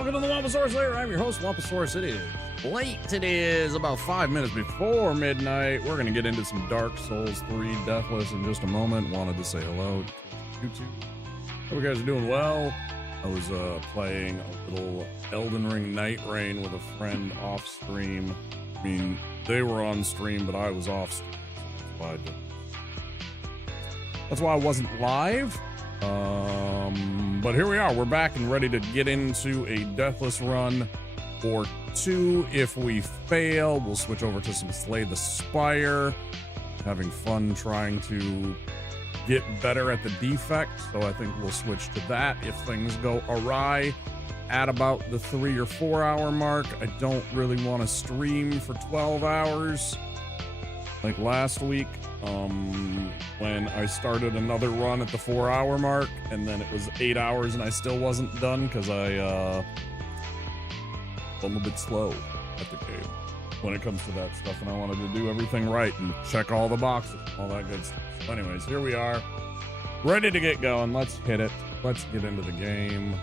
Welcome to the Wamposaurus Lair. I'm your host, Wamposaurus. It is late. It is about 5 minutes before midnight. We're going to get into some Dark Souls 3 Deathless in just a moment. Wanted to say hello to YouTube. Hope you guys are doing well. I was playing a little Elden Ring Night Rain with a friend off stream. I mean, they were on stream, but I was off stream. So that's why I wasn't live. But here we are. We're back and ready to get into a Deathless run for 2. If we fail, we'll switch over to some Slay the Spire. Having fun trying to get better at the defect, so I think we'll switch to that if things go awry. At about the 3 or 4 hour mark, I don't really want to stream for 12 hours like last week, when I started another run at the 4 hour mark, and then it was 8 hours and I still wasn't done because I'm a bit slow at the game when it comes to that stuff, and I wanted to do everything right and check all the boxes, all that good stuff. So anyways, here we are, ready to get going. Let's hit it. Let's get into the game.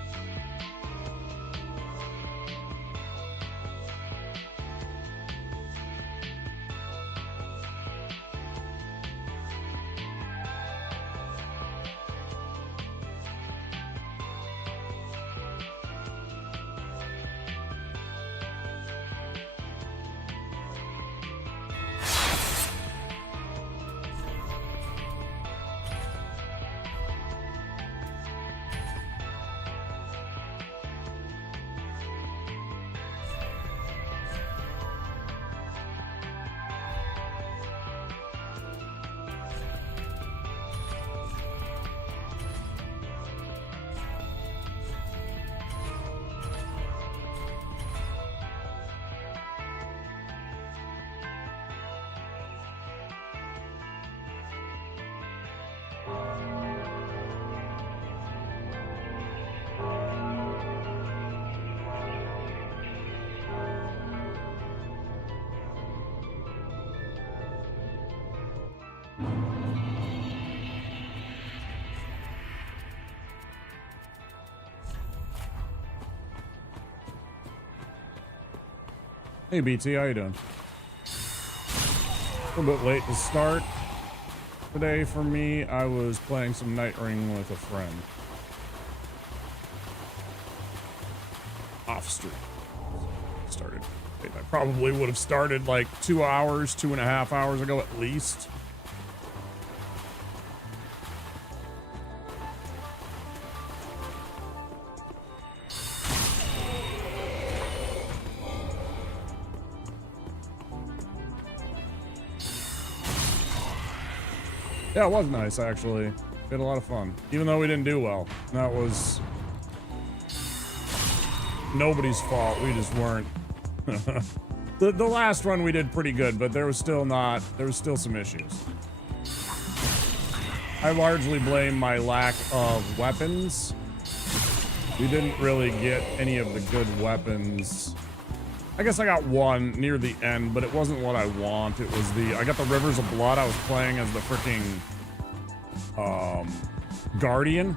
Hey BT, how you doing? A little bit late to start today for me. I was playing some Night Ring with a friend. Off stream. Started. I probably would have started like 2 hours, 2.5 hours ago at least. Yeah, it was nice, actually. We had a lot of fun. Even though we didn't do well. That was nobody's fault. We just weren't. The last run we did pretty good, but there was still some issues. I largely blame my lack of weapons. We didn't really get any of the good weapons. I guess I got one near the end, but it wasn't what I want. It was I got the Rivers of Blood. I was playing as the freaking Guardian.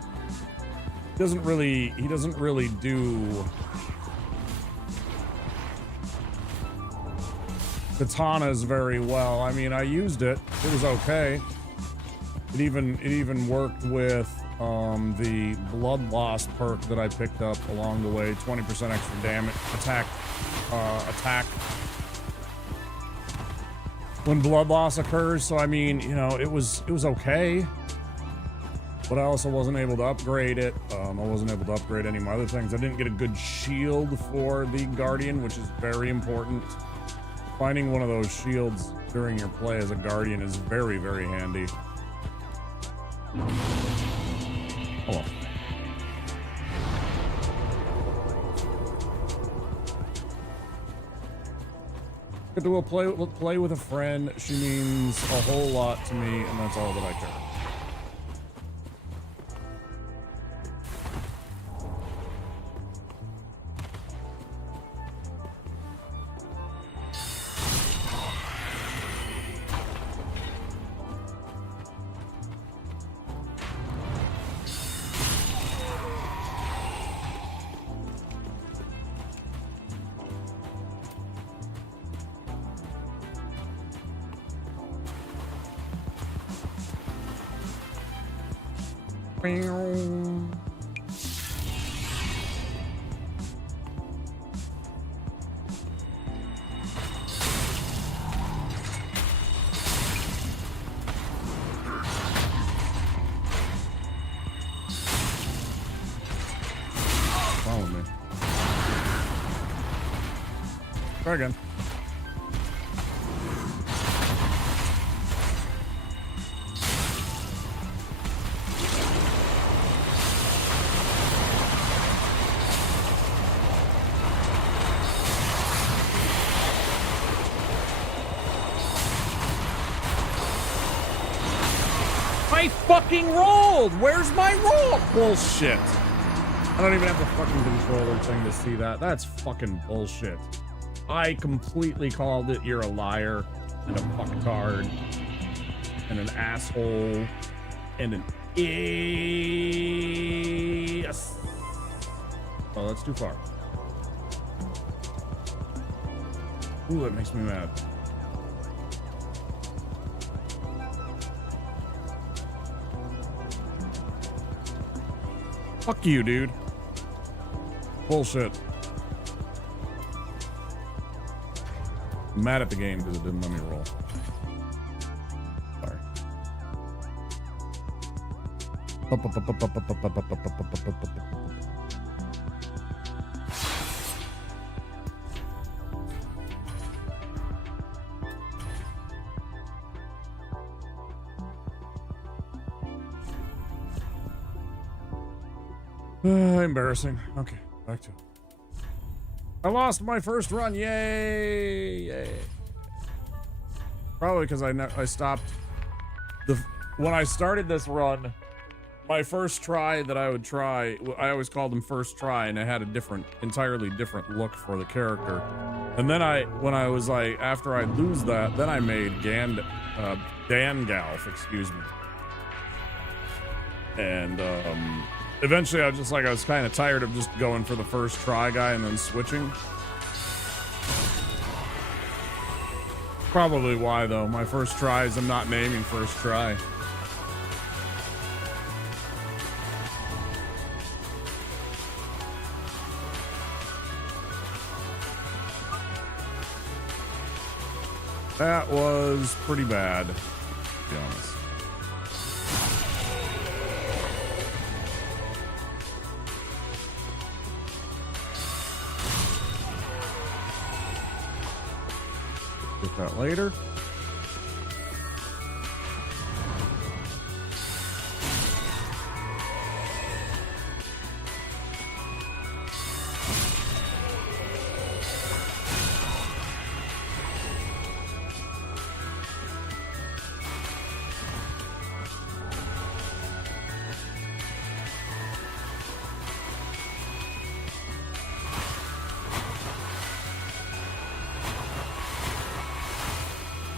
He doesn't really do katanas very well. I mean, I used it. It was okay. It even worked with the blood loss perk that I picked up along the way. 20% extra damage attack when blood loss occurs. So I mean, you know, it was okay, but I also wasn't able to upgrade it. I wasn't able to upgrade any of my other things. I didn't get a good shield for the Guardian, which is very important. Finding one of those shields during your play as a Guardian is very, very handy. Hello. Get to play with a friend. She means a whole lot to me, and that's all that I care. Try again. I fucking rolled! Where's my roll? Bullshit. I don't even have the fucking controller thing to see that. That's fucking bullshit. I completely called it. You're a liar and a fucktard and an asshole and an ass. Oh, that's too far. Ooh, that makes me mad. Fuck you, dude. Bullshit. I'm mad at the game because it didn't let me roll. Sorry. Embarrassing. Okay, back to it. I lost my first run. Yay! Yay! Probably because I stopped when I started this run. My first try that I would try, I always called them first try, and I had a entirely different look for the character. And then when I was like, after I lose that, then I made Dangalf, excuse me. And eventually I was kind of tired of just going for the first try guy and then switching. Probably why though. My first tries, I'm not naming first try. That was pretty bad, to be honest. Get that later.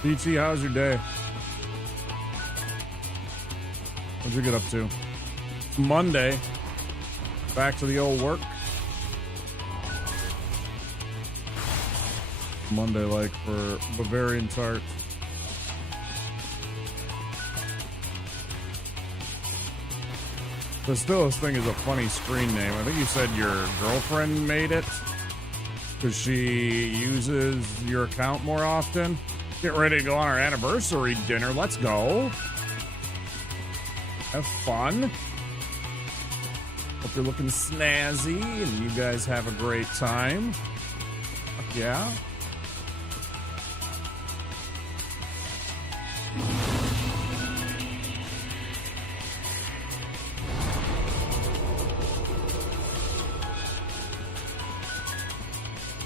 BT, how's your day? What'd you get up to? It's Monday. Back to the old work. Monday like for Bavarian Tart. The Stillis thing is a funny screen name. I think you said your girlfriend made it because she uses your account more often. Get ready to go on our anniversary dinner. Let's go. Have fun. Hope you're looking snazzy and you guys have a great time. Fuck yeah.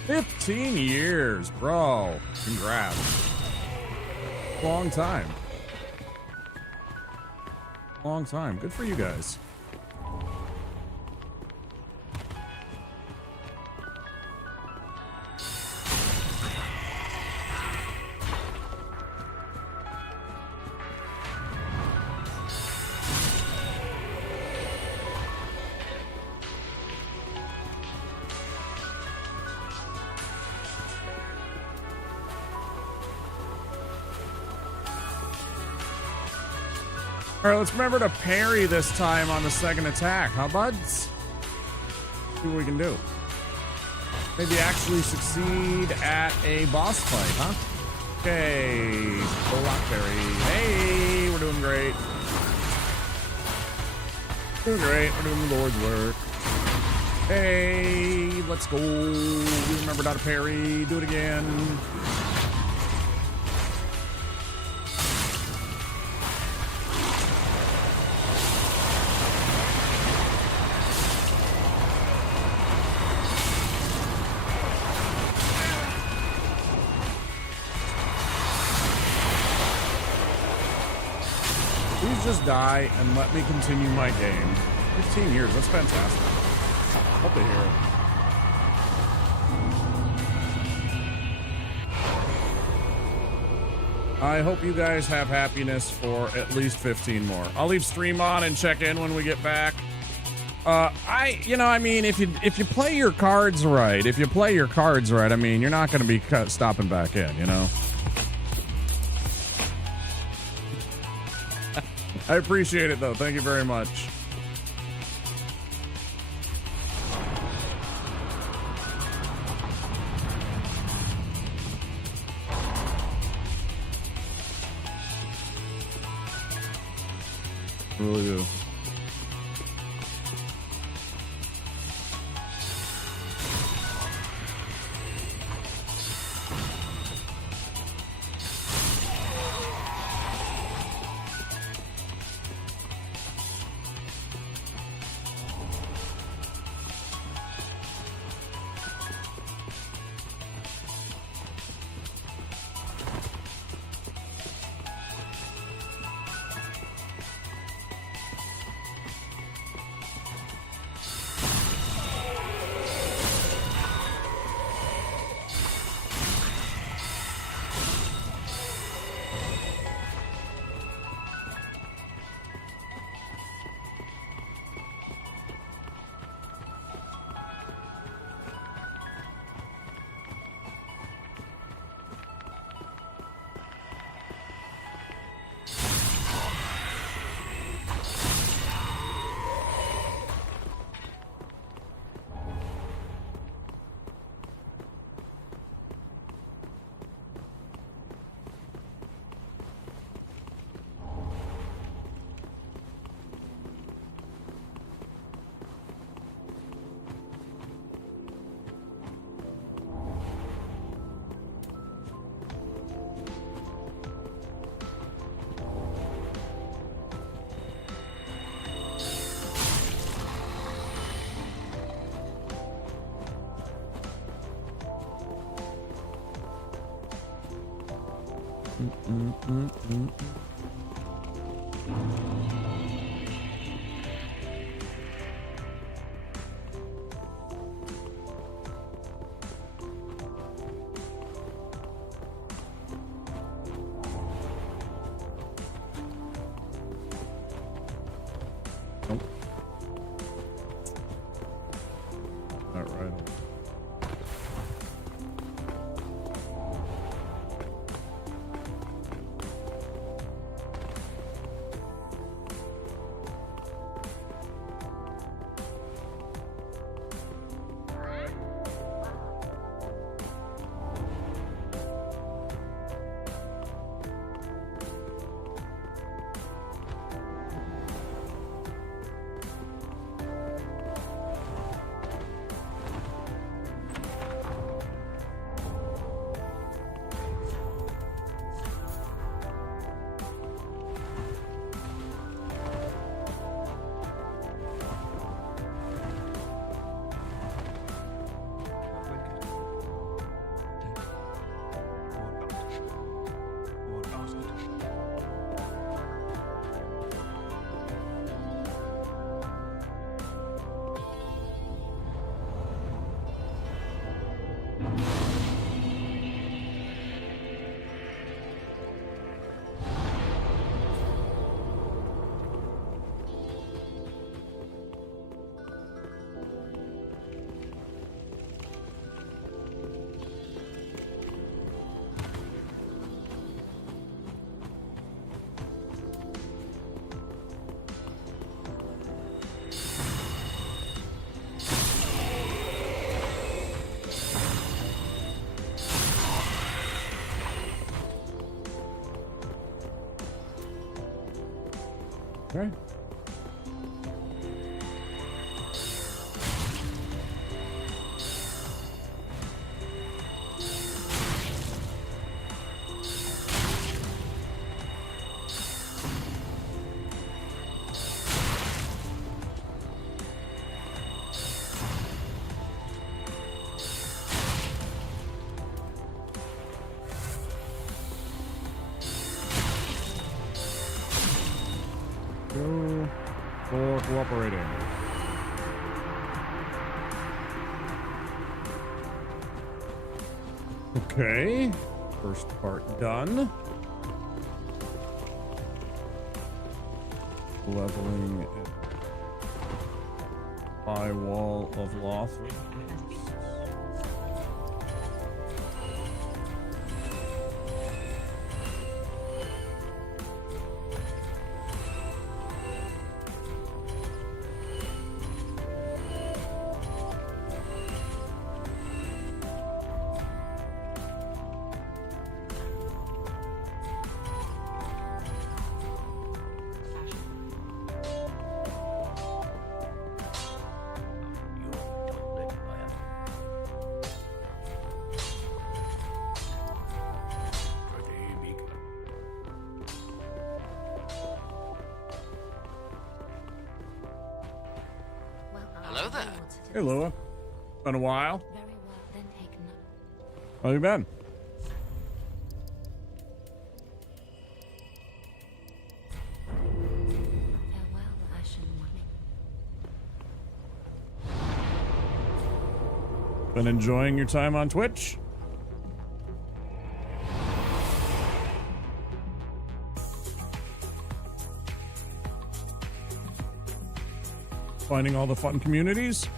"15 years, bro. Congrats. Long time. Long time. Good for you guys." All right, let's remember to parry this time on the second attack, huh, buds? See what we can do. Maybe actually succeed at a boss fight, huh? Okay, block parry. Hey, we're doing great. Doing great. We're doing the Lord's work. Hey, let's go. Remember not to parry. Do it again. Please just die and let me continue my game. 15 years, that's fantastic. Hope to hear it. I hope you guys have happiness for at least 15 more. I'll leave stream on and check in when we get back. I mean, if you play your cards right, I mean, you're not going to be stopping back in, you know? I appreciate it, though. Thank you very much. Really do. Okay. go for cooperating. Okay, first part done. Leveling high wall of loth. Hello there. Hey, Lua. Been a while. Very well, then take note. How you been? Farewell, Ashen One. Been enjoying your time on Twitch? Finding all the fun communities?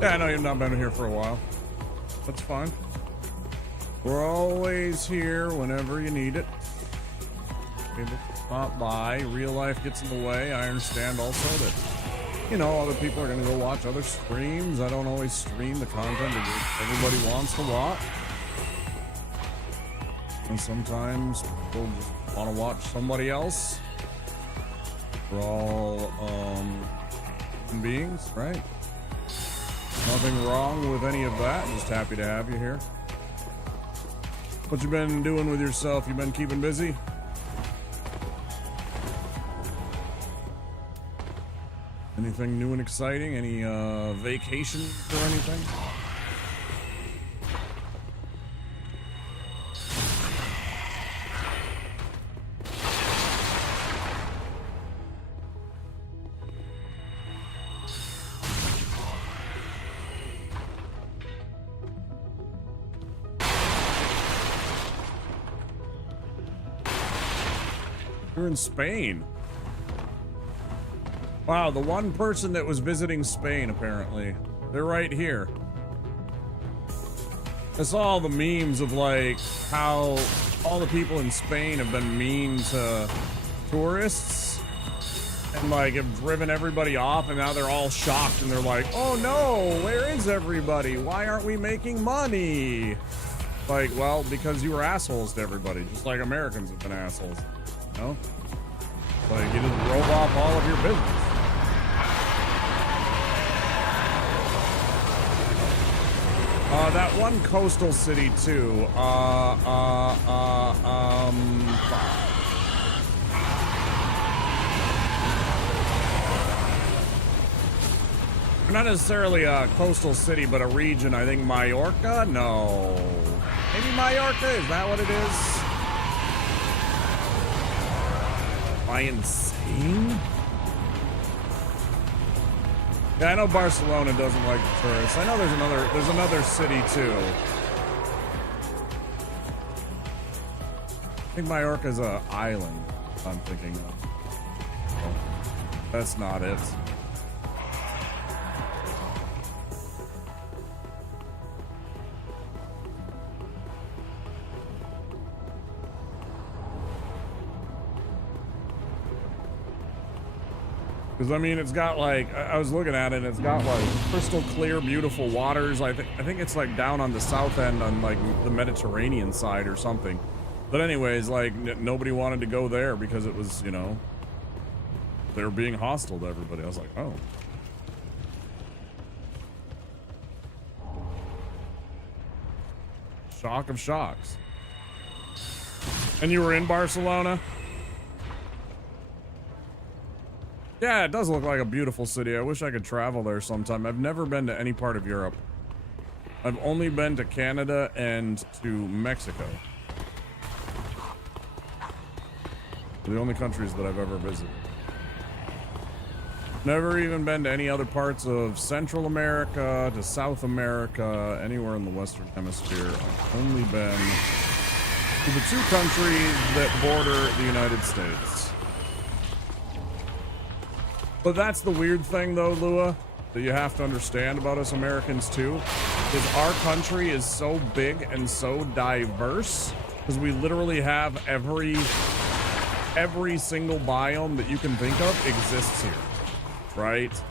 Yeah, I know you've not been here for a while. That's fine. We're always here whenever you need it. Able to stop by. Real life gets in the way. I understand also that, you know, other people are going to go watch other streams. I don't always stream the content that everybody wants to watch. And sometimes people just want to watch somebody else. We're all human beings, right? Nothing wrong with any of that. Just happy to have you here. What you been doing with yourself? You been keeping busy? Anything new and exciting? Any vacations or anything? You're in Spain. Wow, the one person that was visiting Spain, apparently. They're right here. I saw all the memes of, like, how all the people in Spain have been mean to tourists. And, like, have driven everybody off, and now they're all shocked, and they're like, oh no, where is everybody? Why aren't we making money? Like, well, because you were assholes to everybody, just like Americans have been assholes. No? Like, you just drove off all of your business. That one coastal city, too. Not necessarily a coastal city, but a region. I think Mallorca? No. Maybe Mallorca? Is that what it is? Am I insane? Yeah, I know Barcelona doesn't like the tourists. I know there's another city too. I think Mallorca's an island, I'm thinking of. Oh, that's not it. Because, I mean, it's got, like, I was looking at it, and it's got, like, crystal clear, beautiful waters. I think it's, like, down on the south end on, like, the Mediterranean side or something. But anyways, like, nobody wanted to go there because it was, you know, they were being hostile to everybody. I was like, oh. Shock of shocks. And you were in Barcelona? Yeah, it does look like a beautiful city. I wish I could travel there sometime. I've never been to any part of Europe. I've only been to Canada and to Mexico. The only countries that I've ever visited. Never even been to any other parts of Central America, to South America, anywhere in the Western Hemisphere. I've only been to the two countries that border the United States. But that's the weird thing, though, Lua, that you have to understand about us Americans, too, is our country is so big and so diverse, because we literally have every single biome that you can think of exists here. Right?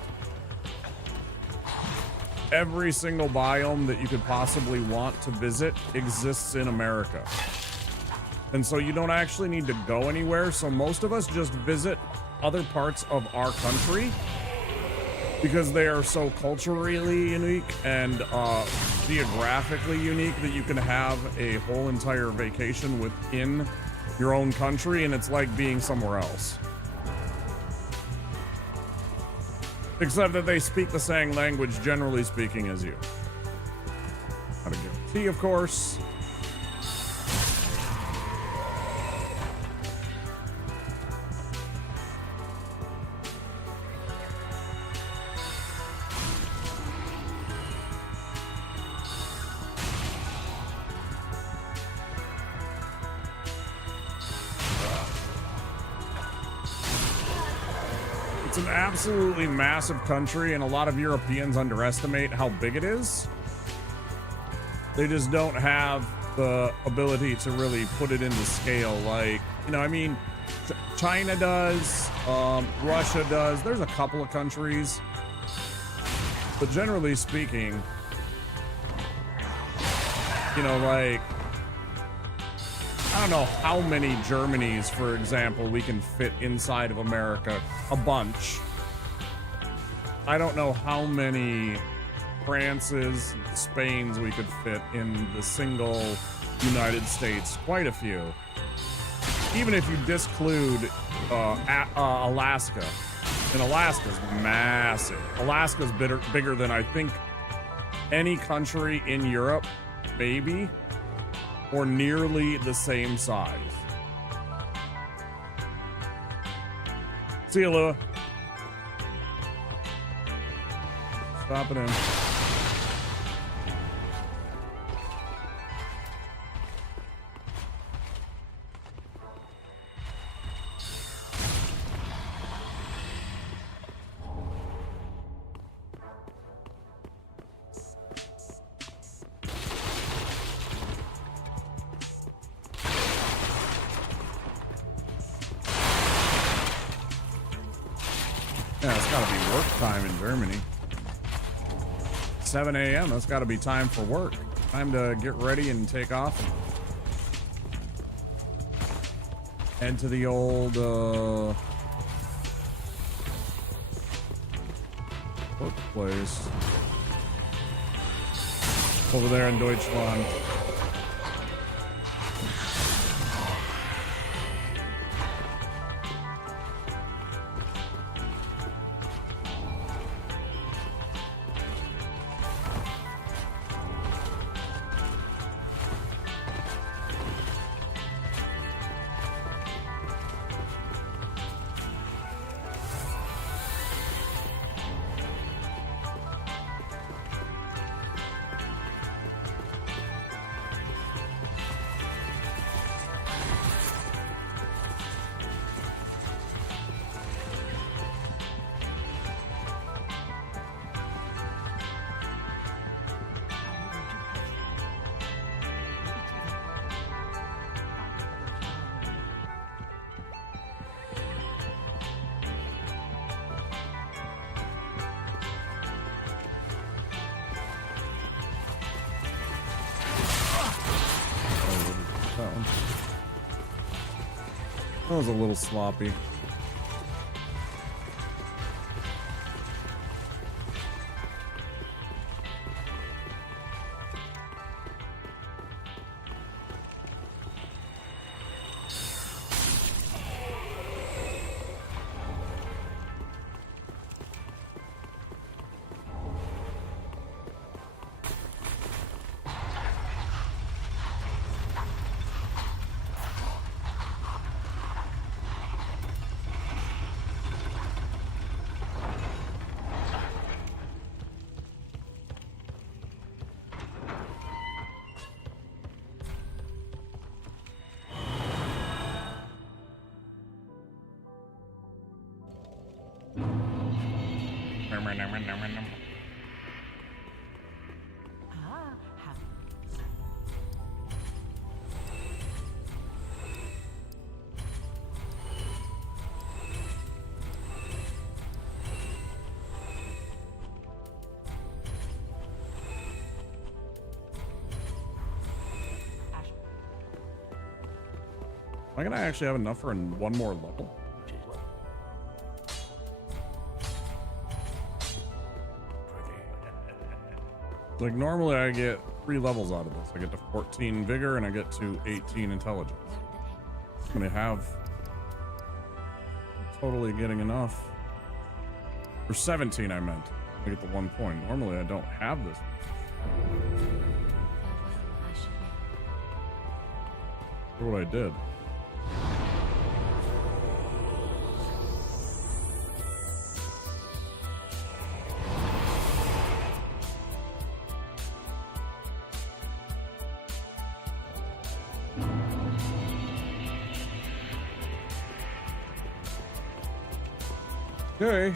Every single biome that you could possibly want to visit exists in America. And so you don't actually need to go anywhere. So most of us just visit other parts of our country because they are so culturally unique and geographically unique that you can have a whole entire vacation within your own country, and it's like being somewhere else. Except that they speak the same language, generally speaking, as you. Not a guarantee, of course. It's an absolutely massive country, and a lot of Europeans underestimate how big it is. They just don't have the ability to really put it into scale. Like, you know, I mean, China does, Russia does. There's a couple of countries, but generally speaking, you know, like, I don't know how many Germanys, for example, we can fit inside of America. A bunch. I don't know how many Frances, Spains we could fit in the single United States. Quite a few. Even if you disclude Alaska. And Alaska's massive. Alaska's bigger than I think any country in Europe, maybe. Or nearly the same size. See you, Lua. Stopping in. Yeah, it's gotta be work time in Germany. 7 a.m. That's gotta be time for work. Time to get ready and take off. Head to the old workplace. Over there in Deutschland. That was a little sloppy. Am I gonna actually have enough for one more level? Like normally I get 3 levels out of this. I get to 14 vigor and I get to 18 intelligence. I'm gonna have totally getting enough. For 17 I meant. I get the 1 point. Normally I don't have this. Look what I did. Okay.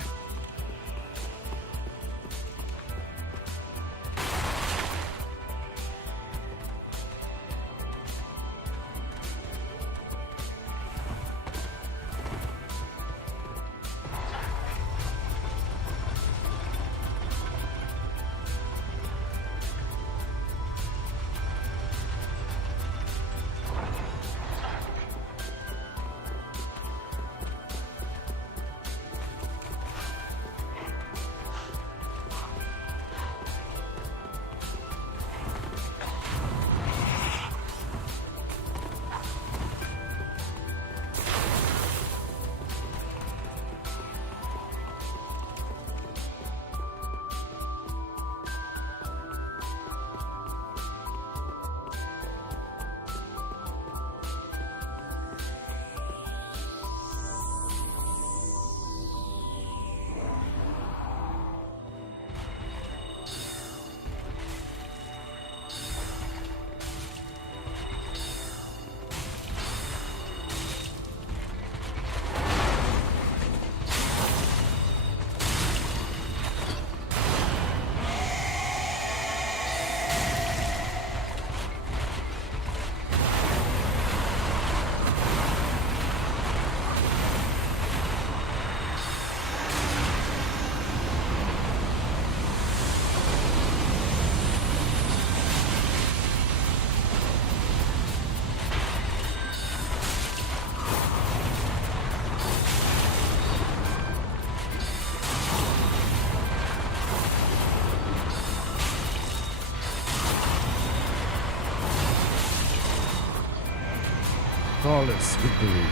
Flawless victory.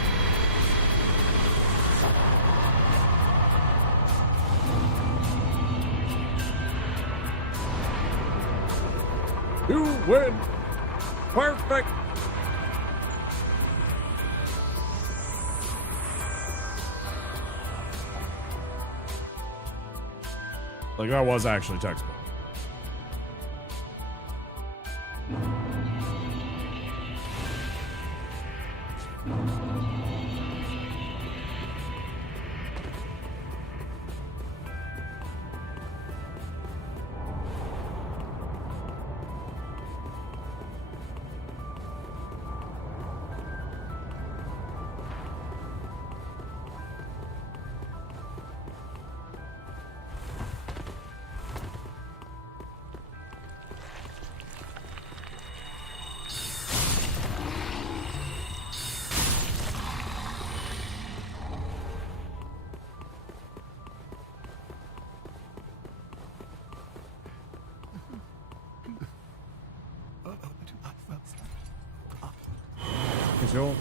You win. Perfect. Like that was actually textbook. Joel.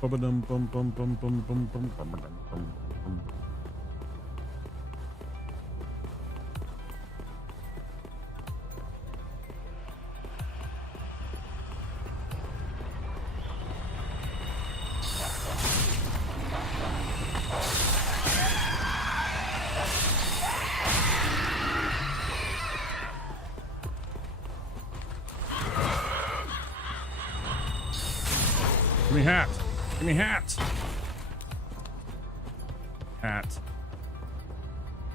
Bum bum bum bum bum bum bum bum bum. Give me hat. Give me hat. Hat.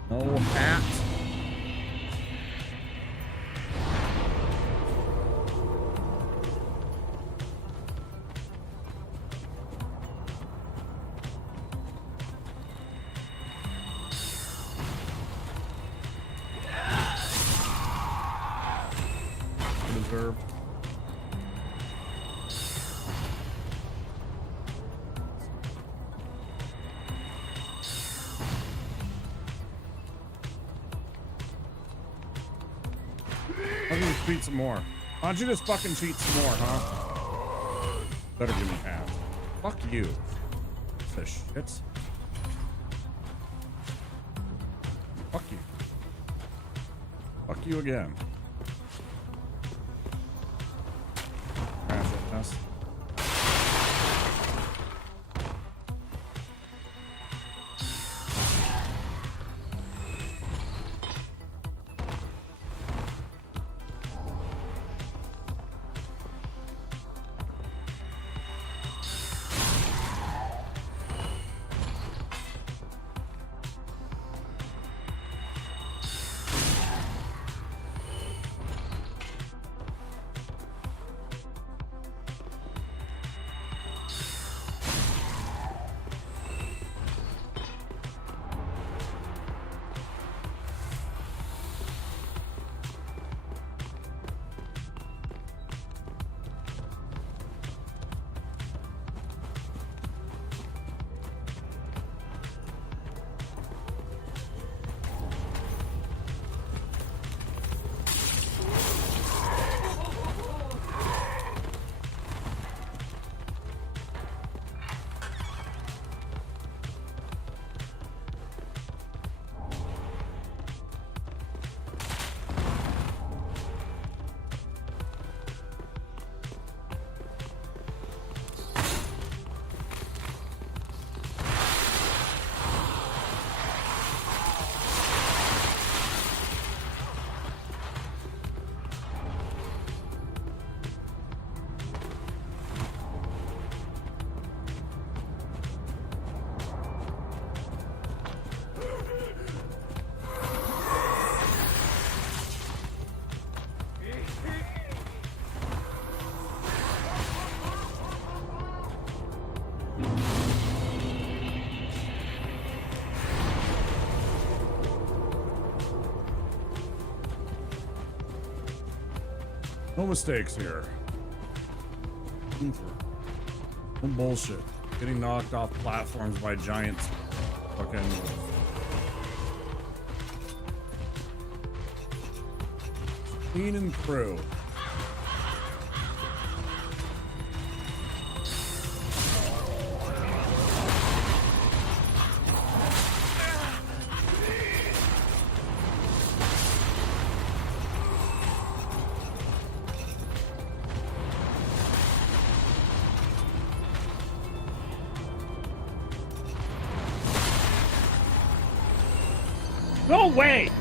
No hat. Deserve. Why don't you cheat some more? Why don't you just fucking cheat some more, huh? Better give me half. Fuck you. Piece of shit. Fuck you. Fuck you again. Crash it, mess. No mistakes here. No bullshit. Getting knocked off platforms by giants. Fucking. Clean and through. No way!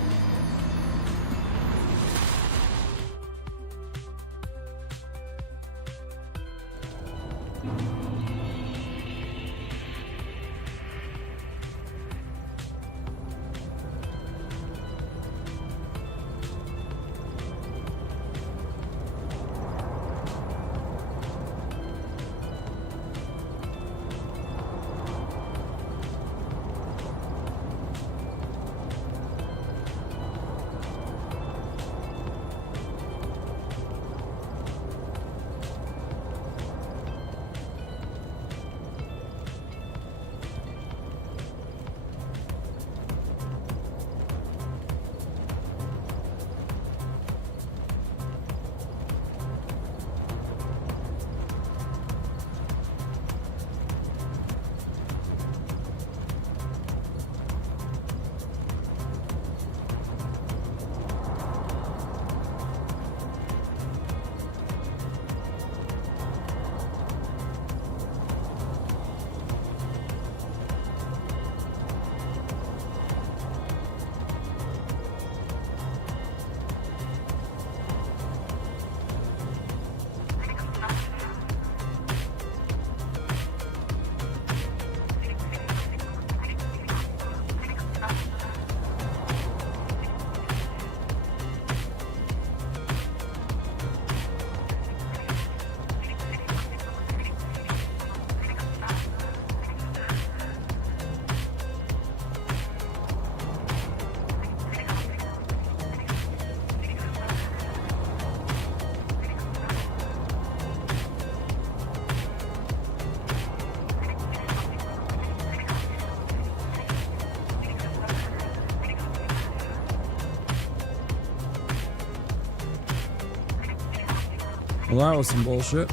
Well, that was some bullshit.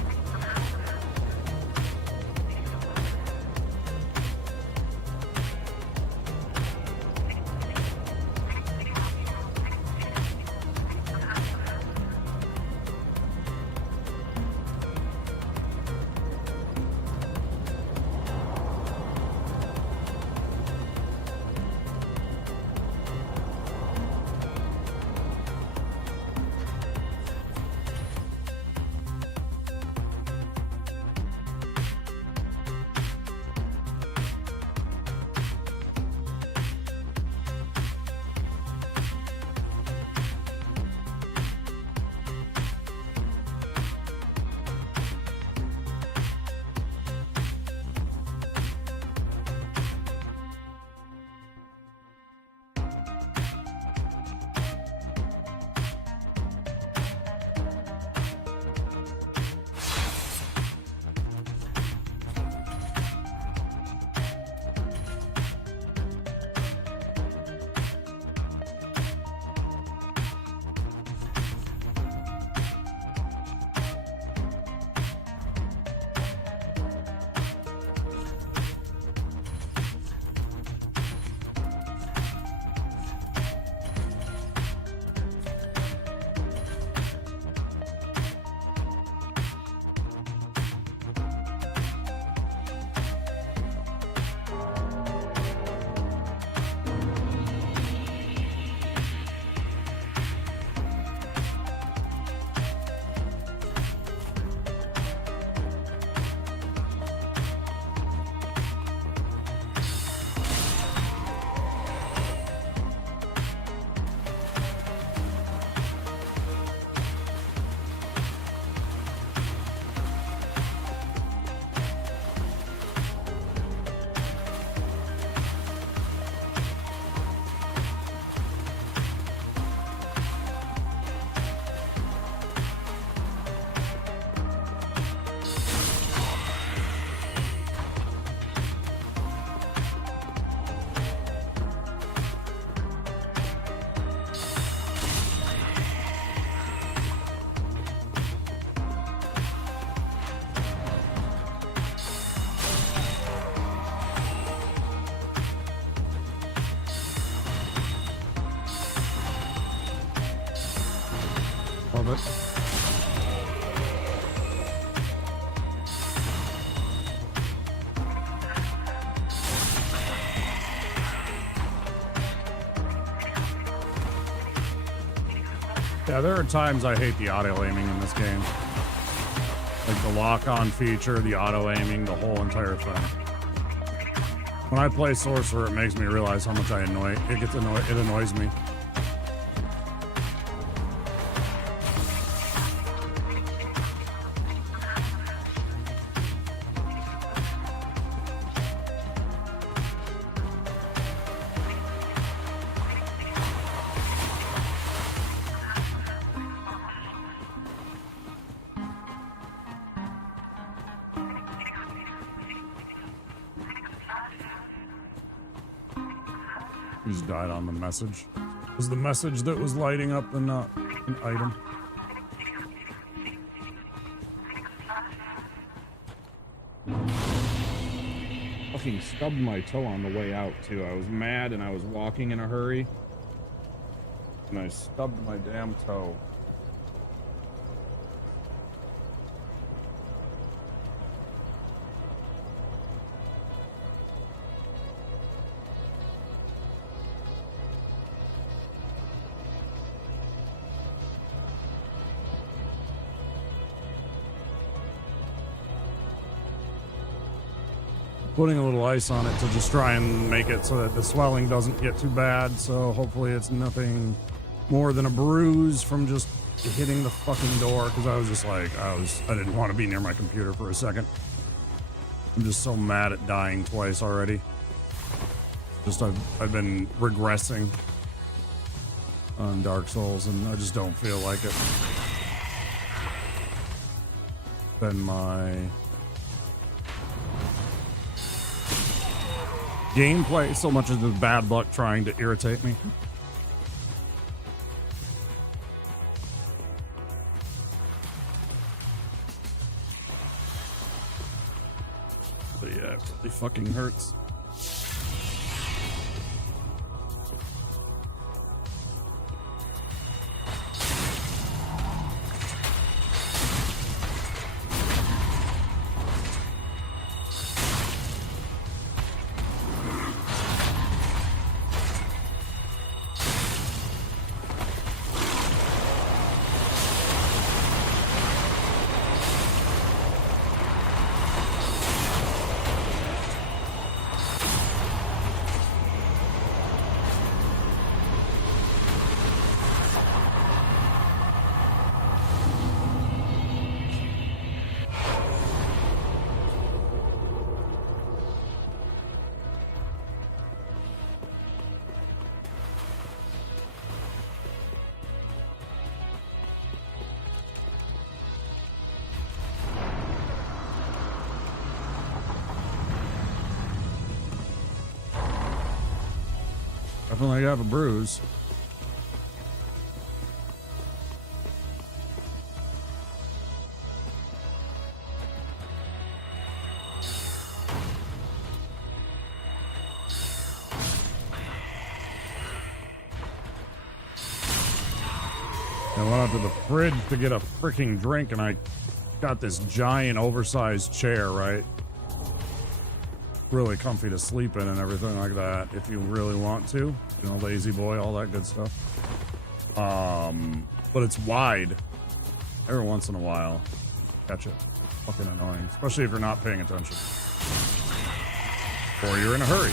Love it. Yeah, there are times I hate the auto aiming in this game. Like the lock-on feature, the auto aiming, the whole entire thing. When I play Sorcerer, it makes me realize how much it annoys me. He just died on the message. It was the message that was lighting up and not an item. Fucking stubbed my toe on the way out too. I was mad and I was walking in a hurry. And I stubbed my damn toe. Putting a little ice on it to just try and make it so that the swelling doesn't get too bad. So hopefully it's nothing more than a bruise from just hitting the fucking door. Because I was just like, I didn't want to be near my computer for a second. I'm just so mad at dying twice already. Just I've been regressing on Dark Souls and I just don't feel like it. Then my gameplay so much as the bad luck trying to irritate me. But yeah, it really fucking hurts. Definitely have a bruise. I went out to the fridge to get a freaking drink and I got this giant oversized chair, right? Really comfy to sleep in and everything like that if you really want to, you know, lazy boy, all that good stuff. But it's wide. Every once in a while, catch it. Fucking annoying, especially if you're not paying attention or you're in a hurry.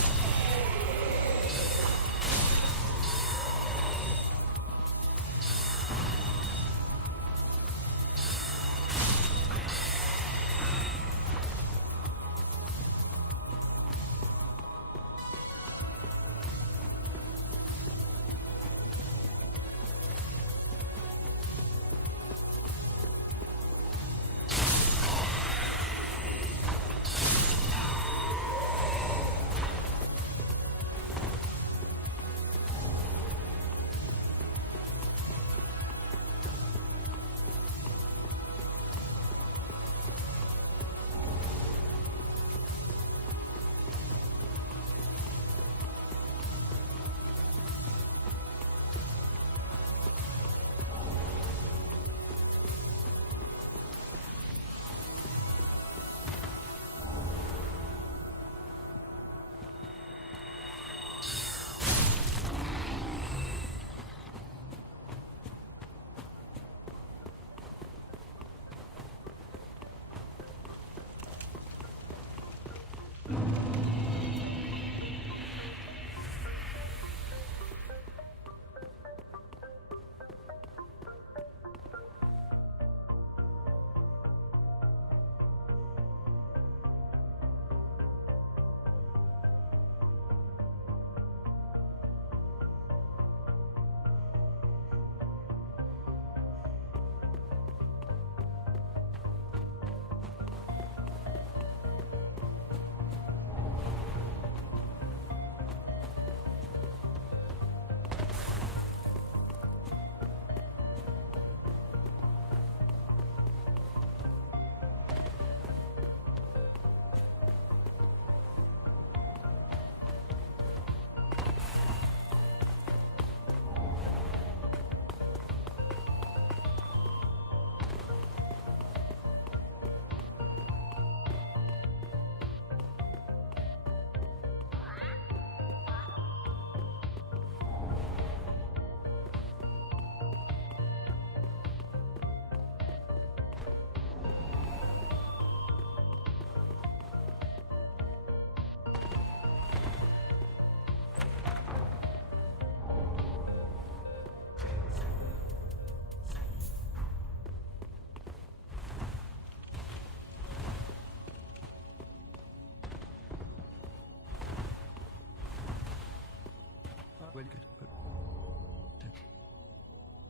Well, good.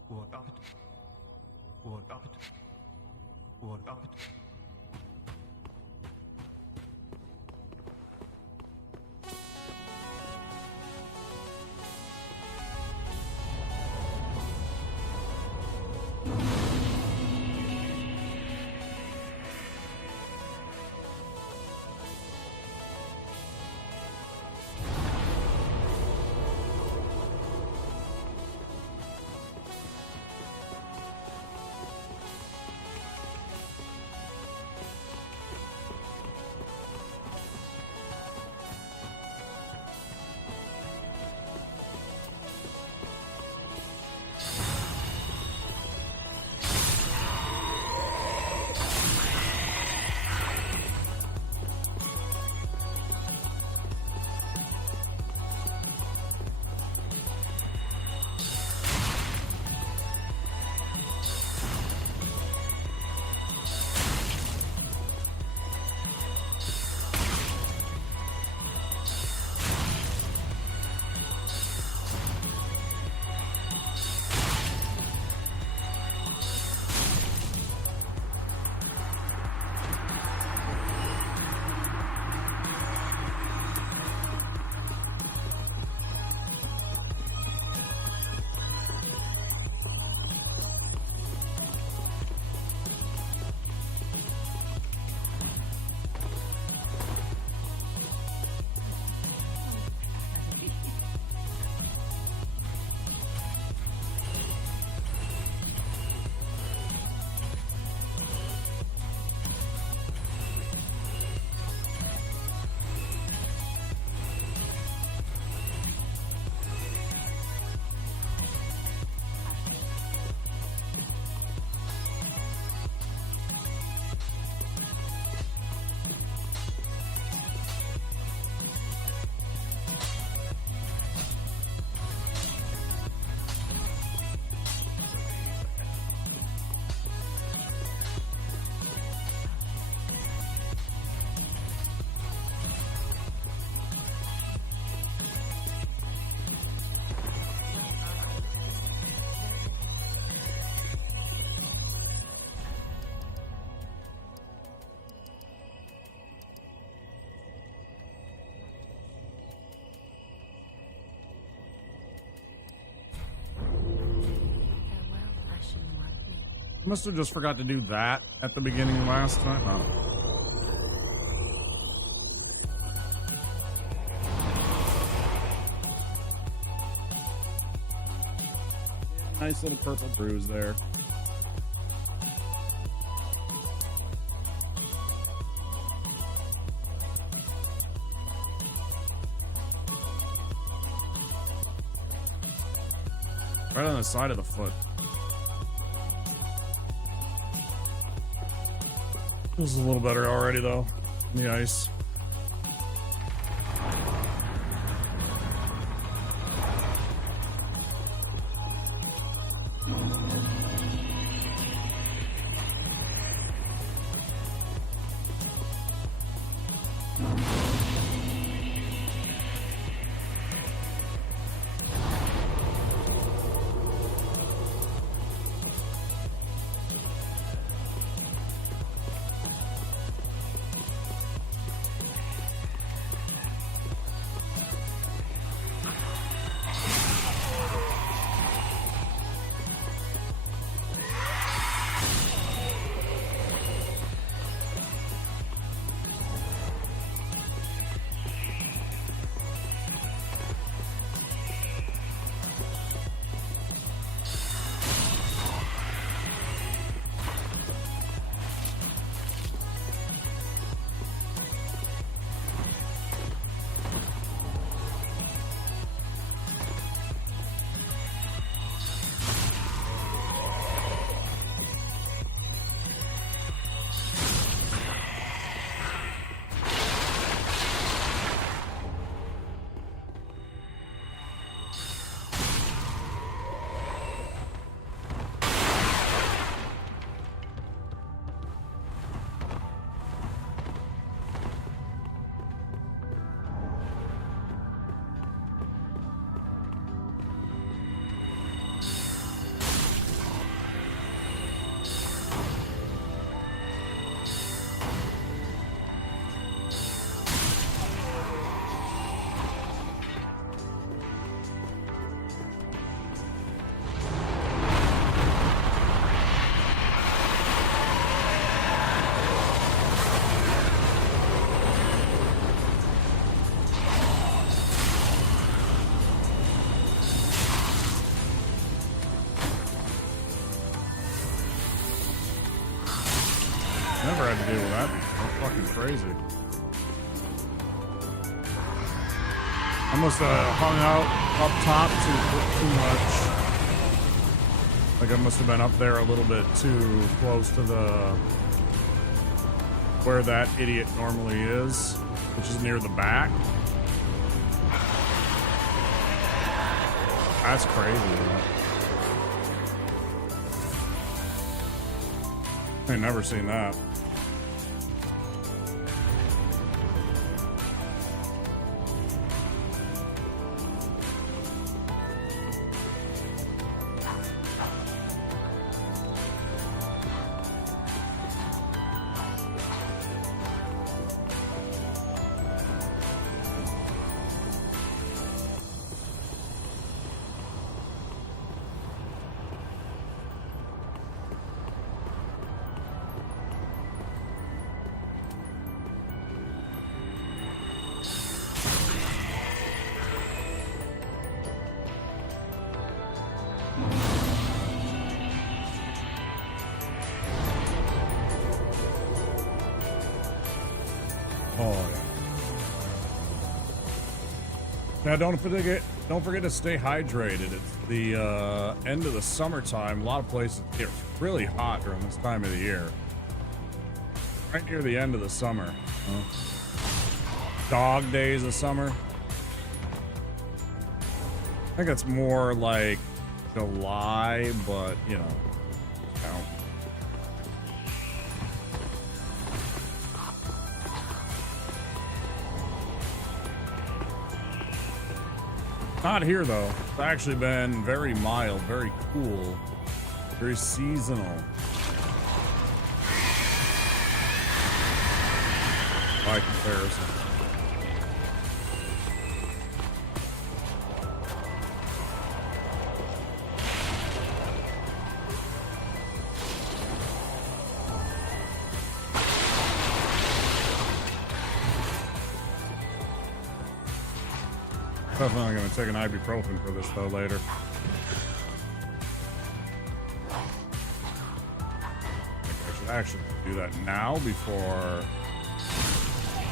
What up it? What up it? What up it? Must have just forgot to do that at the beginning last time. Oh. Nice little purple bruise there. Right on the side of the foot. This is a little better already, though. The ice. Never had to deal with that. That's fucking crazy. I must have hung out up top too much. Like I must have been up there a little bit too close to the where that idiot normally is, which is near the back. That's crazy. I ain't never seen that. Now, don't forget to stay hydrated. It's the end of the summertime. A lot of places get really hot during this time of the year. Right near the end of the summer. Dog days of summer. I think it's more like July, but you know, count. Not here though. It's actually been very mild, very cool, very seasonal. By comparison. Definitely gonna take an ibuprofen for this though later. I think I should actually do that now before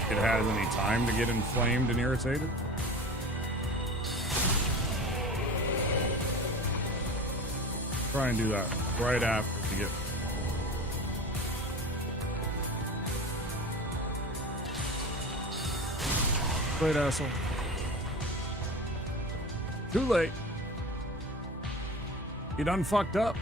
it has any time to get inflamed and irritated. Try and do that right after we get. Wait, asshole. Too late. You done fucked up.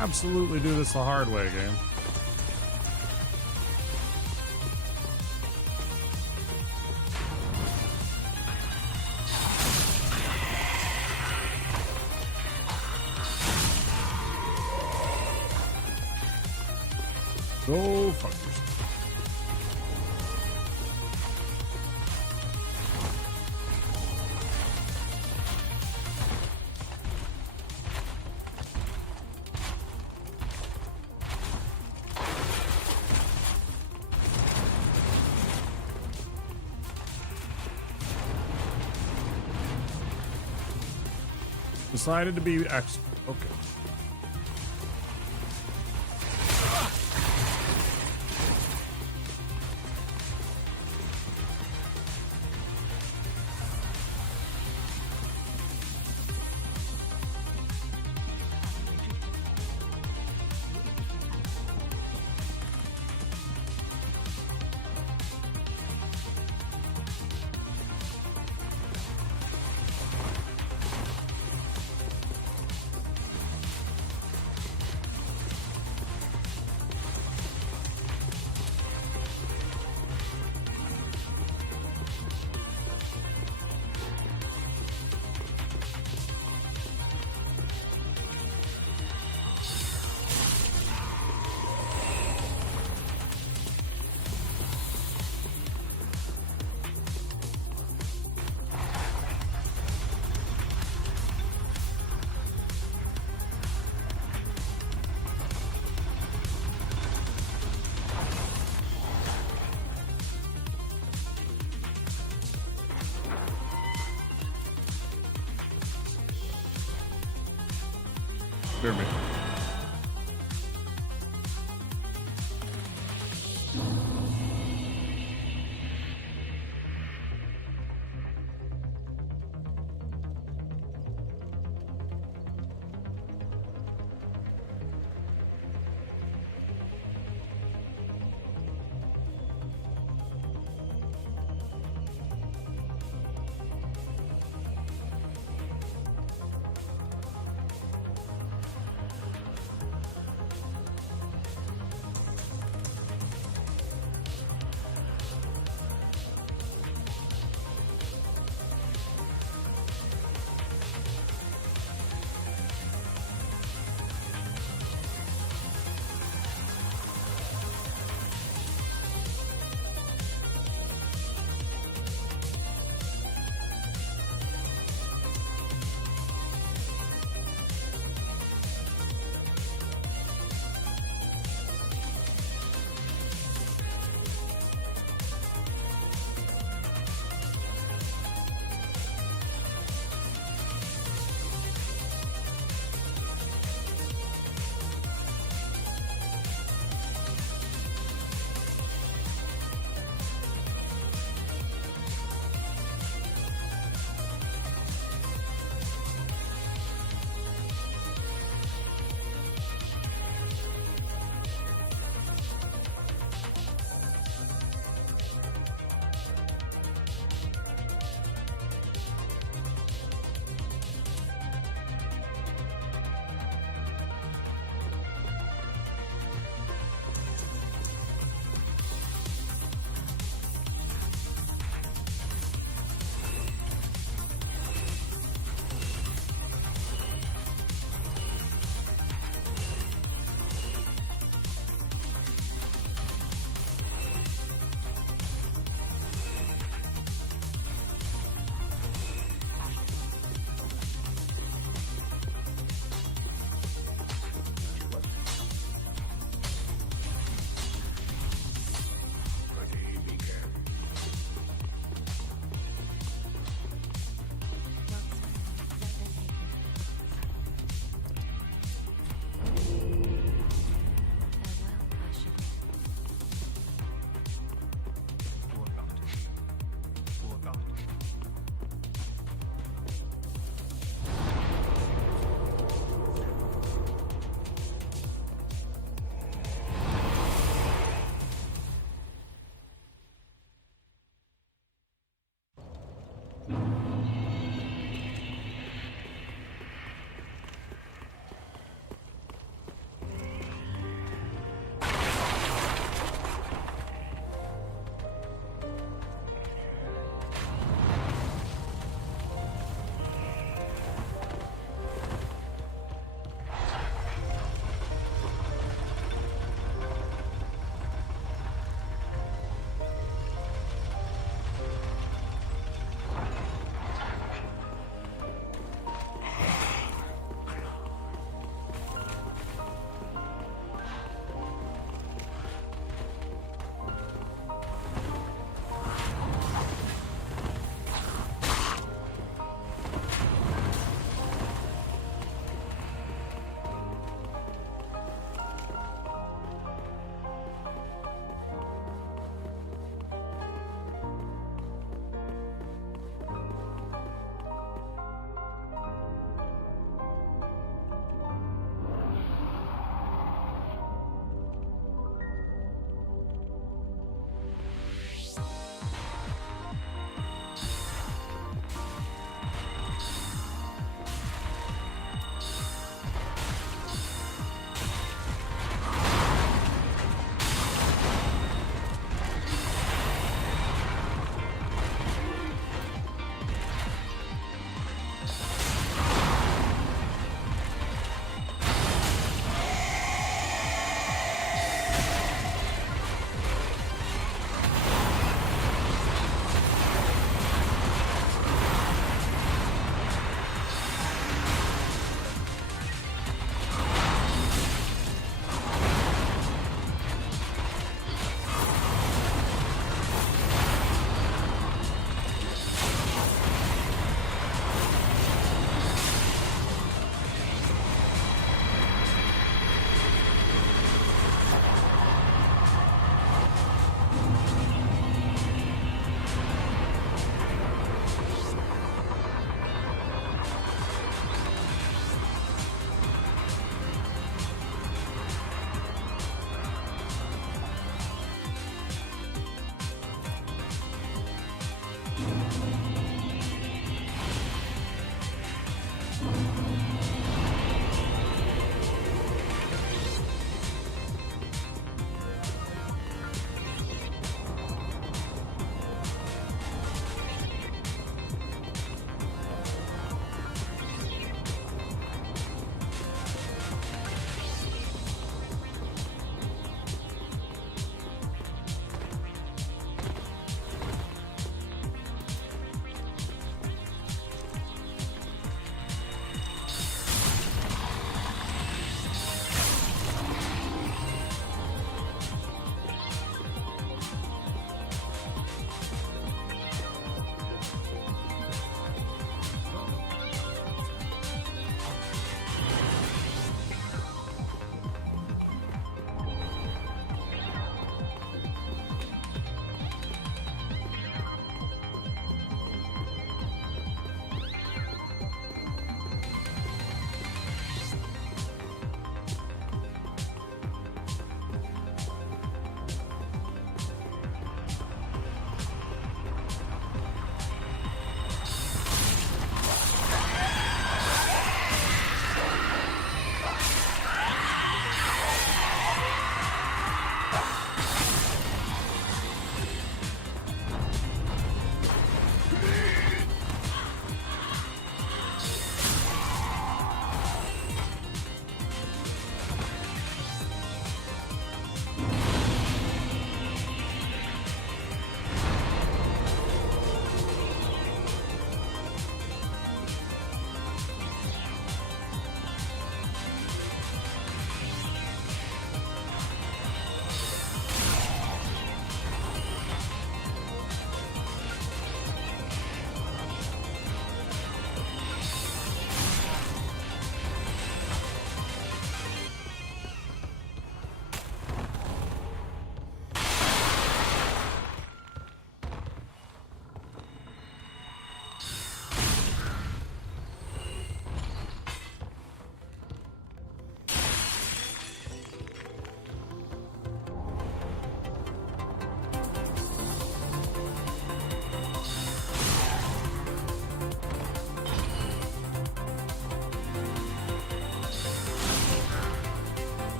Absolutely do this the hard way, game. Go fuck yourself. Decided to be extra. Okay. Hear me.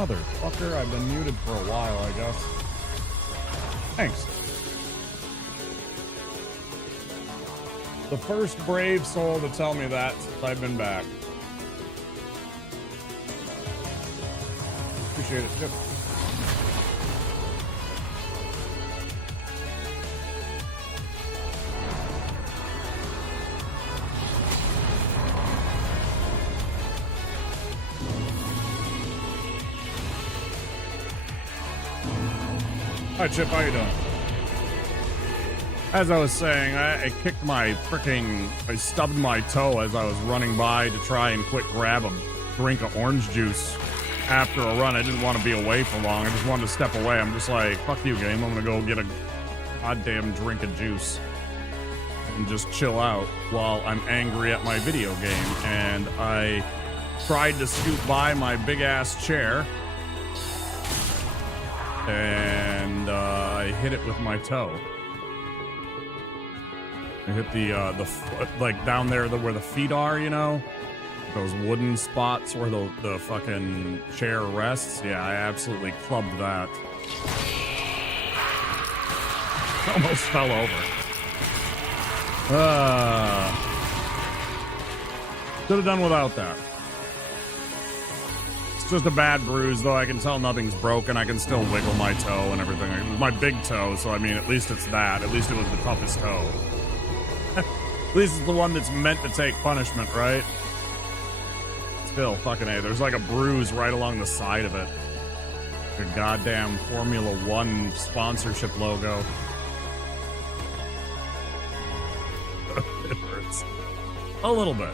Motherfucker, I've been muted for a while, I guess. Thanks. The first brave soul to tell me that since I've been back. Appreciate it, Chip. Hi, Chip. How you doing? As I was saying, I kicked my I stubbed my toe as I was running by to try and quick grab a drink of orange juice after a run. I didn't want to be away for long. I just wanted to step away. I'm just like, fuck you, game. I'm gonna go get a goddamn drink of juice and just chill out while I'm angry at my video game. And I tried to scoot by my big ass chair, and I hit it with my toe. I hit the foot, like down there where the feet are, you know, those wooden spots where the fucking chair rests. Yeah, I absolutely clubbed that. Almost fell over. Should have done without that. It's just a bad bruise, though. I can tell nothing's broken. I can still wiggle my toe and everything. It was my big toe, so I mean, at least it's that. At least it was the toughest toe. At least it's the one that's meant to take punishment, right? Still, fucking A. There's like a bruise right along the side of it. Your goddamn Formula One sponsorship logo. It hurts. A little bit.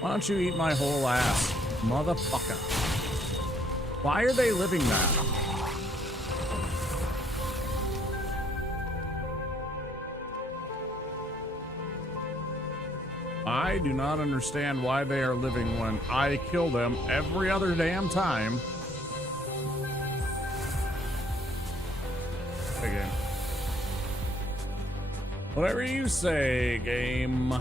Why don't you eat my whole ass, motherfucker? Why are they living that? I do not understand why they are living when I kill them every other damn time. Hey, game. Whatever you say, game.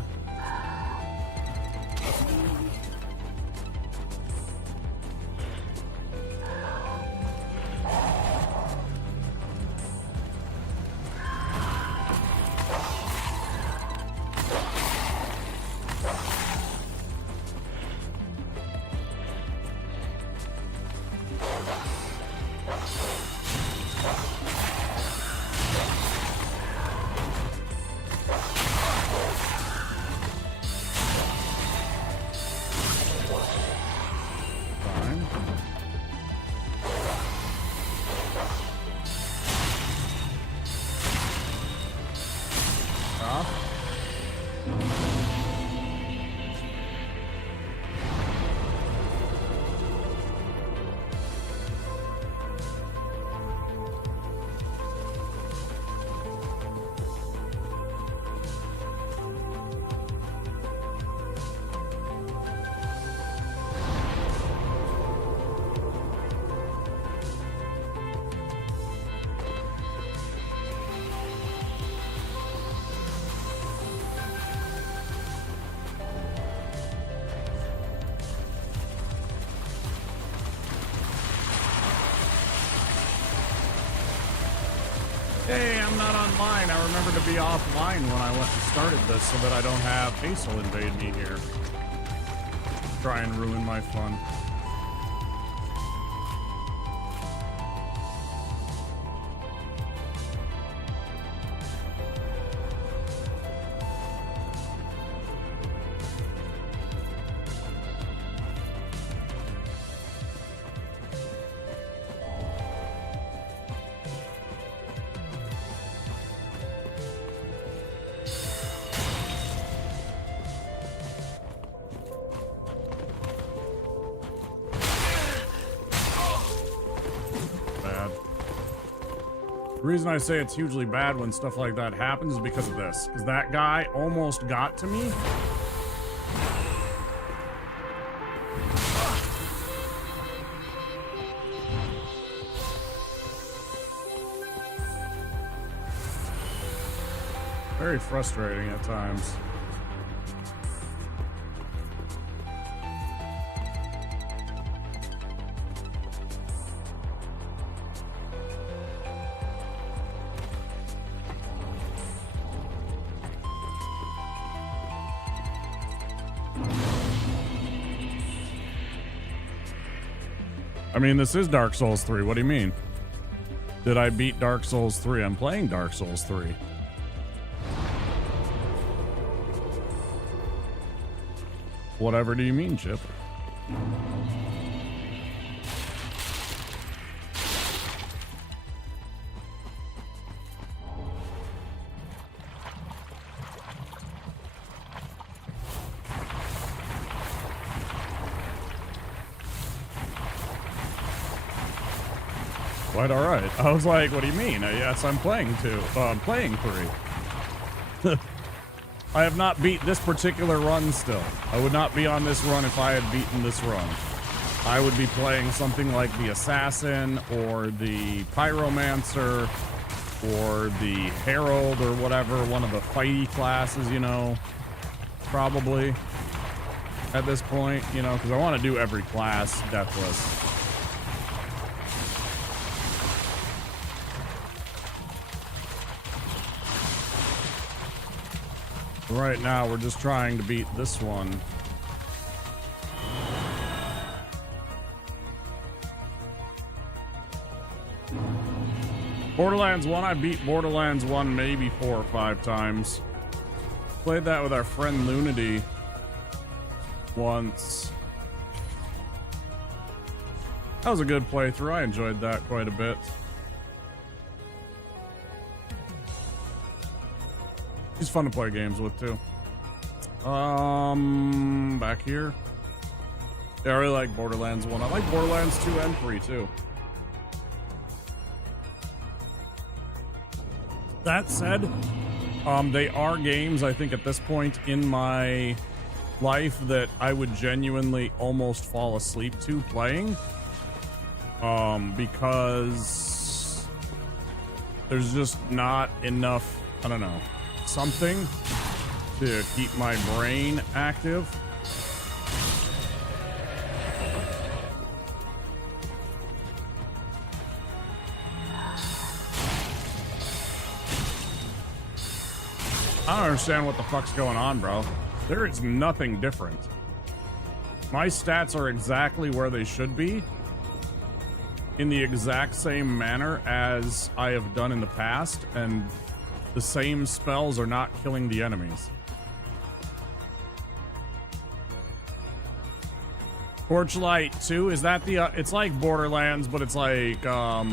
Hey, I'm not online. I remember to be offline when I went and started this so that I don't have Hazel invade me here. Try and ruin my fun. The reason I say it's hugely bad when stuff like that happens is because of this. Because that guy almost got to me. Very frustrating at times. I mean, this is Dark Souls 3. What do you mean? Did I beat Dark Souls 3? I'm playing Dark Souls 3. Whatever do you mean, Chip? Quite all right. I was like, what do you mean? Yes, I'm playing 2. I'm playing 3. I have not beat this particular run still. I would not be on this run if I had beaten this run. I would be playing something like the Assassin or the Pyromancer or the Herald or whatever, one of the fighty classes, you know, probably at this point, you know, because I want to do every class deathless. Right now, we're just trying to beat this one. Borderlands 1, I beat Borderlands 1 maybe 4 or 5 times. Played that with our friend Lunity once. That was a good playthrough. I enjoyed that quite a bit. He's fun to play games with too. Back here. Yeah, I really like Borderlands 1. I like Borderlands 2 and 3 too. That said, they are games I think at this point in my life that I would genuinely almost fall asleep to playing. Because there's just not enough, I don't know, something to keep my brain active. I don't understand what the fuck's going on, bro. There is nothing different. My stats are exactly where they should be, in the exact same manner as I have done in the past, and the same spells are not killing the enemies. Torchlight 2, is that the, it's like Borderlands, but it's like, the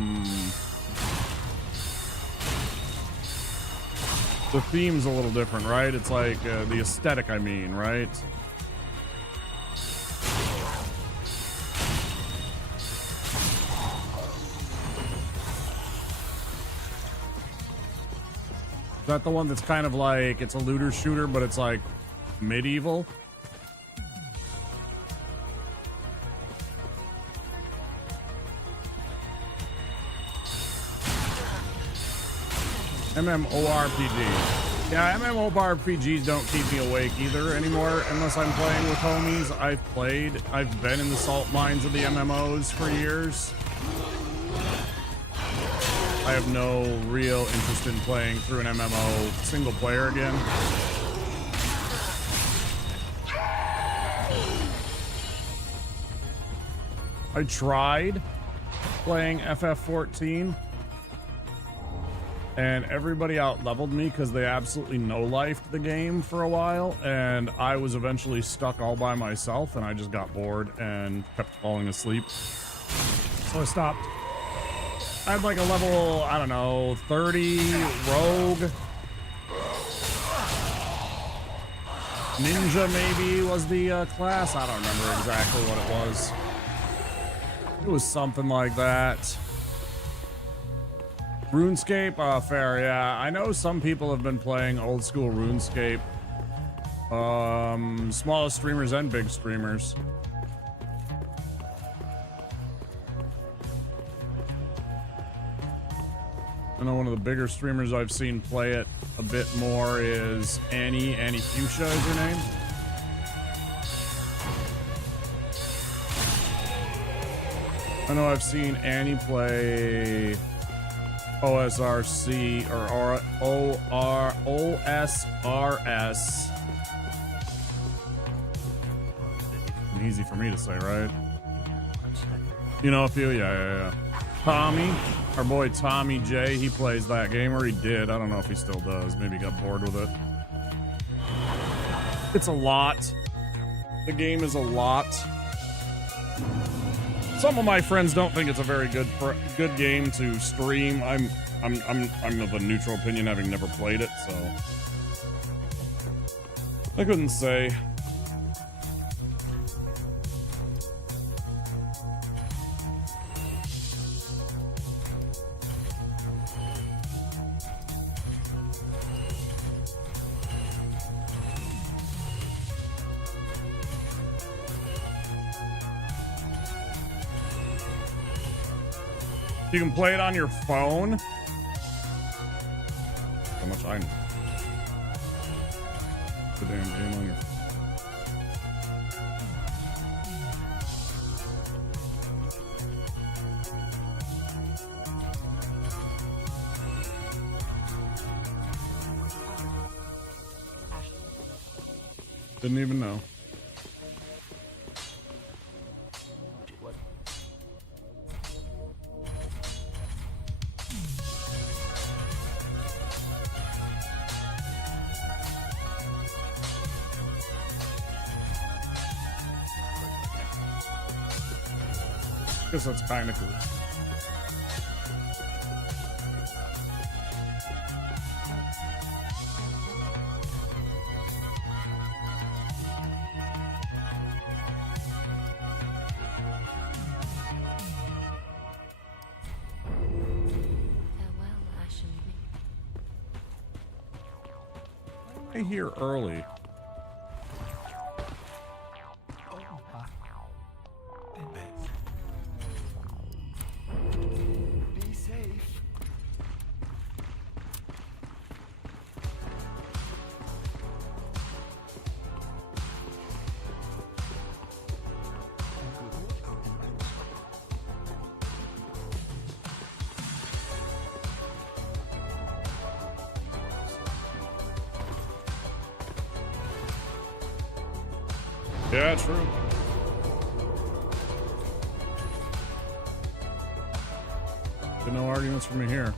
theme's a little different, right? It's like, the aesthetic, I mean, right? Is that the one that's kind of like, it's a looter shooter, but it's like medieval? MMORPG. Yeah, MMORPGs don't keep me awake either anymore unless I'm playing with homies. I've been in the salt mines of the MMOs for years. I have no real interest in playing through an MMO single player again. I tried playing FF14 and everybody out leveled me because they absolutely no-lifed the game for a while, and I was eventually stuck all by myself and I just got bored and kept falling asleep. So I stopped. I had like a level, I don't know, 30 rogue. Ninja maybe was the class. I don't remember exactly what it was. It was something like that. RuneScape, fair, yeah. I know some people have been playing old school RuneScape. Smallest streamers and big streamers. I know one of the bigger streamers I've seen play it a bit more is Annie Fuchsia is her name. I know I've seen Annie play OSRC or OSRS. Easy for me to say, right? You know a few? Yeah. Tommy, our boy Tommy J, he plays that game, or he did. I don't know if he still does. Maybe he got bored with it. It's a lot. The game is a lot. Some of my friends don't think it's a very good game to stream. I'm of a neutral opinion, having never played it, so I couldn't say. You can play it on your phone. How much I know. The damn game on your phone. Didn't even know. Guess that's kind of cool. Farewell, Ashen Reap. I hear early. Be safe. Yeah, true. But no arguments from me here.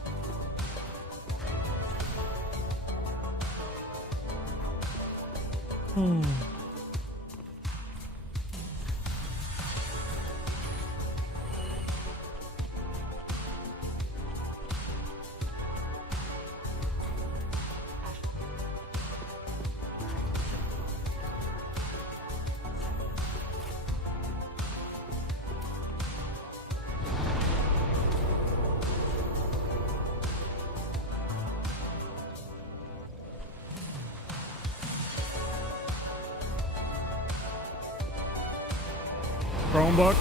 Chromebook.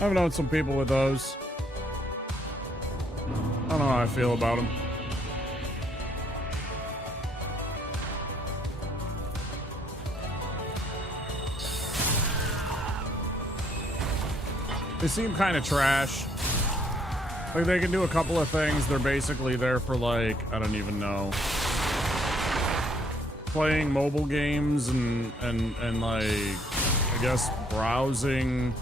I've known some people with those. I don't know how I feel about them. They seem kind of trash. Like, they can do a couple of things. They're basically there for, like, I don't even know, playing mobile games and like, I guess browsing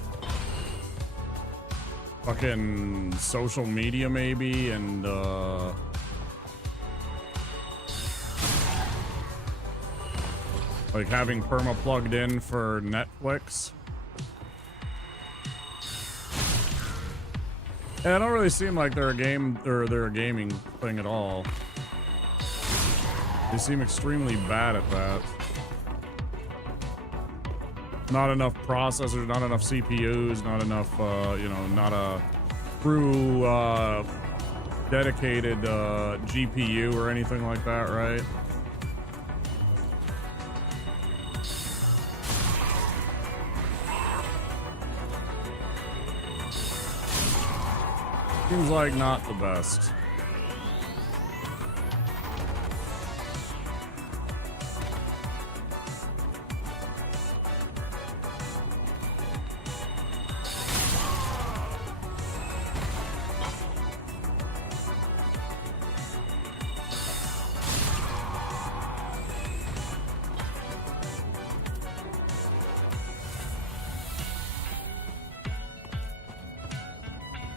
fucking social media maybe, and like having perma plugged in for Netflix. Yeah, I don't really seem like they're a game or they're a gaming thing at all. They seem extremely bad at that. Not enough processors, not enough CPUs, not enough, you know, not a true dedicated GPU or anything like that, right? Seems like not the best.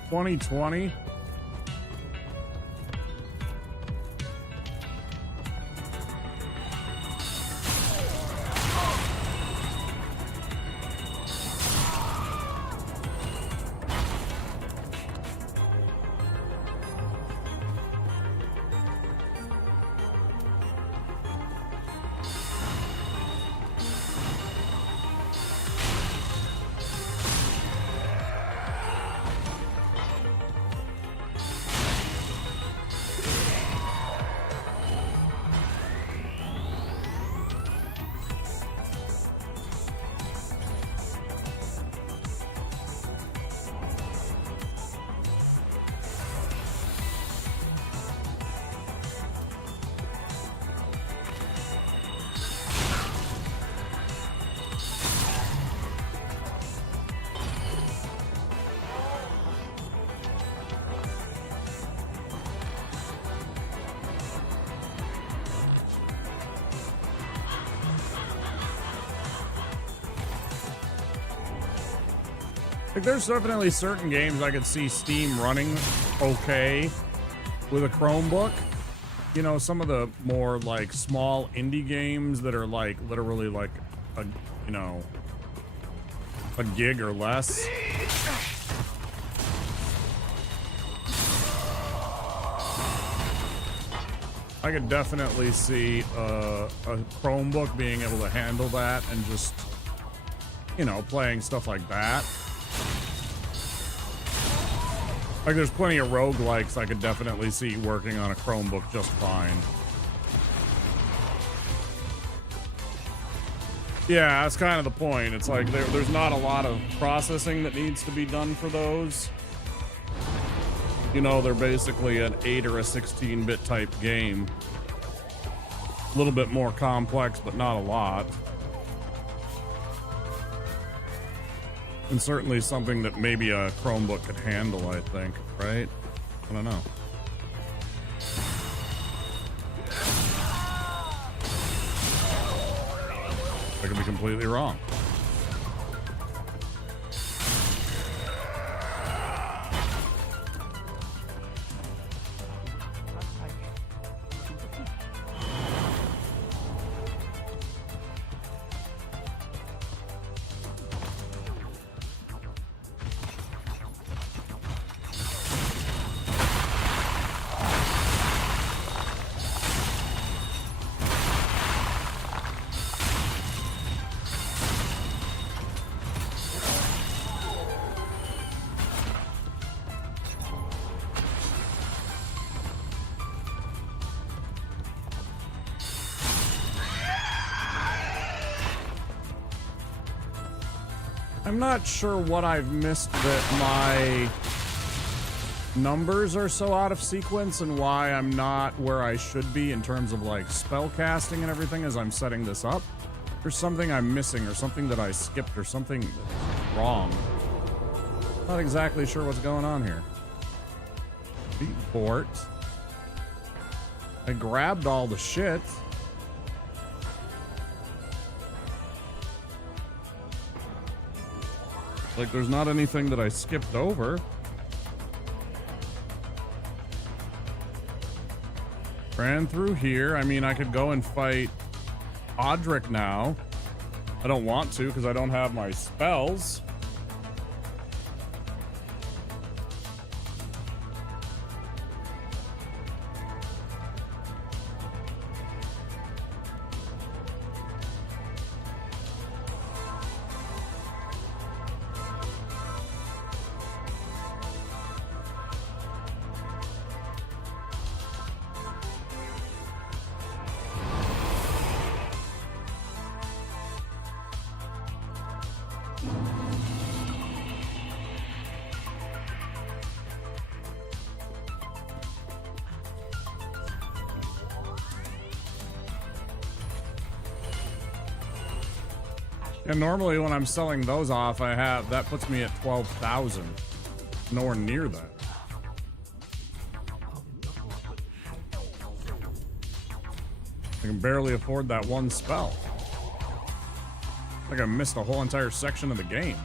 $20.20. Like, there's definitely certain games I could see Steam running okay with a Chromebook. You know, some of the more like small indie games that are like literally like a, you know, a gig or less. I could definitely see a Chromebook being able to handle that and just, you know, playing stuff like that. Like, there's plenty of roguelikes I could definitely see working on a Chromebook just fine. Yeah, that's kind of the point. It's like there's not a lot of processing that needs to be done for those. You know, they're basically an 8 or a 16-bit type game. A little bit more complex, but not a lot. And certainly something that maybe a Chromebook could handle, I think, right? I don't know. I could be completely wrong. I'm not sure what I've missed that my numbers are so out of sequence and why I'm not where I should be in terms of like spell casting and everything as I'm setting this up. There's something I'm missing or something that I skipped or something wrong. Not exactly sure what's going on here. Beat Bort. I grabbed all the shit. Like, there's not anything that I skipped over. Ran through here. I mean, I could go and fight Audric now. I don't want to because I don't have my spells. And normally when I'm selling those off, that puts me at 12,000. Nowhere near that. I can barely afford that one spell. Like I missed a whole entire section of the game.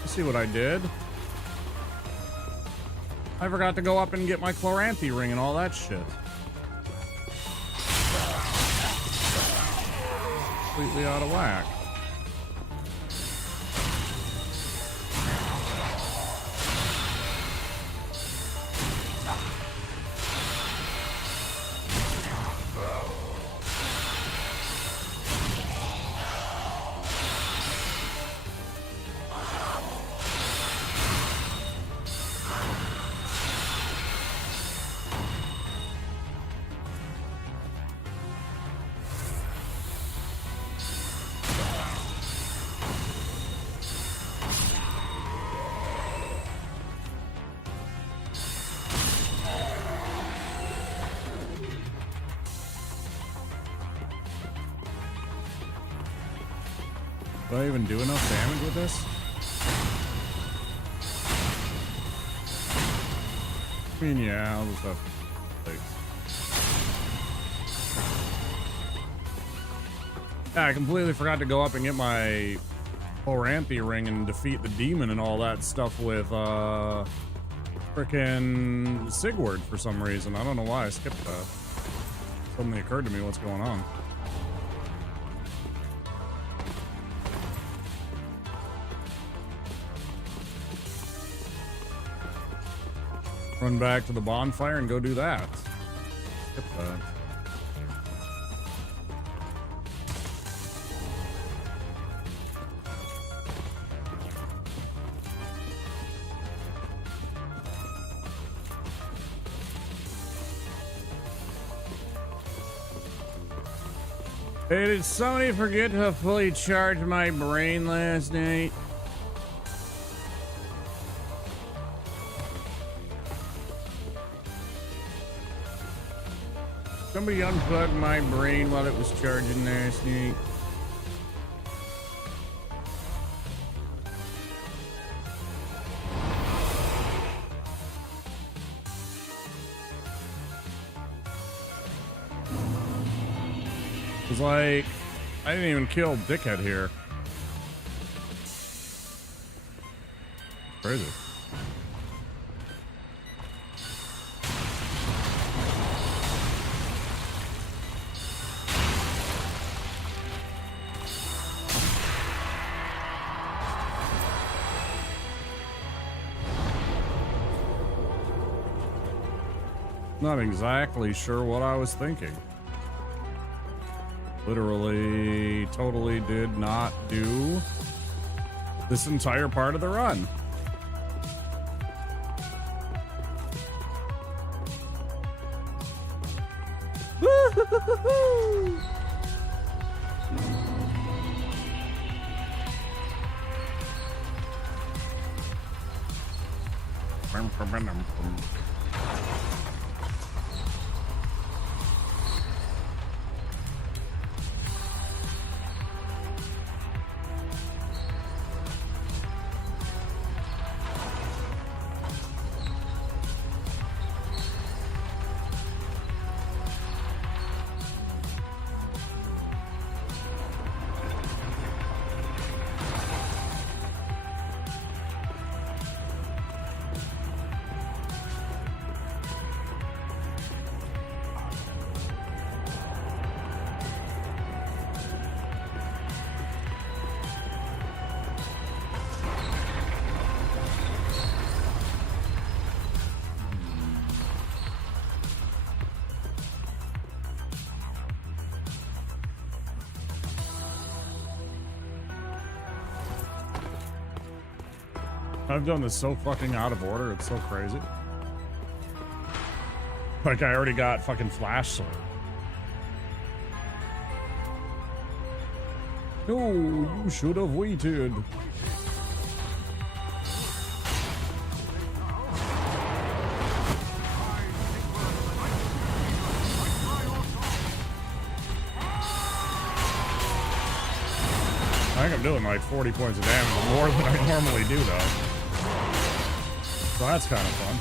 Let's see what I did. I forgot to go up and get my Chloranthy ring and all that shit. Completely out of whack. Do I even do enough damage with this? I mean, yeah, I'll just have to... Yeah, I completely forgot to go up and get my Chloranthy ring and defeat the demon and all that stuff with, frickin' Sigurd for some reason. I don't know why I skipped that. Suddenly occurred to me what's going on. Run back to the bonfire and go do that. Skip that. Hey, did somebody forget to fully charge my brain last night? Somebody unplugged my brain while it was charging last night. It was like, I didn't even kill Dickhead here. Crazy. Not exactly sure what I was thinking. Literally, totally did not do this entire part of the run. Woo-hoo-hoo-hoo-hoo! I've done this so fucking out of order, it's so crazy. Like I already got fucking Flash Sword. No, you should have waited. I think I'm doing like 40 points of damage, more than I normally do though. So that's kind of fun.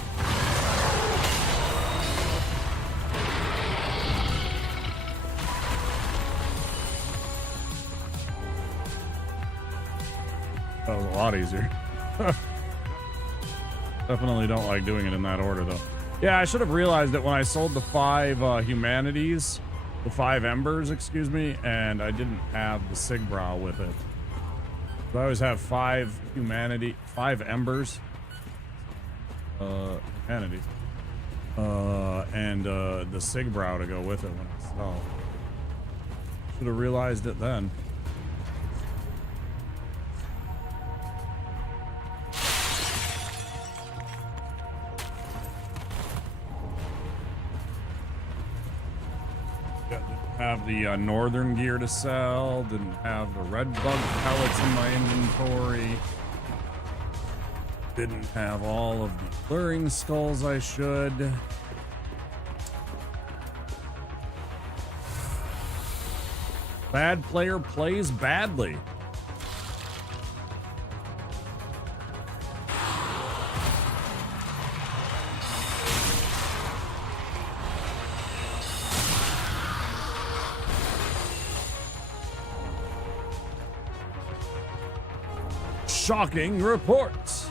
That was a lot easier. Definitely don't like doing it in that order though. Yeah, I should have realized it when I sold the 5 humanities, the 5 embers, excuse me, and I didn't have the Sigbrow with it. So I always have 5 embers. Humanity. And the Sigbrow to go with it when I sell. Should have realized it then. Didn't have the northern gear to sell. Didn't have the red bug pellets in my inventory. Didn't have all of the blurring skulls I should. Bad player plays badly. Shocking reports.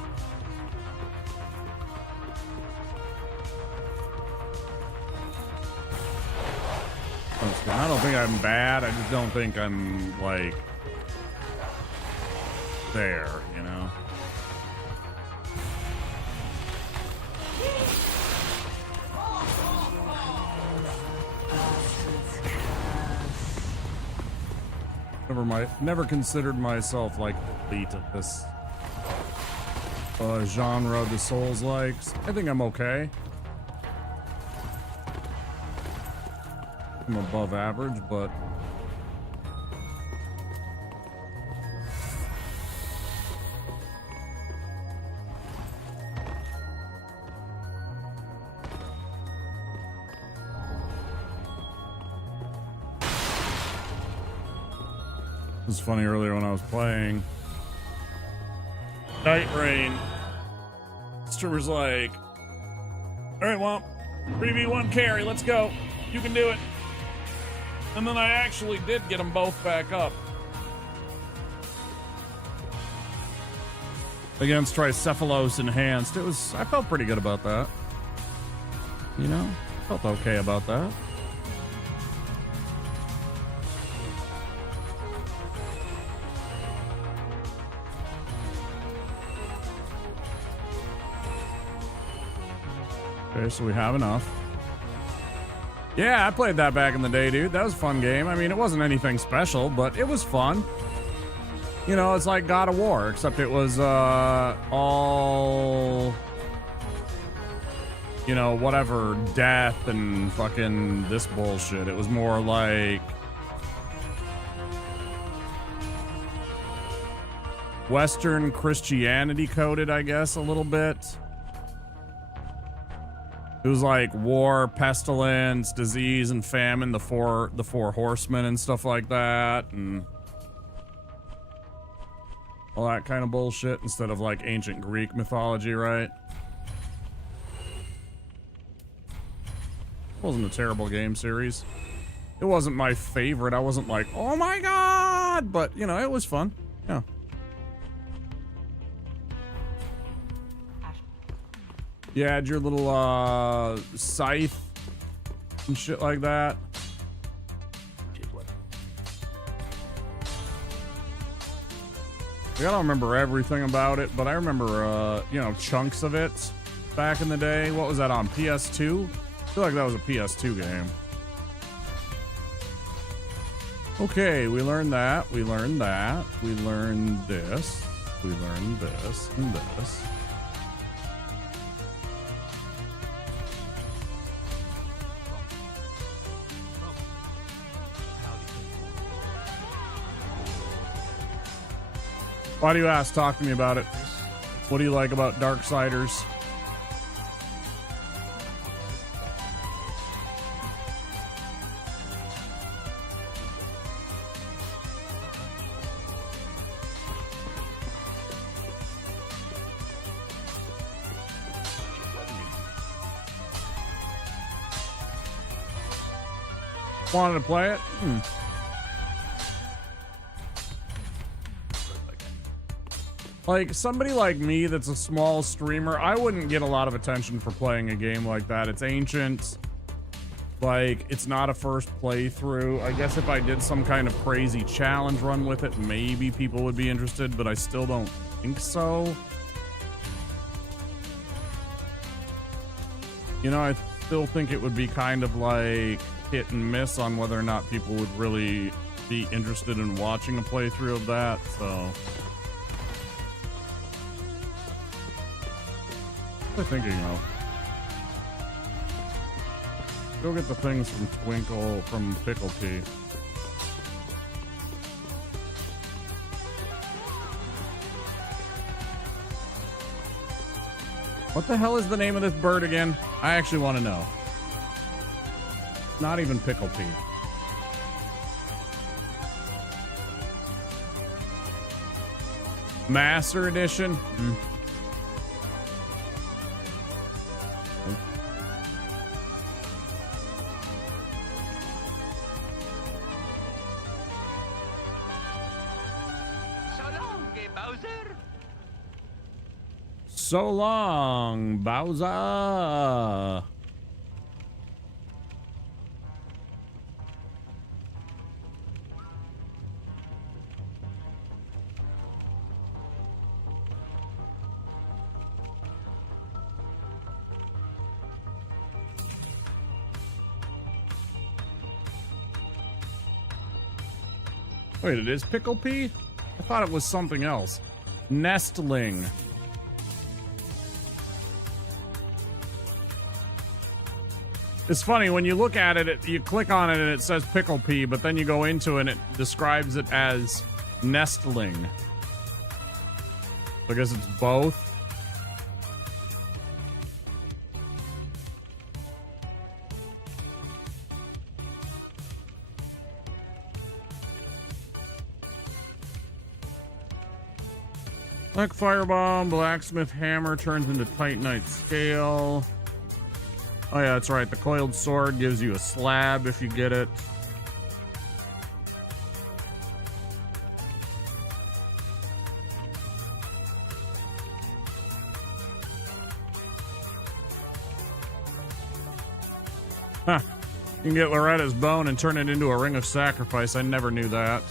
I don't think I'm bad. I just don't think I'm like there, you know. Never considered myself like elite at this genre the Souls likes. I think I'm okay. I'm above average, but it was funny earlier when I was playing Night Rain. Streamer's like, all right, well, 3v1 carry, let's go. You can do it. And then I actually did get them both back up. Against Tricephalos Enhanced. I felt pretty good about that. You know? Felt okay about that. Okay, so we have enough. Yeah, I played that back in the day, dude. That was a fun game. I mean, it wasn't anything special, but it was fun. You know, it's like God of War, except it was all, you know, whatever, death and fucking this bullshit. It was more like Western Christianity coded, I guess, a little bit. It was like war, pestilence, disease, and famine, the four horsemen and stuff like that, and all that kind of bullshit instead of like ancient Greek mythology, right? It wasn't a terrible game series. It wasn't my favorite. I wasn't like, oh my god, but you know, it was fun. Yeah. You had your little scythe and shit like that. I don't remember everything about it, but I remember, you know, chunks of it back in the day. What was that on PS2? I feel like that was a PS2 game. Okay, we learned that. We learned that. We learned this. We learned this and this. Why do you ask? Talk to me about it. What do you like about Darksiders? Wanted to play it? Like, somebody like me that's a small streamer, I wouldn't get a lot of attention for playing a game like that. It's ancient. Like, it's not a first playthrough. I guess if I did some kind of crazy challenge run with it, maybe people would be interested, but I still don't think so. You know, I still think it would be kind of like hit and miss on whether or not people would really be interested in watching a playthrough of that, so... What am I thinking of? Go get the things from from Pickle Pea. What the hell is the name of this bird again? I actually want to know. It's not even Pickle Pea. Master Edition? So long, Bowser. Wait, it is Pickle Pea? I thought it was something else. Nestling. It's funny, when you look at it, you click on it and it says Pickle Pea, but then you go into it and it describes it as nestling. I guess it's both. Black Firebomb, Blacksmith Hammer turns into Titanite Scale. Oh yeah, that's right. The Coiled Sword gives you a slab if you get it. Huh. You can get Loretta's bone and turn it into a ring of sacrifice. I never knew that.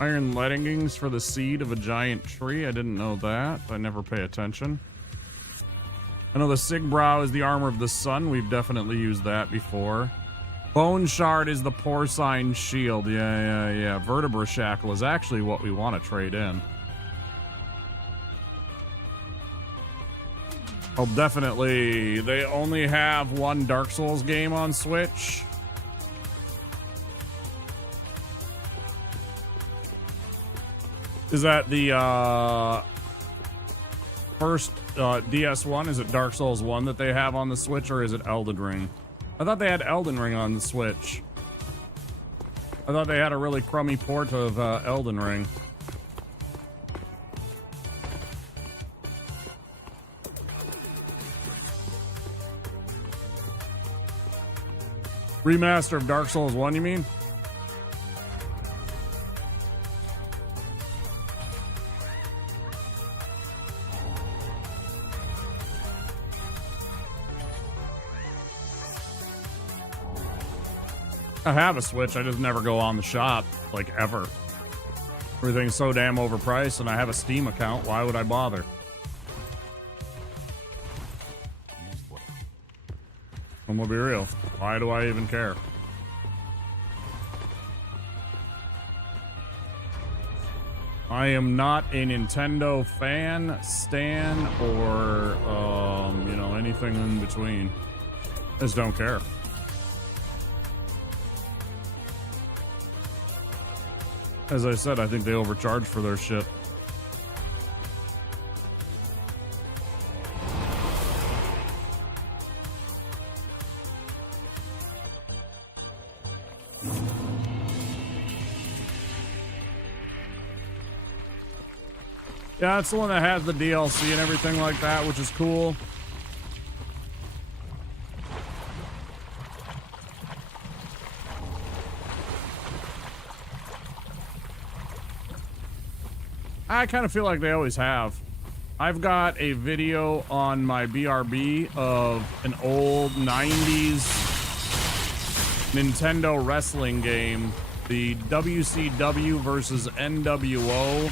Iron leggings for the seed of a giant tree. I didn't know that. I never pay attention. I know the Sigbrow is the armor of the sun. We've definitely used that before. Bone Shard is the porcine shield. Yeah. Vertebra Shackle is actually what we want to trade in. Oh, definitely. They only have one Dark Souls game on Switch. Is that the first DS1? Is it Dark Souls 1 that they have on the Switch, or is it Elden Ring? I thought they had Elden Ring on the Switch. I thought they had a really crummy port of Elden Ring. Remaster of Dark Souls 1, you mean? I have a Switch, I just never go on the shop, like, ever. Everything's so damn overpriced, and I have a Steam account. Why would I bother? I'm gonna be real. Why do I even care? I am not a Nintendo fan, stan, or, you know, anything in between. I just don't care. As I said, I think they overcharge for their shit. Yeah, it's the one that has the DLC and everything like that, which is cool. I kind of feel like they always have. I've got a video on my BRB of an old 90s Nintendo wrestling game, the WCW versus NWO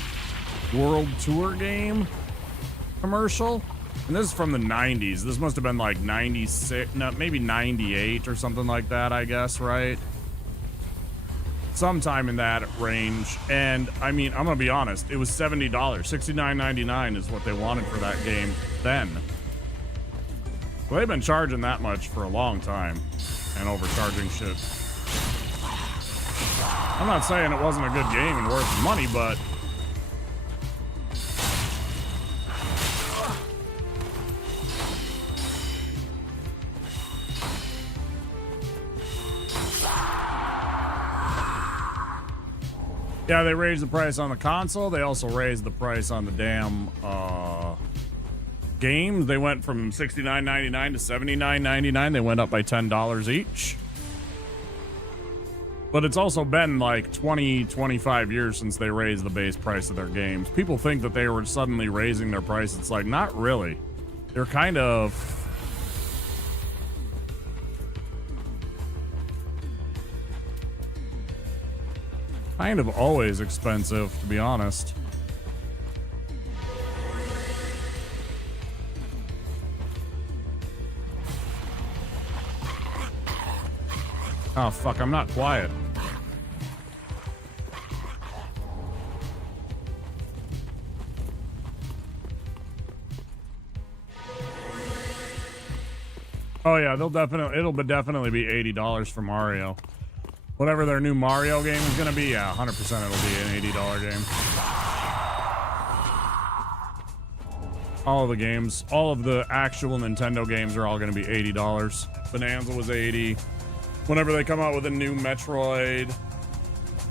World Tour game commercial. And this is from the 90s. This must have been like 96, no, maybe 98 or something like that, I guess, right? Sometime in that range. And I mean, I'm gonna be honest, it was $70. $69.99 is what they wanted for that game then. Well, they've been charging that much for a long time and overcharging shit. I'm not saying it wasn't a good game and worth the money, but yeah, they raised the price on the console. They also raised the price on the damn games. They went from $69.99 to $79.99. They went up by $10 each. But it's also been like 20, 25 years since they raised the base price of their games. People think that they were suddenly raising their price. It's like, not really. They're kind of always expensive, to be honest. Oh, fuck, I'm not quiet. Oh yeah, it'll definitely be $80 for Mario. Whatever their new Mario game is gonna be, yeah, 100% it'll be an $80 game. All of the games, all of the actual Nintendo games are all gonna be $80. Bonanza was 80. Whenever they come out with a new Metroid,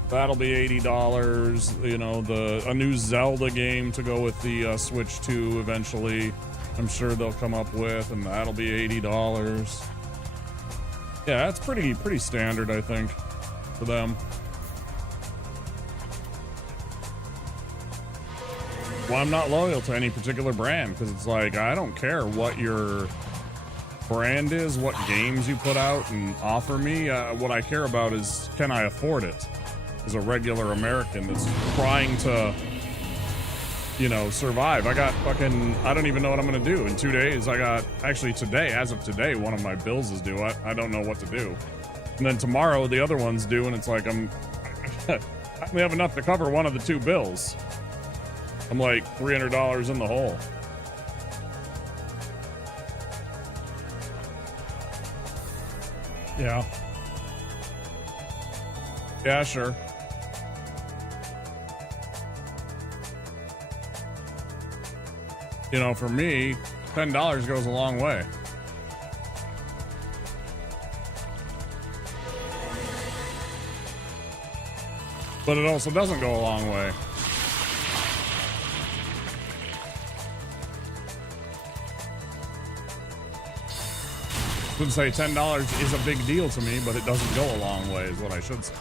that'll be $80. You know, a new Zelda game to go with the Switch 2 eventually, I'm sure they'll come up with, and that'll be $80. Yeah, that's pretty standard, I think, for them. Well, I'm not loyal to any particular brand, because it's like, I don't care what your brand is, what games you put out and offer me. What I care about is, can I afford it as a regular American that's trying to you know, survive. I got fucking, I don't even know what I'm gonna do. In 2 days, I got, actually today, as of today, one of my bills is due. I don't know what to do. And then tomorrow, the other one's due, and it's like, I only have enough to cover one of the 2 bills. I'm like $300 in the hole. Yeah. Yeah, sure. You know, for me, $10 goes a long way. But it also doesn't go a long way. I would say $10 is a big deal to me, but it doesn't go a long way, is what I should say.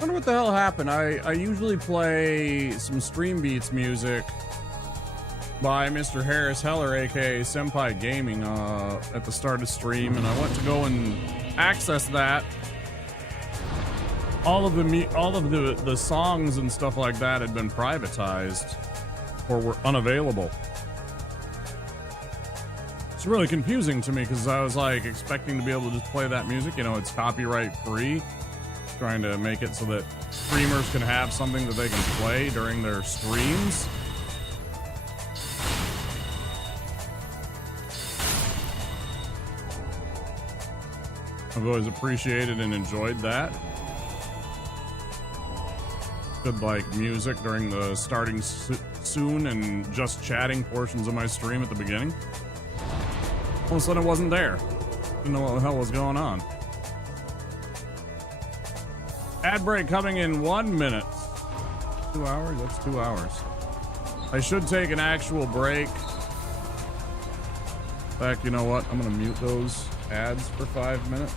Wonder what the hell happened. I usually play some Stream Beats music by Mr. Harris Heller, aka Senpai Gaming, at the start of stream, and I went to go and access that. All of the songs and stuff like that had been privatized or were unavailable. It's really confusing to me because I was like expecting to be able to just play that music. You know, it's copyright free. Trying to make it so that streamers can have something that they can play during their streams. I've always appreciated and enjoyed that. Good like music during the starting soon and just chatting portions of my stream at the beginning. All of a sudden it wasn't there. Didn't know what the hell was going on. Ad break coming in 1 minute. 2 hours? That's 2 hours. I should take an actual break. In fact, you know what? I'm gonna mute those ads for 5 minutes.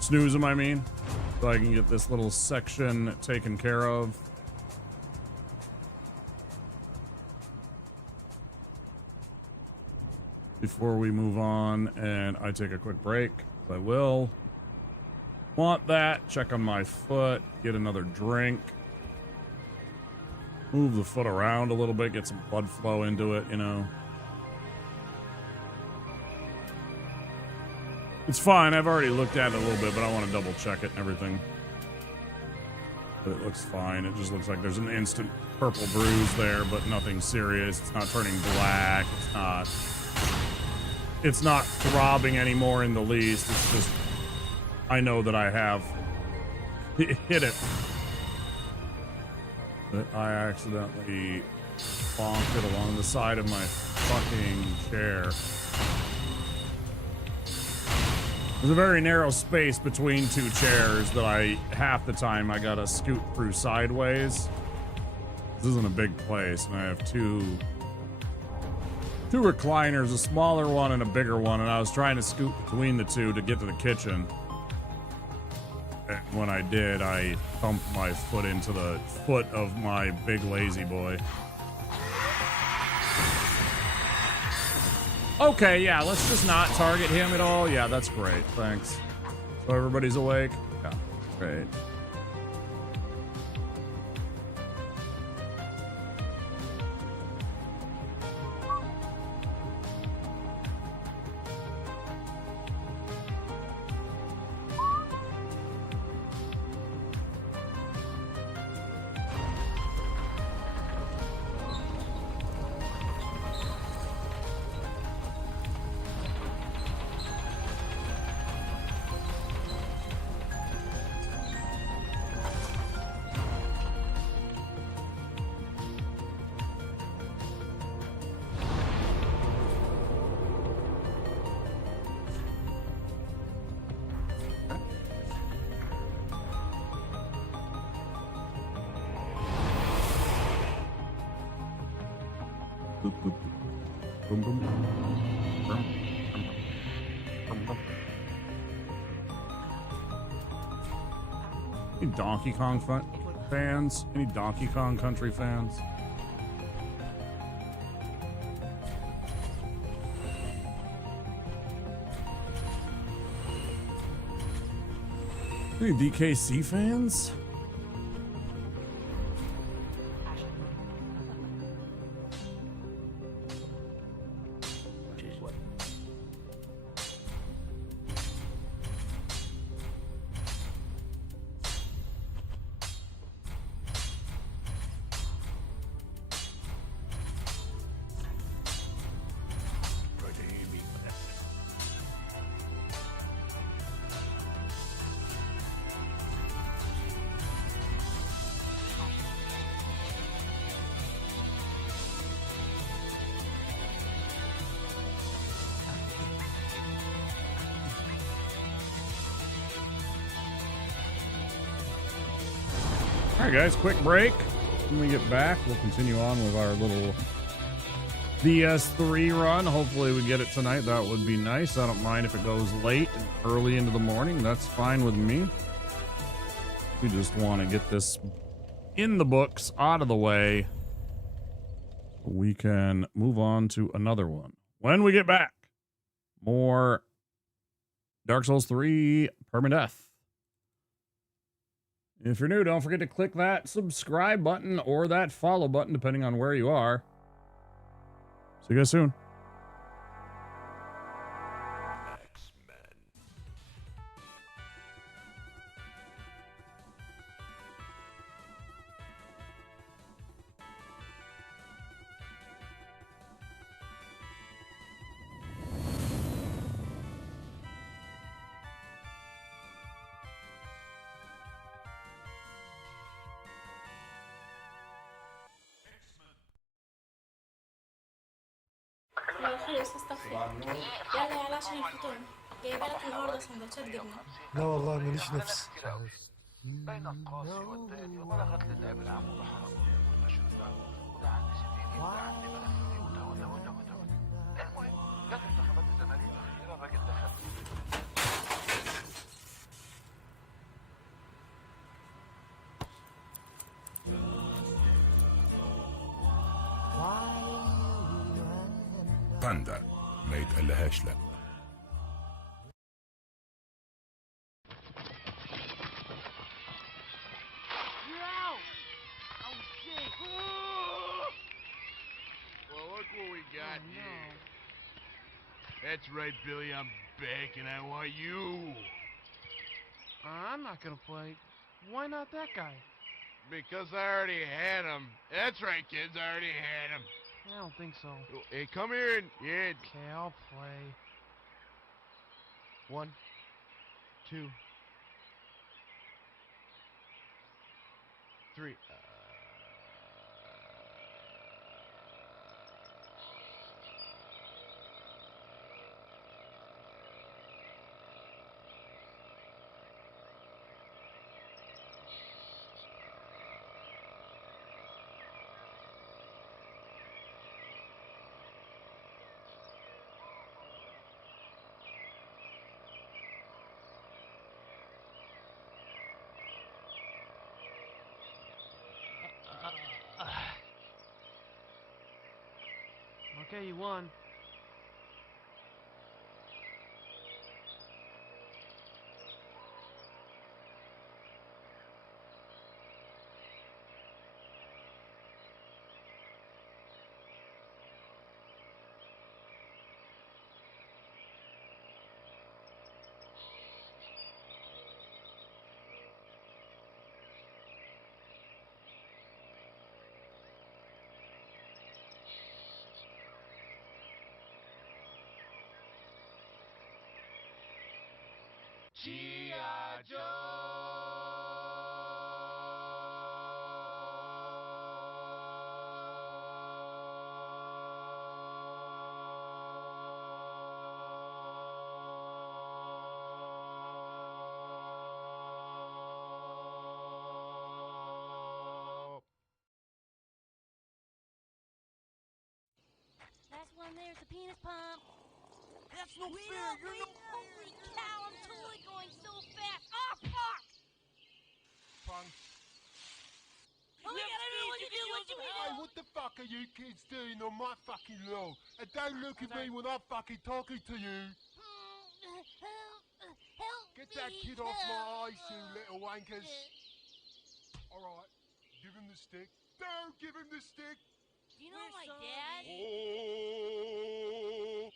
Snooze them, I mean. So I can get this little section taken care of. Before we move on and I take a quick break. I will. Want that. Check on my foot. Get another drink. Move the foot around a little bit. Get some blood flow into it, you know. It's fine. I've already looked at it a little bit, but I want to double check it and everything. But it looks fine. It just looks like there's an instant purple bruise there, but nothing serious. It's not turning black. It's not throbbing anymore in the least. It's just, I know that I have hit it. But I accidentally bonked it along the side of my fucking chair. There's a very narrow space between 2 chairs that half the time I gotta scoot through sideways. This isn't a big place, and I have two recliners, a smaller one and a bigger one, and I was trying to scoot between the 2 to get to the kitchen. And when I did, I thumped my foot into the foot of my big lazy boy. Okay, yeah, let's just not target him at all. Yeah, that's great. Thanks. So everybody's awake? Yeah, great. Boop, boop, boop. Boom, boom, boom. Brum, brum, brum, brum. Any Donkey Kong fans? Any Donkey Kong Country fans? Any DKC fans? All right, guys, quick break. When we get back, we'll continue on with our little DS3 run. Hopefully we get it tonight. That would be nice. I don't mind if it goes late and early into the morning. That's fine with me. We just want to get this in the books, out of the way. We can move on to another one. When we get back, more Dark Souls 3 Permadeath. If you're new, don't forget to click that subscribe button or that follow button, depending on where you are. See you guys soon. لو خلص استغفر. يلا يلا عشان الفطور. جايبه لك النهارده سندوتشات جبنه. لا والله ماليش نفس. بين القاسي والداني وبلغت للعب العام ضحى والمشروع ودعا النسبين ودعا لبلغ المهم جت انتخابات الزمالك الاخيره الراجل دخل باندا ما يتقلهاش لا. That's right, Billy. I'm back, and I want you. I'm not gonna play. Why not that guy? Because I already had him. That's right, kids. I already had him. I don't think so. Hey, come here and... Yeah. Okay, I'll play. 1, 2, 3. Okay, you won. G.I. there's a penis pump. That's no fair. You're no. Holy cow, I'm totally going so fast. Oh, fuck! Punk. Oh my god, I don't know what to do. What do we do? Hey, what the fuck are you kids doing on my fucking lawn? And don't look at me when I'm fucking talking to you. Help Get me, that kid off help. my eyes, you little wankers. Alright, give him the stick. Don't give him the stick. Do you know my dad? Oh,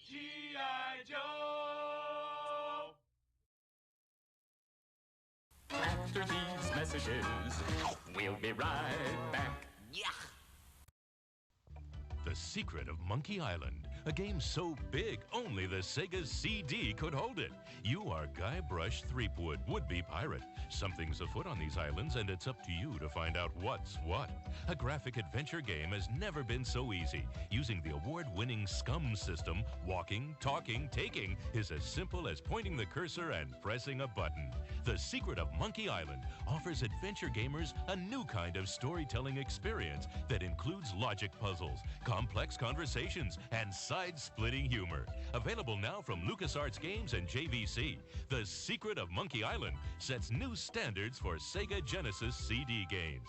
G.I. Joe. After these messages, we'll be right back. The Secret of Monkey Island, a game so big only the Sega CD could hold it. You are Guybrush Threepwood, would-be pirate. Something's afoot on these islands, and it's up to you to find out what's what. A graphic adventure game has never been so easy. Using the award-winning SCUM system, walking, talking, taking is as simple as pointing the cursor and pressing a button. The Secret of Monkey Island offers adventure gamers a new kind of storytelling experience that includes logic puzzles, complex conversations, and side-splitting humor. Available now from LucasArts Games and JVC, The Secret of Monkey Island sets new standards for Sega Genesis CD games.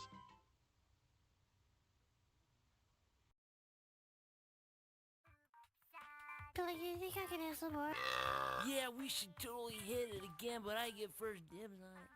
Billy, you think I can have some more? Yeah, we should totally hit it again, but I get first dibs on it.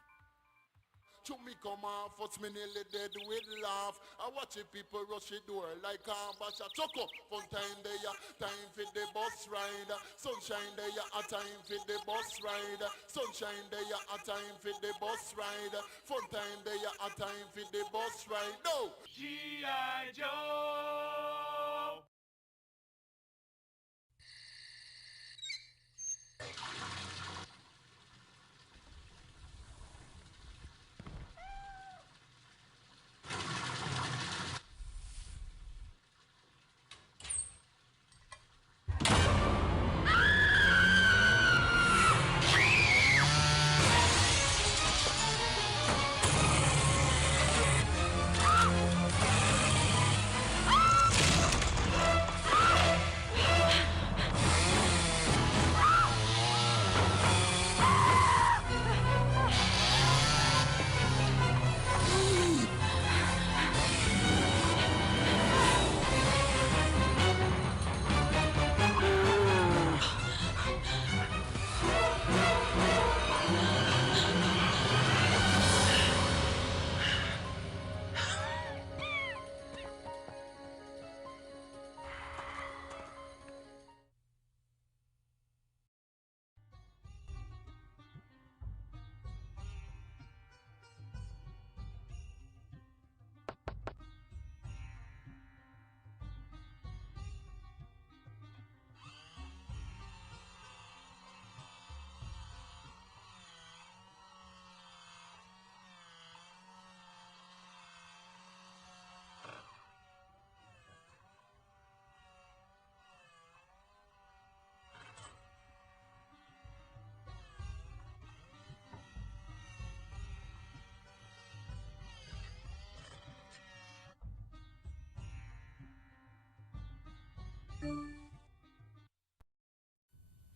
To me come off, what's me nearly dead with laugh. I watch it people rush the door like Ambasha. Chuck up, fun time there, time for the bus ride. Sunshine there, a time for the bus ride. Sunshine there, a time for the bus ride. Fun time there, a time for the bus ride. No! G.I. Joe.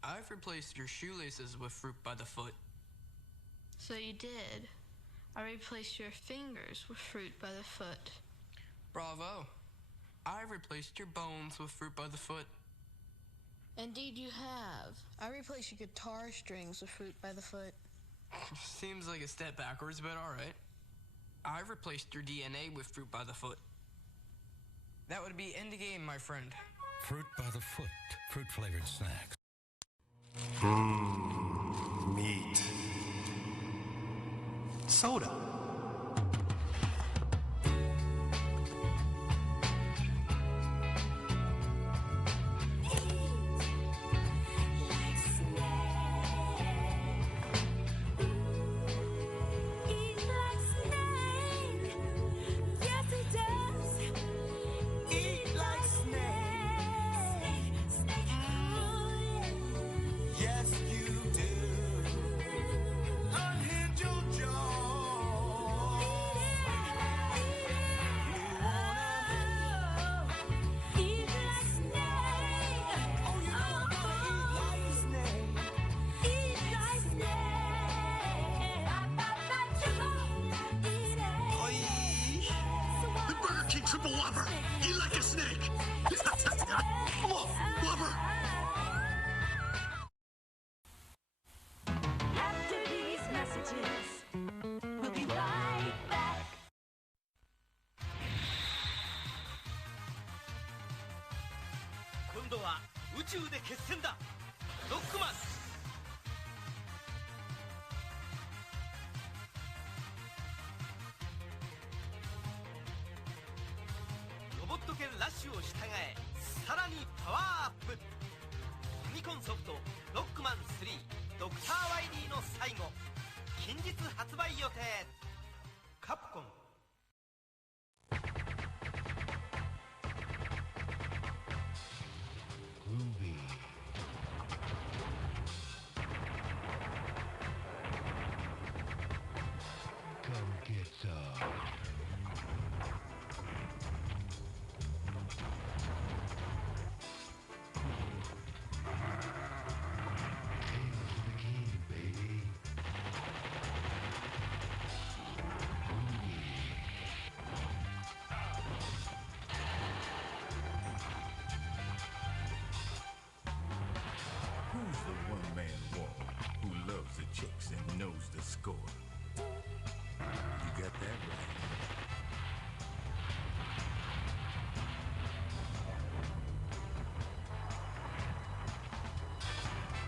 I've replaced your shoelaces with fruit by the foot. So you did. I replaced your fingers with fruit by the foot. Bravo. I replaced your bones with fruit by the foot. Indeed you have. I replaced your guitar strings with fruit by the foot. Seems like a step backwards, but alright. I replaced your DNA with fruit by the foot. That would be end the game, my friend. Fruit by the foot. Fruit-flavored snacks. Meat. Soda. Yes, you do. Unhinge your jaw. Blubber, eat like a snake. Oh, Blubber. After these messages, we'll be right back. 今度は宇宙で決戦だ。ロックマン。ロボット犬ラッシュを従え、さらにパワーアップ。ファミコンソフトロックマン3ドクターワイリーの最後、近日発売予定。カプコン。Groovy. Come get some. Hail to the king, baby. Who's the one-man wall who loves the chicks and knows the score? You got that right.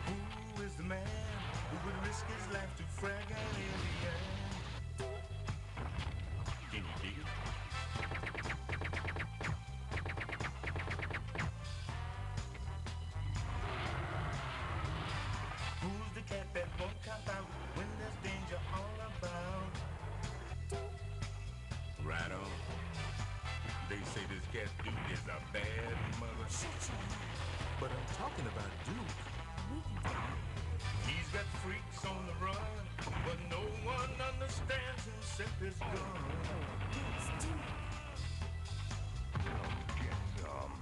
Who is the man who would risk his life to frag an alien? Can you dig it? Who's the cat that won't cop out when there's danger all about? Right on. They say this cat Duke is a bad mother. But I'm talking about Duke. He's got freaks on the run, but no one understands him except his gun. Get some.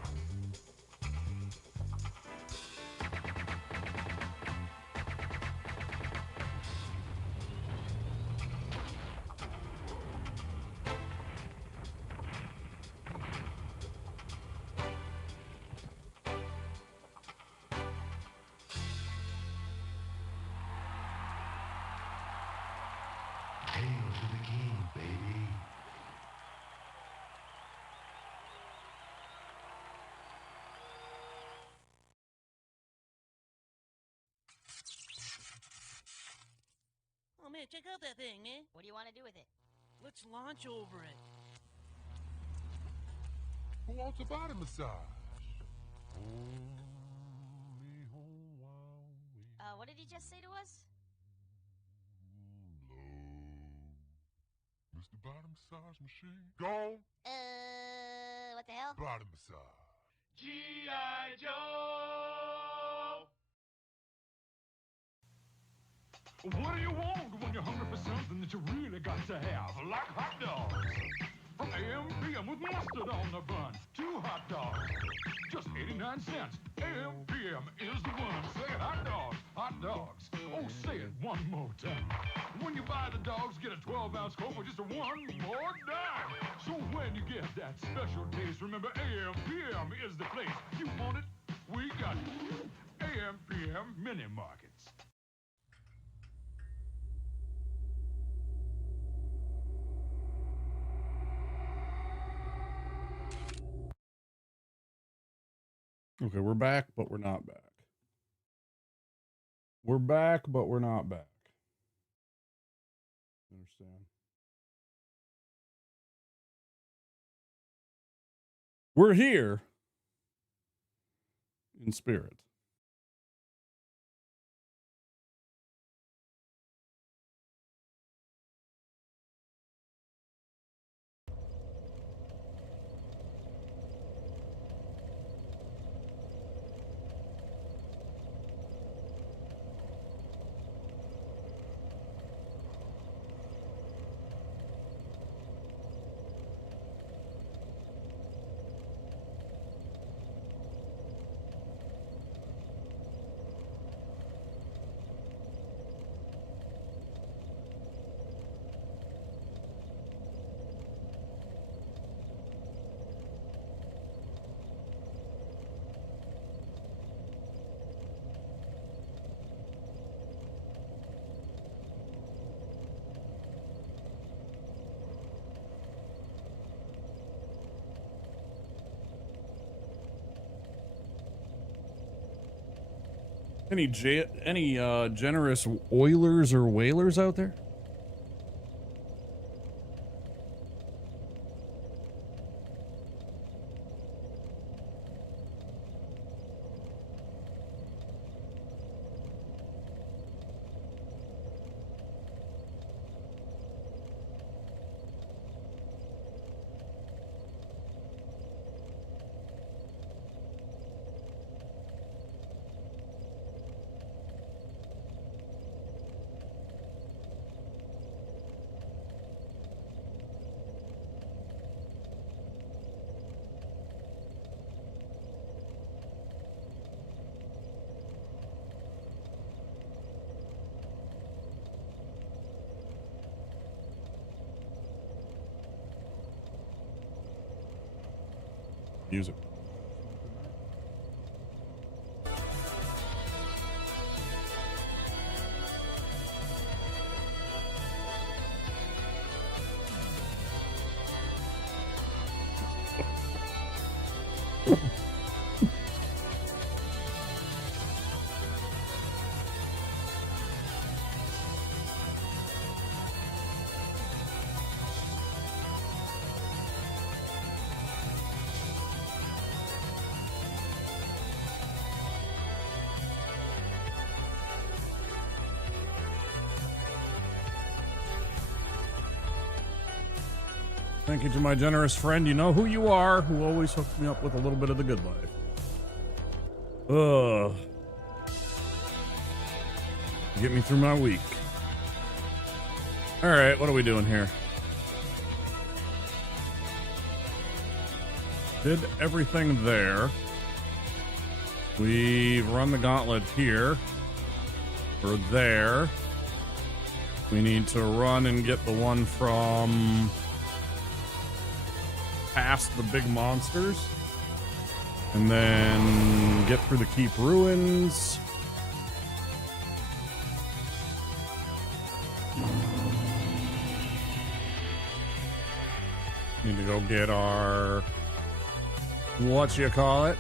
Hail to the king, baby. Oh man, check out that thing, man. What do you want to do with it? Let's launch over it. Who wants a body massage? What did he just say to us? Mr. Body Massage Machine. Gone. What the hell? Body massage. G.I. Joe! What do you want when you're hungry for something that you really got to have? Like hot dogs. From AM PM with mustard on the bun. 2 hot dogs. Just 89 cents. AM PM is the one. Say it, hot dogs. Hot dogs. Oh, say it one more time. When you buy the dogs, get a 12-ounce Coke for just one more dime. So when you get that special taste, remember AM PM is the place. You want it? We got it. AM PM Mini Markets. Okay, we're back, but we're not back. We're back, but we're not back. Understand? We're here in spirit. Any generous oilers or whalers out there? Music. Thank you to my generous friend. You know who you are, who always hooks me up with a little bit of the good life. Ugh. Get me through my week. All right, what are we doing here? Did everything there. We've run the gauntlet here. We're there. We need to run and get the one from past the big monsters. And then get through the Keep Ruins. Need to go get our... whatchamacallit?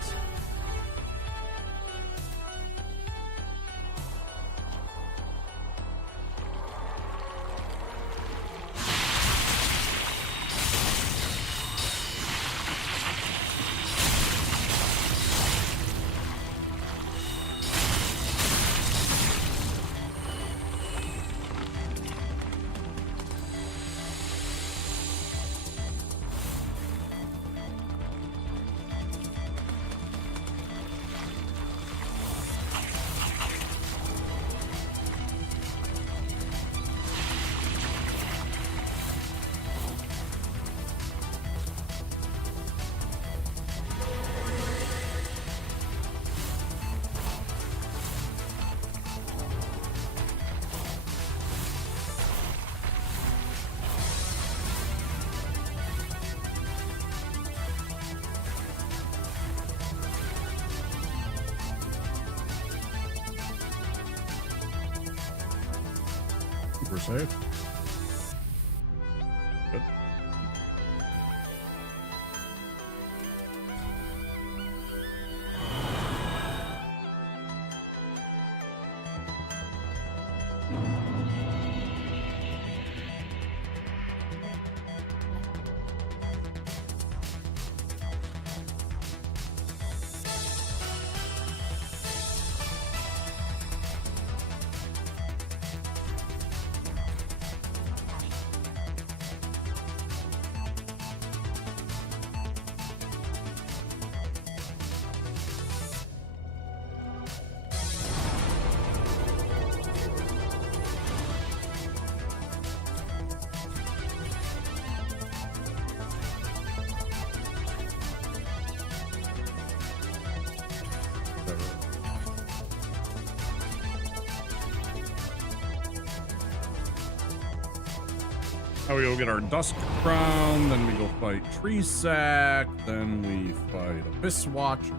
We're safe. Good. Now we go get our Dusk Crown, then we go fight Tree Sack, then we fight Abyss Watcher.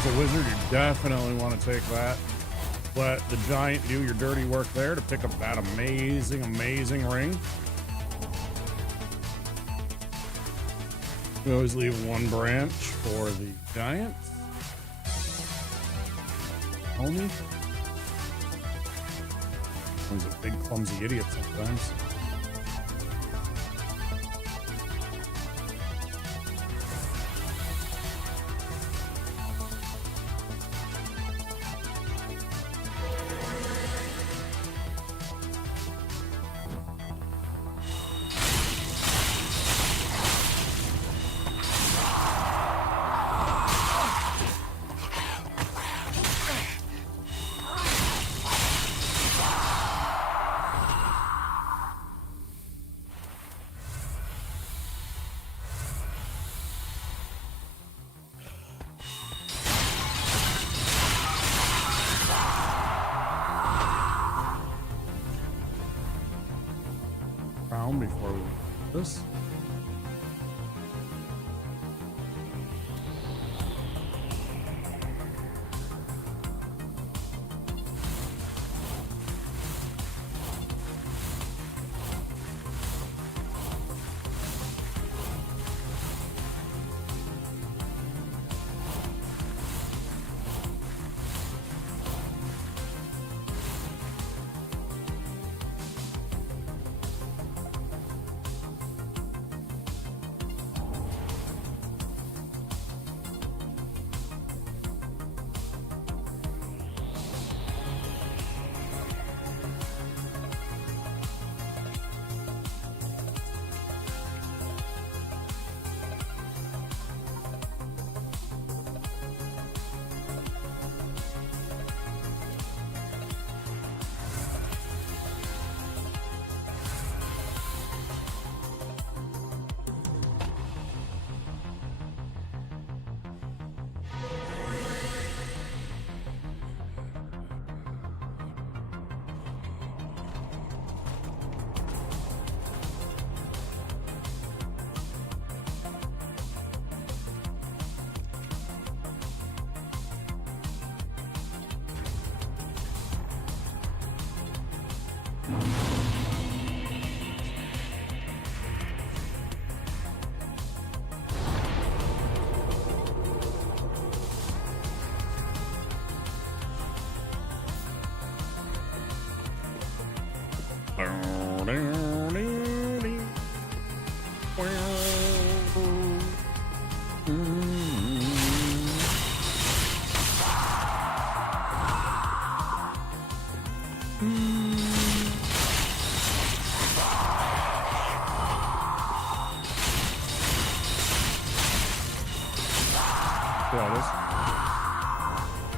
as a wizard, you definitely want to take that. Let the giant do your dirty work there to pick up that amazing, amazing ring. We always leave one branch for the giant. Homie. He's a big, clumsy idiot sometimes. Before we do this.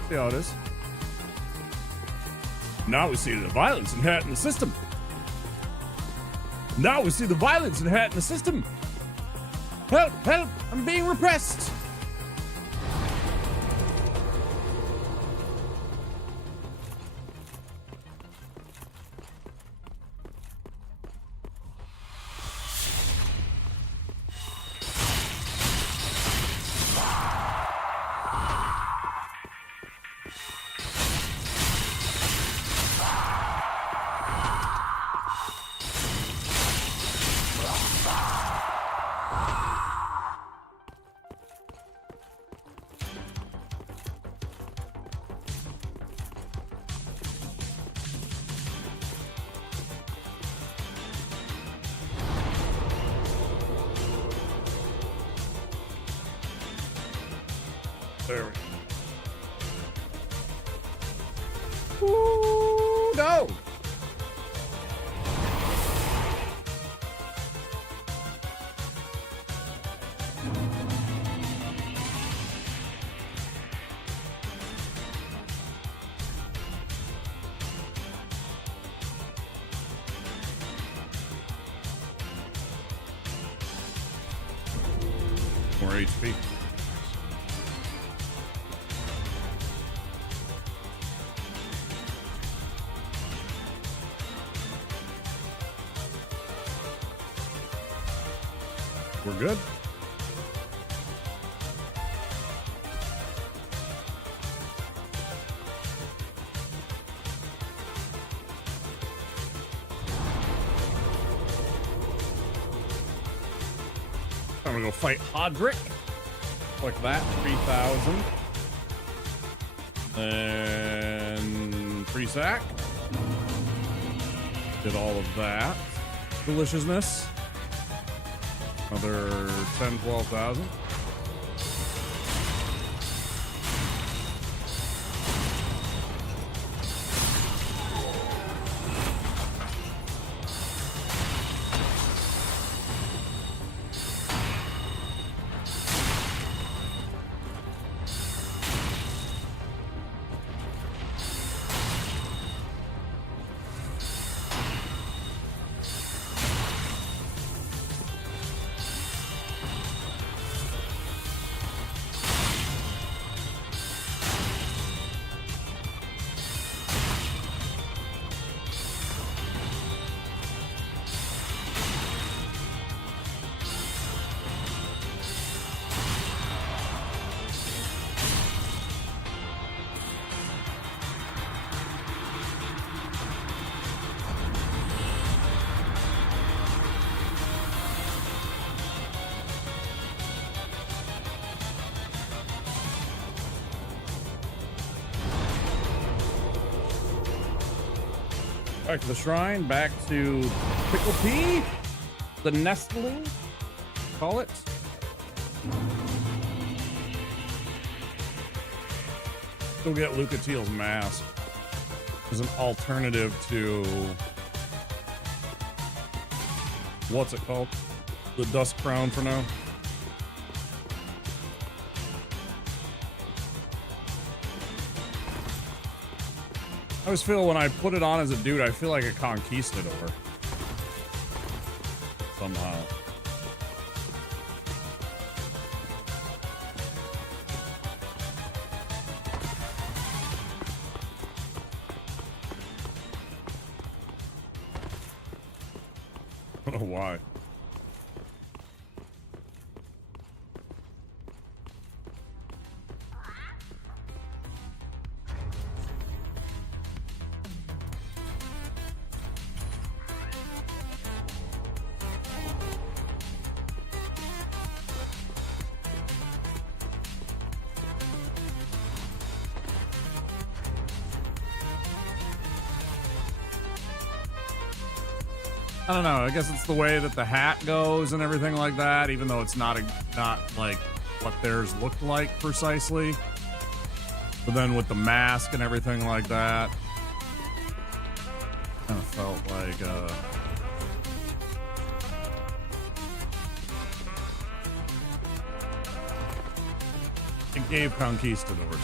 See how it is. Now we see the violence inherent in the system. Now we see the violence inherent in the system. Help! Help! I'm being repressed! There we go. Ooh, no! More HP. We're good. I'm gonna go fight Hodrick. Click that, 3,000. Then pre-sack. Did all of that. Deliciousness. Another 10, 12,000. Back to the shrine, back to Pickle Pea, the nestling, call it. Go get Lucatiel's mask as an alternative to, what's it called? The Dust Crown for now. I always feel when I put it on as a dude, I feel like a conquistador. Somehow. I don't know why. I don't know. I guess it's the way that the hat goes and everything like that, even though it's not like what theirs looked like precisely. But then with the mask and everything like that, kind of felt like it gave Conquistador to me.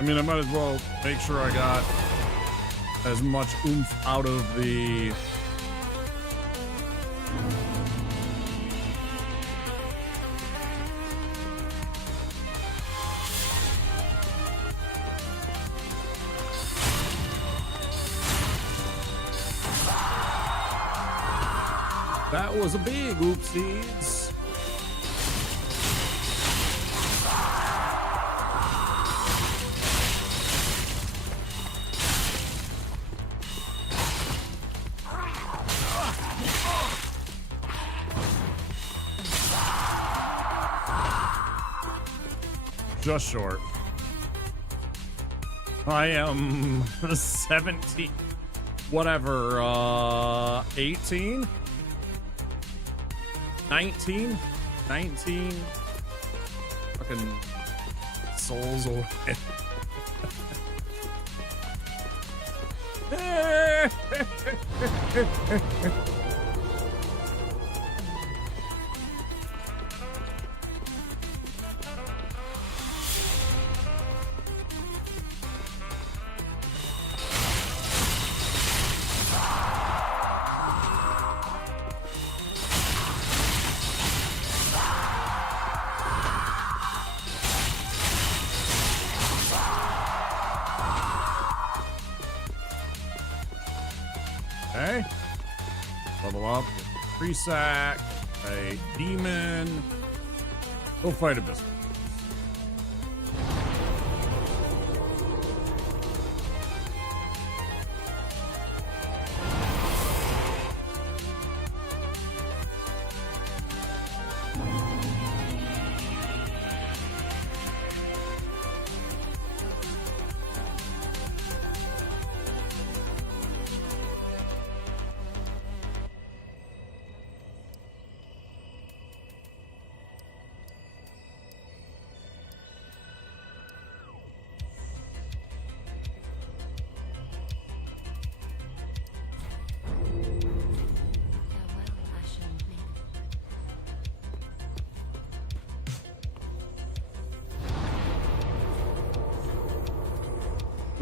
I mean, I might as well make sure I got as much oomph out of the that was a big oopsies. Just short. I am 17, whatever, 18, 19, fucking souls away. Okay. Level up. Pre-sack. A demon. Go fight a business.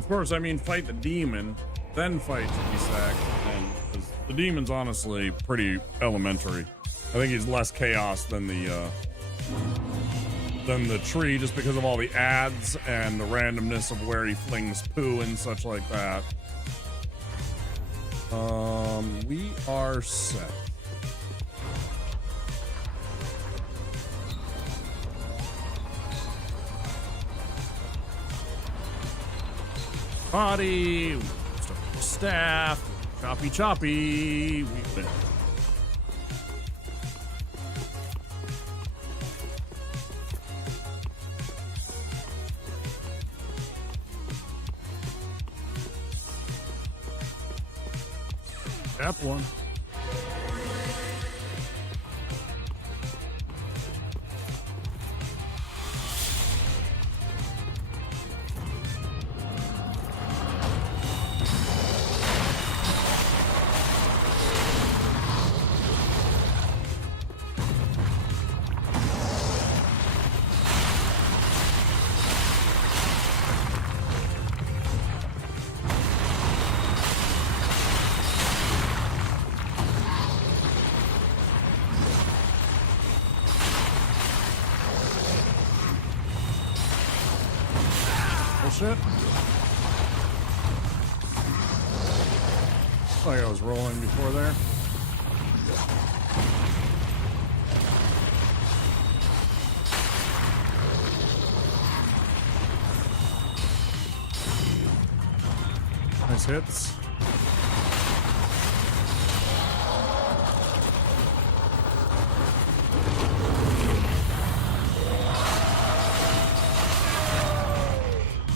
Of course, I mean fight the demon, then fight Isak, and 'cause the demon's honestly pretty elementary. I think he's less chaos than the tree, just because of all the ads and the randomness of where he flings poo and such like that. We are set. Body, staff, choppy, we win. Step one. Bullshit. Looks like I was rolling before there. Nice hits.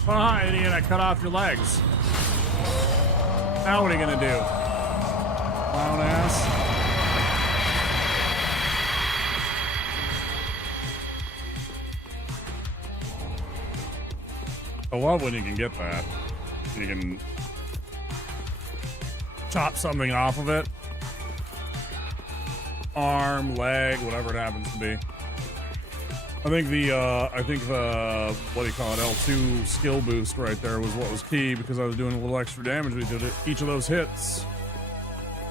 Oh, hi, idiot. I cut off your legs. Now what are you gonna do? Clown ass. I love when you can get that. You can chop something off of it. Arm, leg, whatever it happens to be. I think the what do you call it, L2 skill boost right there was what was key, because I was doing a little extra damage. We did it. Each of those hits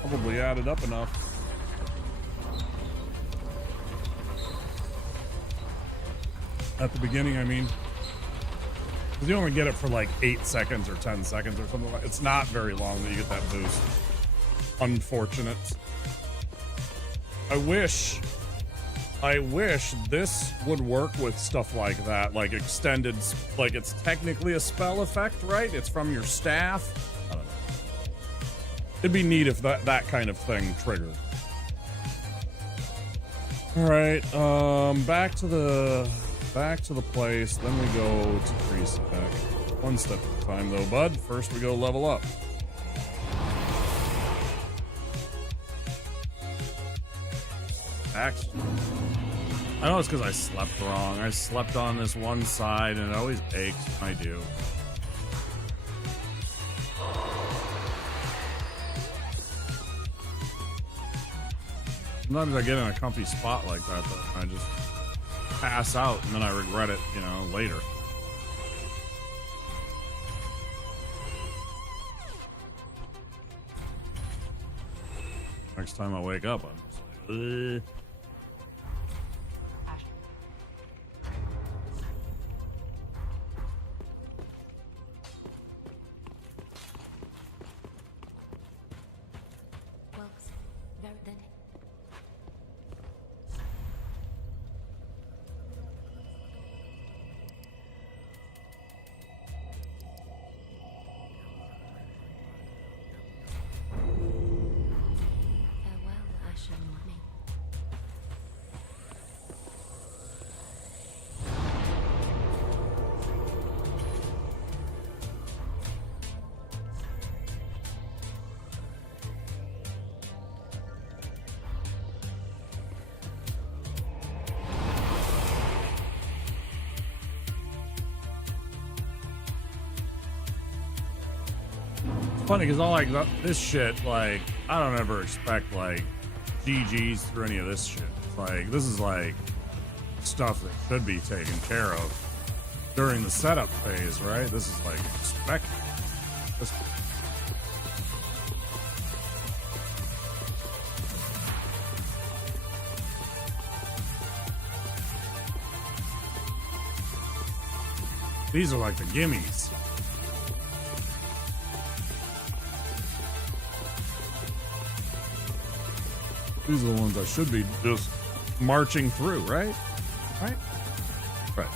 probably added up enough. At the beginning, I mean. Because you only get it for like 8 seconds or 10 seconds or something like that. It's not very long that you get that boost. Unfortunate. I wish this would work with stuff like that, like extended, like it's technically a spell effect, right? It's from your staff. I don't know. It'd be neat if that kind of thing triggered. All right, back to the place. Then we go to Priest Attack. One step at a time, though, bud. First, we go level up. Axe. I know it's because I slept wrong. I slept on this one side, and it always aches when I do. Sometimes I get in a comfy spot like that, though, and I just pass out, and then I regret it, you know, later. Next time I wake up, I'm just like, ugh. Funny because all like this shit, like I don't ever expect like GGs through any of this shit. Like this is like stuff that should be taken care of during the setup phase, right? This is like expected. Just these are like the gimmies. These are the ones I should be just marching through, right? Right? Right.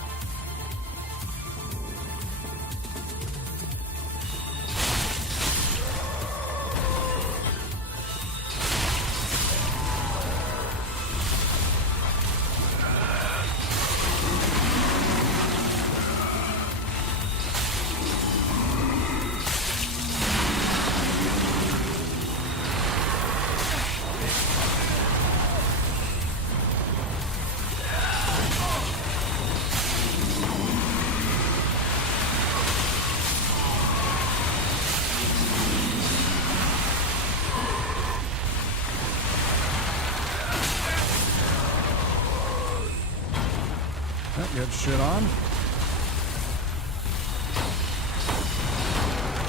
Get shit on.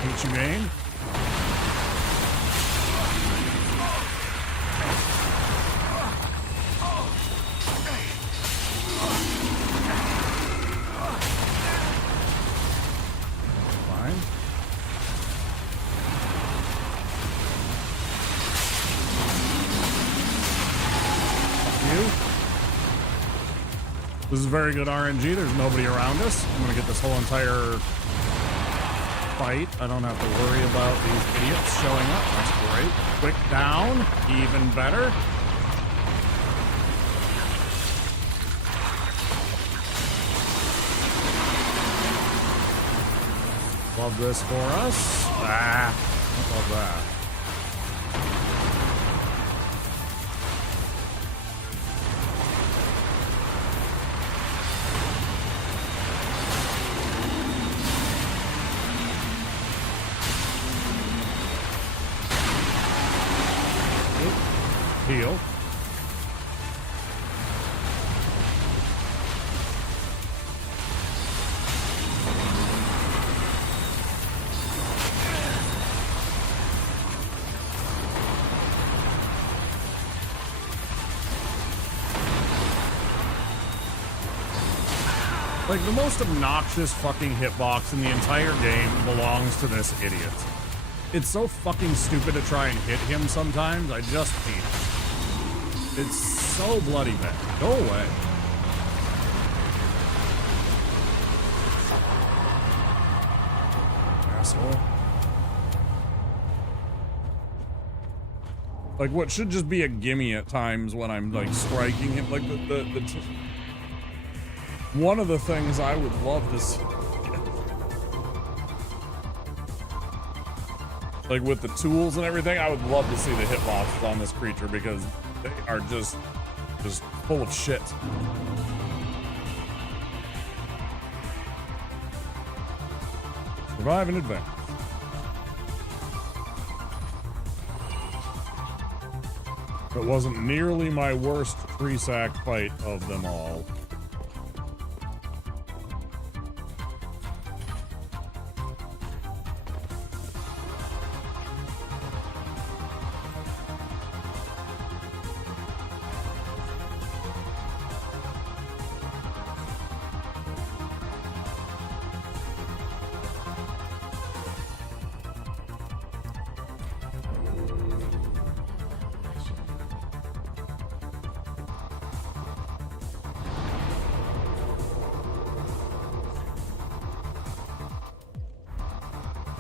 Hate you, Bane. Fine. You. This is very good RNG. There's nobody around us. I'm gonna get this whole entire fight. I don't have to worry about these idiots showing up. That's great. Quick down, even better. Love this for us. Ah, I love that. Heal. Like, the most obnoxious fucking hitbox in the entire game belongs to this idiot. It's so fucking stupid to try and hit him sometimes. I just hate it. It's so bloody bad. Go away. Asshole. Like, what should just be a gimme at times when I'm, like, striking him. Like, one of the things I would love to see, like with the tools and everything, I would love to see the hitboxes on this creature because they are just full of shit. Survive and advance. It wasn't nearly my worst tree sack fight of them all.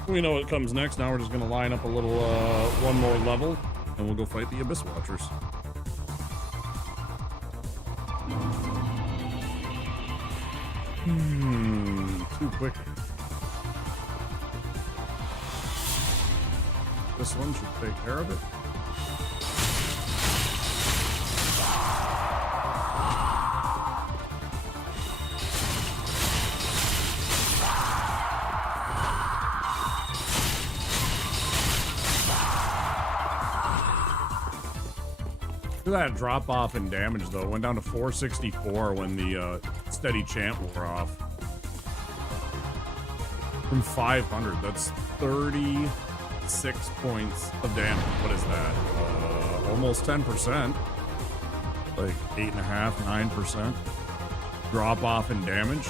We know what comes next. Now we're just gonna line up a little one more level and we'll go fight the Abyss Watchers. Too quick. This one should take care of it. That drop off in damage though. It went down to 464 when the steady chant wore off. from 500. That's 36 points of damage. What is that? Almost 10%. Like 8.5, 9% drop off in damage.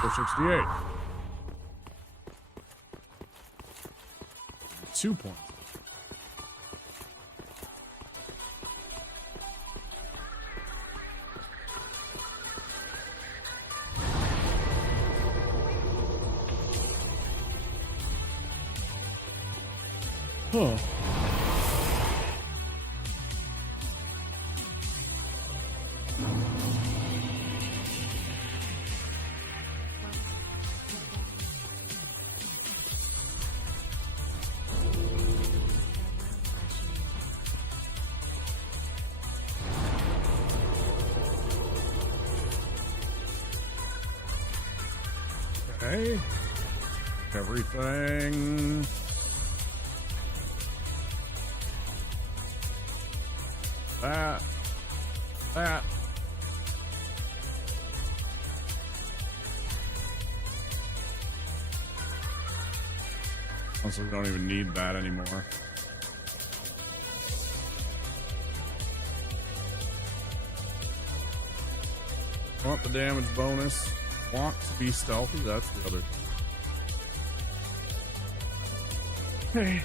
For 68. 2 points. Huh. Okay. Everything. That. Also, we don't even need that anymore. Want the damage bonus. Want to be stealthy. That's the other thing. Hey.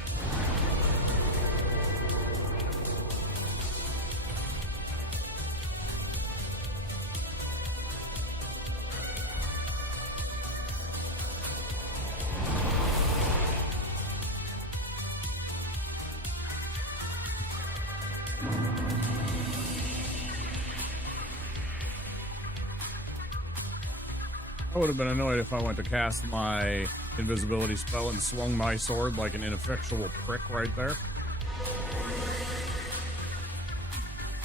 I would have been annoyed if I went to cast my invisibility spell and swung my sword like an ineffectual prick right there.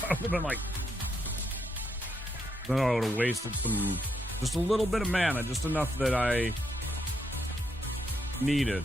I would have been like... Then I would have wasted just a little bit of mana, just enough that I needed.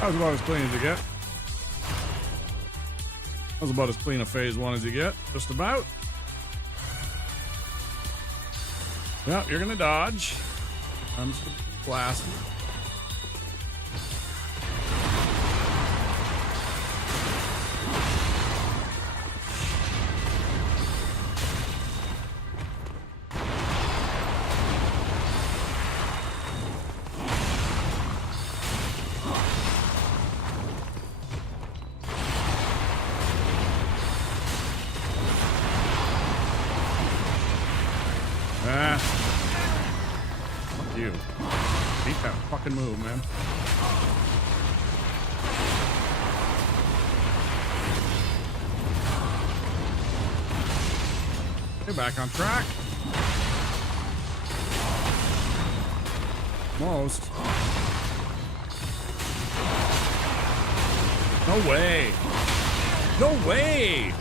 That was about as clean as you get. That was about as clean a phase one as you get. Just about. Yep, you're gonna dodge. I'm just blasting. Move, man. Get back on track. Almost. No way. No way.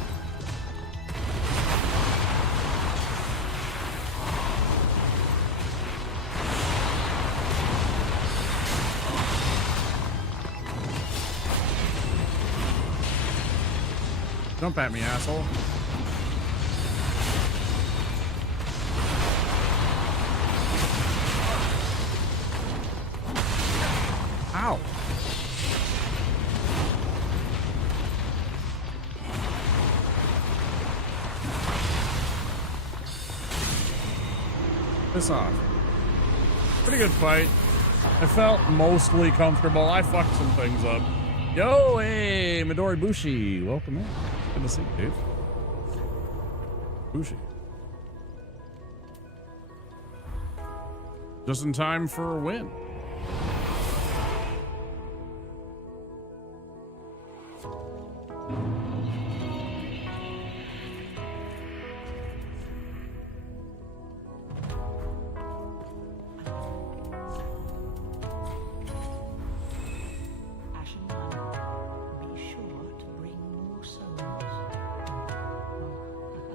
Jump at me, asshole. Ow. Piss off. Pretty good fight. I felt mostly comfortable. I fucked some things up. Yo, hey, Midori Bushi. Welcome in. Good to see you, dude. Bushi. Just in time for a win.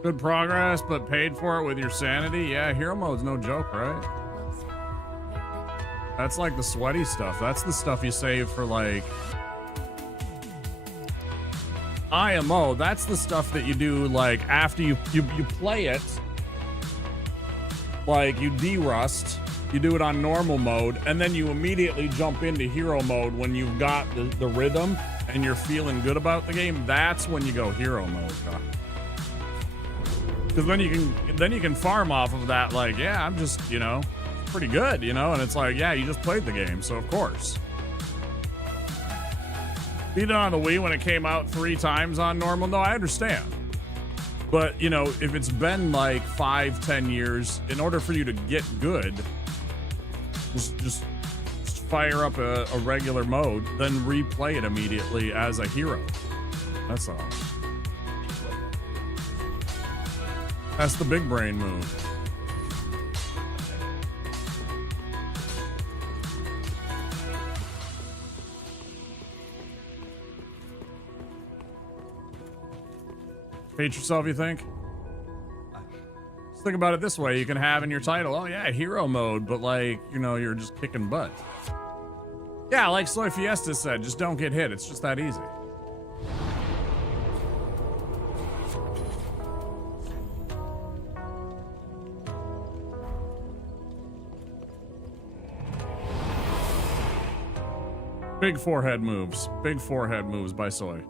Good progress, but paid for it with your sanity. Yeah, hero mode's no joke, right? That's like the sweaty stuff. That's the stuff you save for like IMO. That's the stuff that you do like after you play it. Like you de-rust, you do it on normal mode, and then you immediately jump into hero mode when you've got the rhythm and you're feeling good about the game. That's when you go hero mode. Because then you can farm off of that, like, yeah, I'm just, you know, pretty good, you know, and it's like, yeah, you just played the game, so of course. Beat it on the Wii when it came out 3 times on normal, no, I understand. But, you know, if it's been like 5-10 years, in order for you to get good, just fire up a regular mode, then replay it immediately as a hero. That's all. That's the big brain move. Hate yourself, you think? Just think about it this way. You can have in your title, oh yeah, hero mode, but like, you know, you're just kicking butt. Yeah, like Soy Fiesta said, just don't get hit. It's just that easy. Big forehead moves. Big forehead moves by Soy.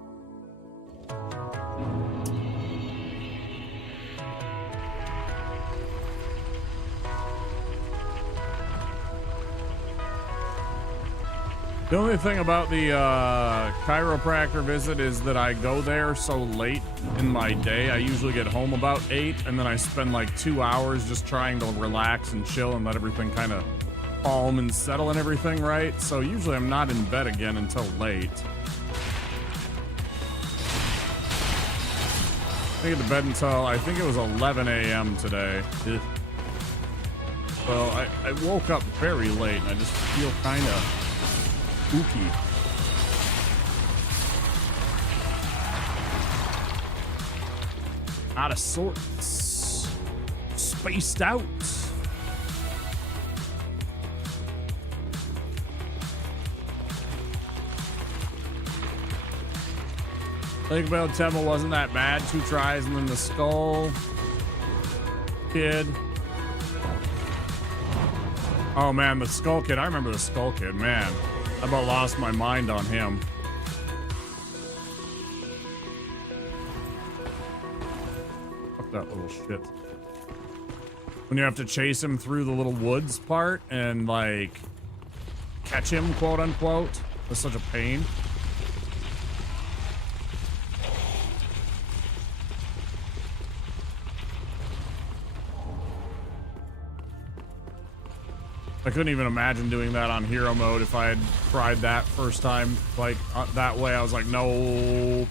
The only thing about the chiropractor visit is that I go there so late in my day. I usually get home about 8, and then I spend like 2 hours just trying to relax and chill and let everything kind of calm and settle and everything, right? So usually I'm not in bed again until late. I get to bed until, I think it was 11 a.m. today. Well, I woke up very late and I just feel kind of spooky. Out of sorts. Spaced out. Think about Temple wasn't that bad. 2 tries and then the skull kid. Oh man, the skull kid. I remember the skull kid, man. I about lost my mind on him. Fuck that little shit. When you have to chase him through the little woods part and like catch him, quote unquote. That's such a pain. I couldn't even imagine doing that on hero mode if I had tried that first time, like that way. I was like, no.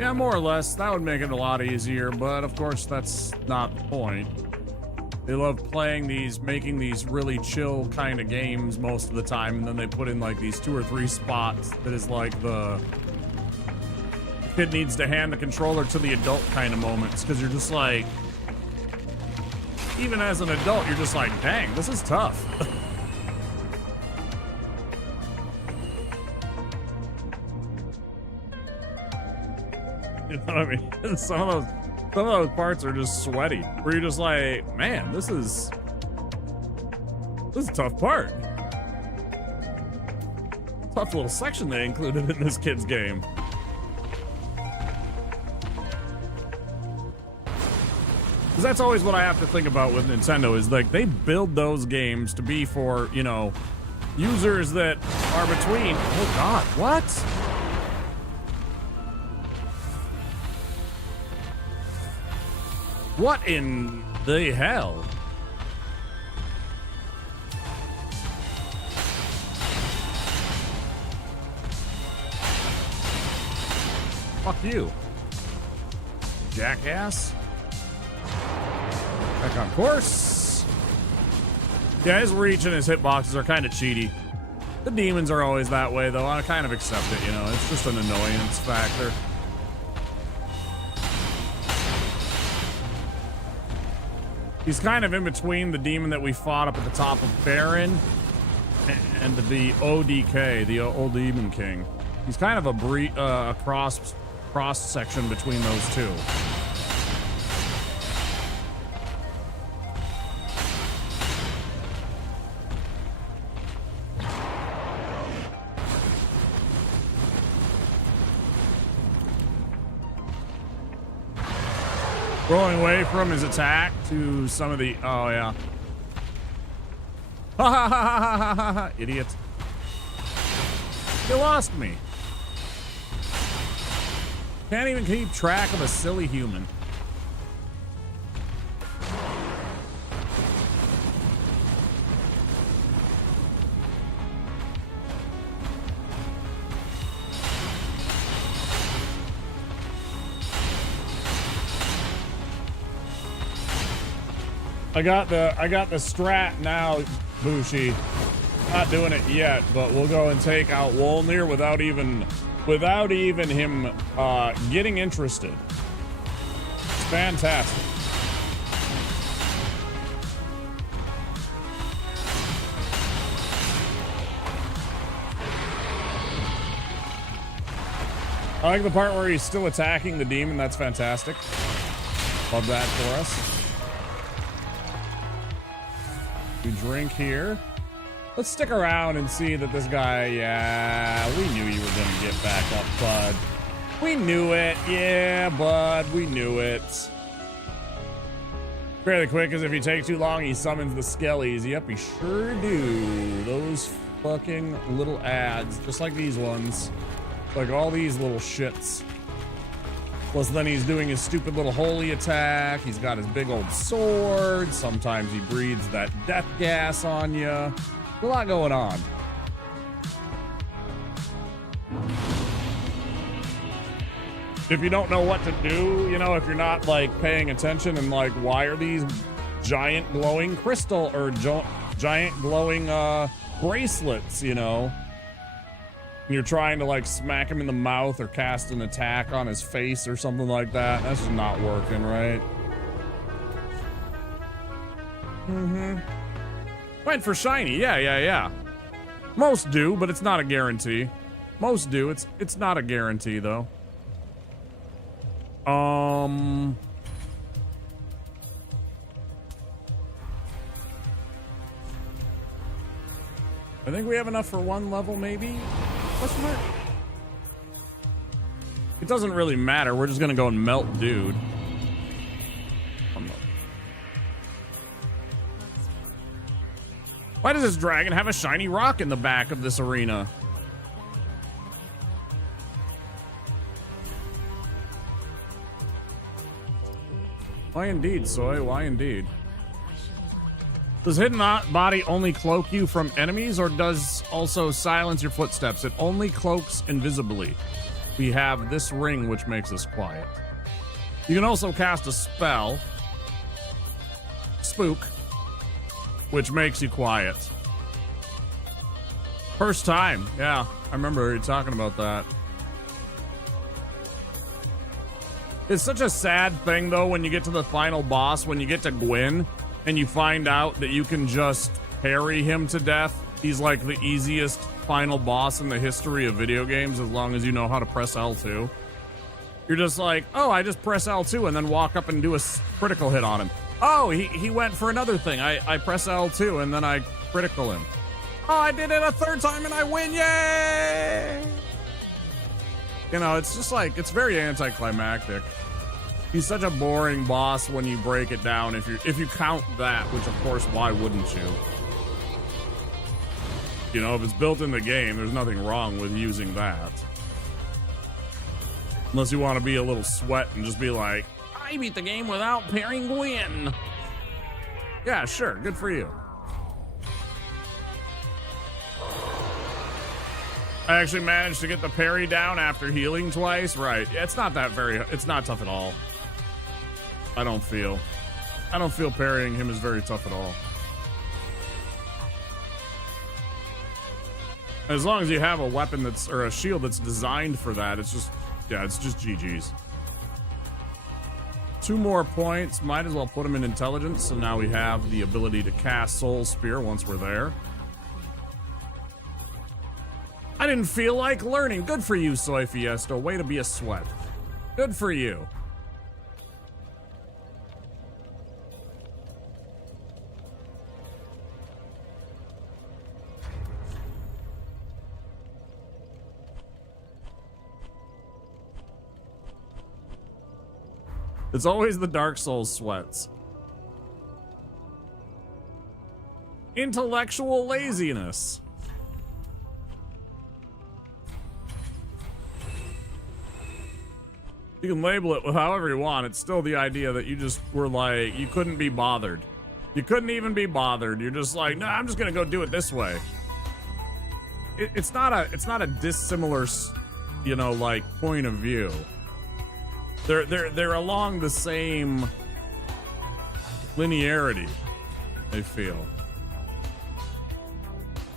Yeah, more or less. That would make it a lot easier, but of course that's not the point. They love playing these, making these really chill kind of games most of the time, and then they put in like these 2 or 3 spots that is like the kid needs to hand the controller to the adult kind of moments, because you're just like, even as an adult, you're just like, dang, this is tough. You know what I mean? Some of those parts are just sweaty, where you're just like, man, this is a tough part. Tough little section they included in this kid's game. Because that's always what I have to think about with Nintendo, is like they build those games to be for, you know, users that are between. Oh God, what? What in the hell? Fuck you, jackass. Back on course. Yeah, his reach and his hitboxes are kind of cheaty. The demons are always that way, though. I kind of accept it, you know. It's just an annoyance factor. He's kind of in between the demon that we fought up at the top of Baron and the ODK, the Old Demon King. He's kind of a cross section between those two. Rolling away from his attack to some of the... Oh, yeah. Ha ha ha ha ha ha ha! Idiot. You lost me. Can't even keep track of a silly human. I got the strat now, Bushi. Not doing it yet, but we'll go and take out Wolnir without even him getting interested. It's fantastic. I like the part where he's still attacking the demon. That's fantastic. Love that for us. We drink here. Let's stick around and see that this guy, yeah, we knew you were gonna get back up, bud. We knew it. Yeah, bud, we knew it. Fairly quick, because if you take too long, he summons the skellies. Yep, he sure do. Those fucking little ads, just like these ones. Like all these little shits. Plus then he's doing his stupid little holy attack. He's got his big old sword. Sometimes he breathes that death gas on you. A lot going on. If you don't know what to do, you know, if you're not like paying attention and like, why are these giant glowing crystal or giant glowing bracelets, you know? And you're trying to like smack him in the mouth or cast an attack on his face or something like that. That's just not working, right? Mm-hmm. Went for shiny. Yeah. Most do, but it's not a guarantee. Most do. It's not a guarantee though. I think we have enough for one level, maybe? Question mark? It doesn't really matter. We're just gonna go and melt dude. Why does this dragon have a shiny rock in the back of this arena? Why indeed, Soy? Why indeed? Does hidden body only cloak you from enemies, or does also silence your footsteps? It only cloaks invisibly. we have this ring, which makes us quiet. You can also cast a spell, Spook, which makes you quiet. First time, yeah, I remember you talking about that. It's such a sad thing, though, when you get to the final boss, when you get to Gwyn, and you find out that you can just parry him to death. He's like the easiest final boss in the history of video games, as long as you know how to press L2. You're just like, oh, I just press L2 and then walk up and do a critical hit on him. Oh, he went for another thing. I press L2 and then I critical him. Oh, I did it a third time and I win, yay! You know, it's just like, it's very anticlimactic. He's such a boring boss when you break it down, if you count that, which of course, why wouldn't you? You know, if it's built in the game, there's nothing wrong with using that. Unless you want to be a little sweat and just be like, I beat the game without parrying Gwyn. Yeah, sure, good for you. I actually managed to get the parry down after healing twice. Right, yeah, it's not tough at all. I don't feel parrying him is very tough at all. As long as you have a weapon or a shield that's designed for that, it's just GG's. 2 more points, might as well put them in intelligence, so now we have the ability to cast Soul Spear once we're there. I didn't feel like learning. Good for you, Soy Fiesta. Way to be a sweat. Good for you. It's always the Dark Souls sweats. Intellectual laziness. You can label it however you want. It's still the idea that you just were like, you couldn't be bothered. You couldn't even be bothered. You're just like, no, I'm just gonna go do it this way. It's not a dissimilar, you know, like point of view. They're along the same linearity, I feel.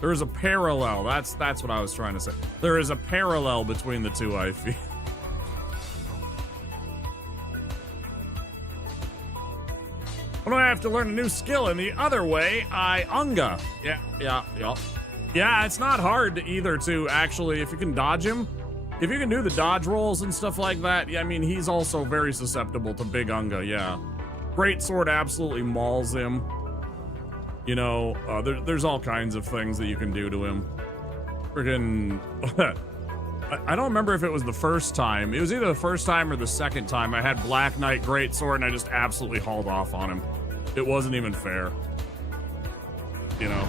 There is a parallel. That's what I was trying to say. There is a parallel between the two, I feel. When I have to learn a new skill in the other way, I unga. Yeah, it's not hard either to actually, if you can dodge him. If you can do the dodge rolls and stuff like that, yeah, I mean, he's also very susceptible to Big Unga, yeah. Great Sword absolutely mauls him. You know, there's all kinds of things that you can do to him. Friggin' I don't remember if it was the first time. It was either the first time or the second time I had Black Knight Great Sword and I just absolutely hauled off on him. It wasn't even fair. You know?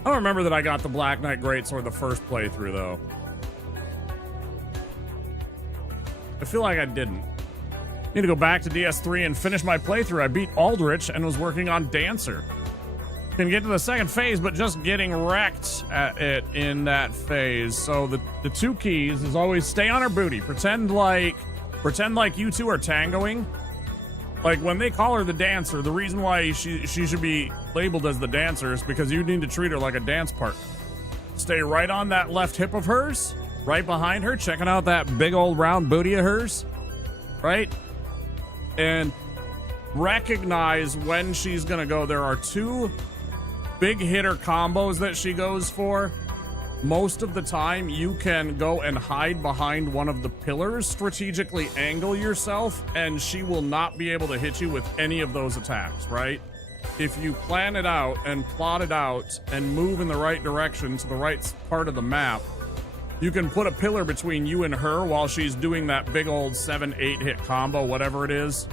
I don't remember that I got the Black Knight Greatsword the first playthrough, though. I feel like I didn't. Need to go back to DS3 and finish my playthrough. I beat Aldrich and was working on Dancer. Can get to the second phase, but just getting wrecked at it in that phase. So the 2 keys is always stay on her booty. Pretend like you two are tangoing. Like, when they call her the dancer, the reason why she should be labeled as the dancer is because you need to treat her like a dance partner. Stay right on that left hip of hers, right behind her, checking out that big old round booty of hers, right? And recognize when she's gonna go. There are 2 big hitter combos that she goes for. Most of the time, you can go and hide behind one of the pillars, strategically angle yourself, and she will not be able to hit you with any of those attacks, right? If you plan it out and plot it out and move in the right direction to the right part of the map, you can put a pillar between you and her while she's doing that big old 7-8 hit combo, whatever it is,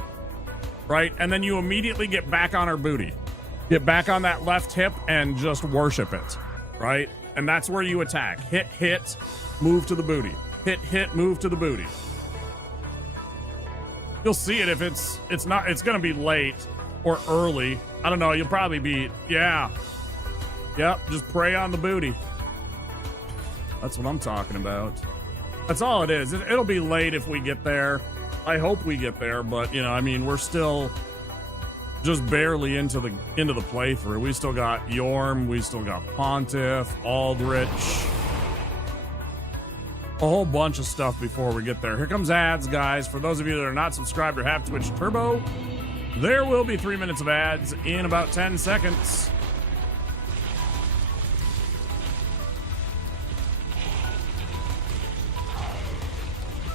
right? And then you immediately get back on her booty. Get back on that left hip and just worship it, right? And that's where you attack. Hit, hit, move to the booty. Hit, hit, move to the booty. You'll see it if it's gonna be late or early. I don't know, you'll probably be, yeah. Yep, just prey on the booty. That's what I'm talking about. That's all it is. It'll be late if we get there. I hope we get there, but you know, I mean, we're still just barely into the playthrough. We still got Yorm, we still got Pontiff, Aldrich, a whole bunch of stuff before we get there. Here comes ads, guys. For those of you that are not subscribed or have Twitch Turbo, there will be 3 minutes of ads in about 10 seconds.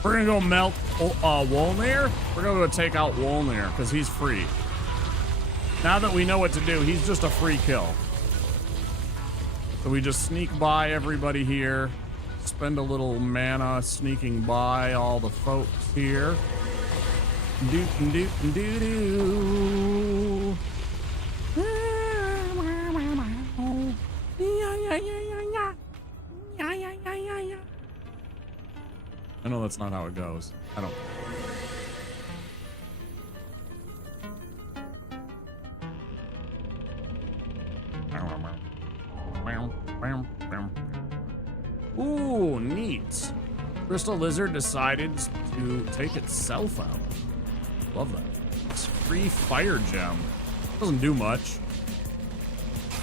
We're gonna go melt Wolnir. We're gonna go take out Wolnir because he's free. Now that we know what to do, he's just a free kill. So we just sneak by everybody here, spend a little mana sneaking by all the folks here. Doot and doot and doo doo. I know that's not how it goes. I don't. Ooh, neat. Crystal Lizard decided to take itself out. Love that. It's free fire gem. Doesn't do much.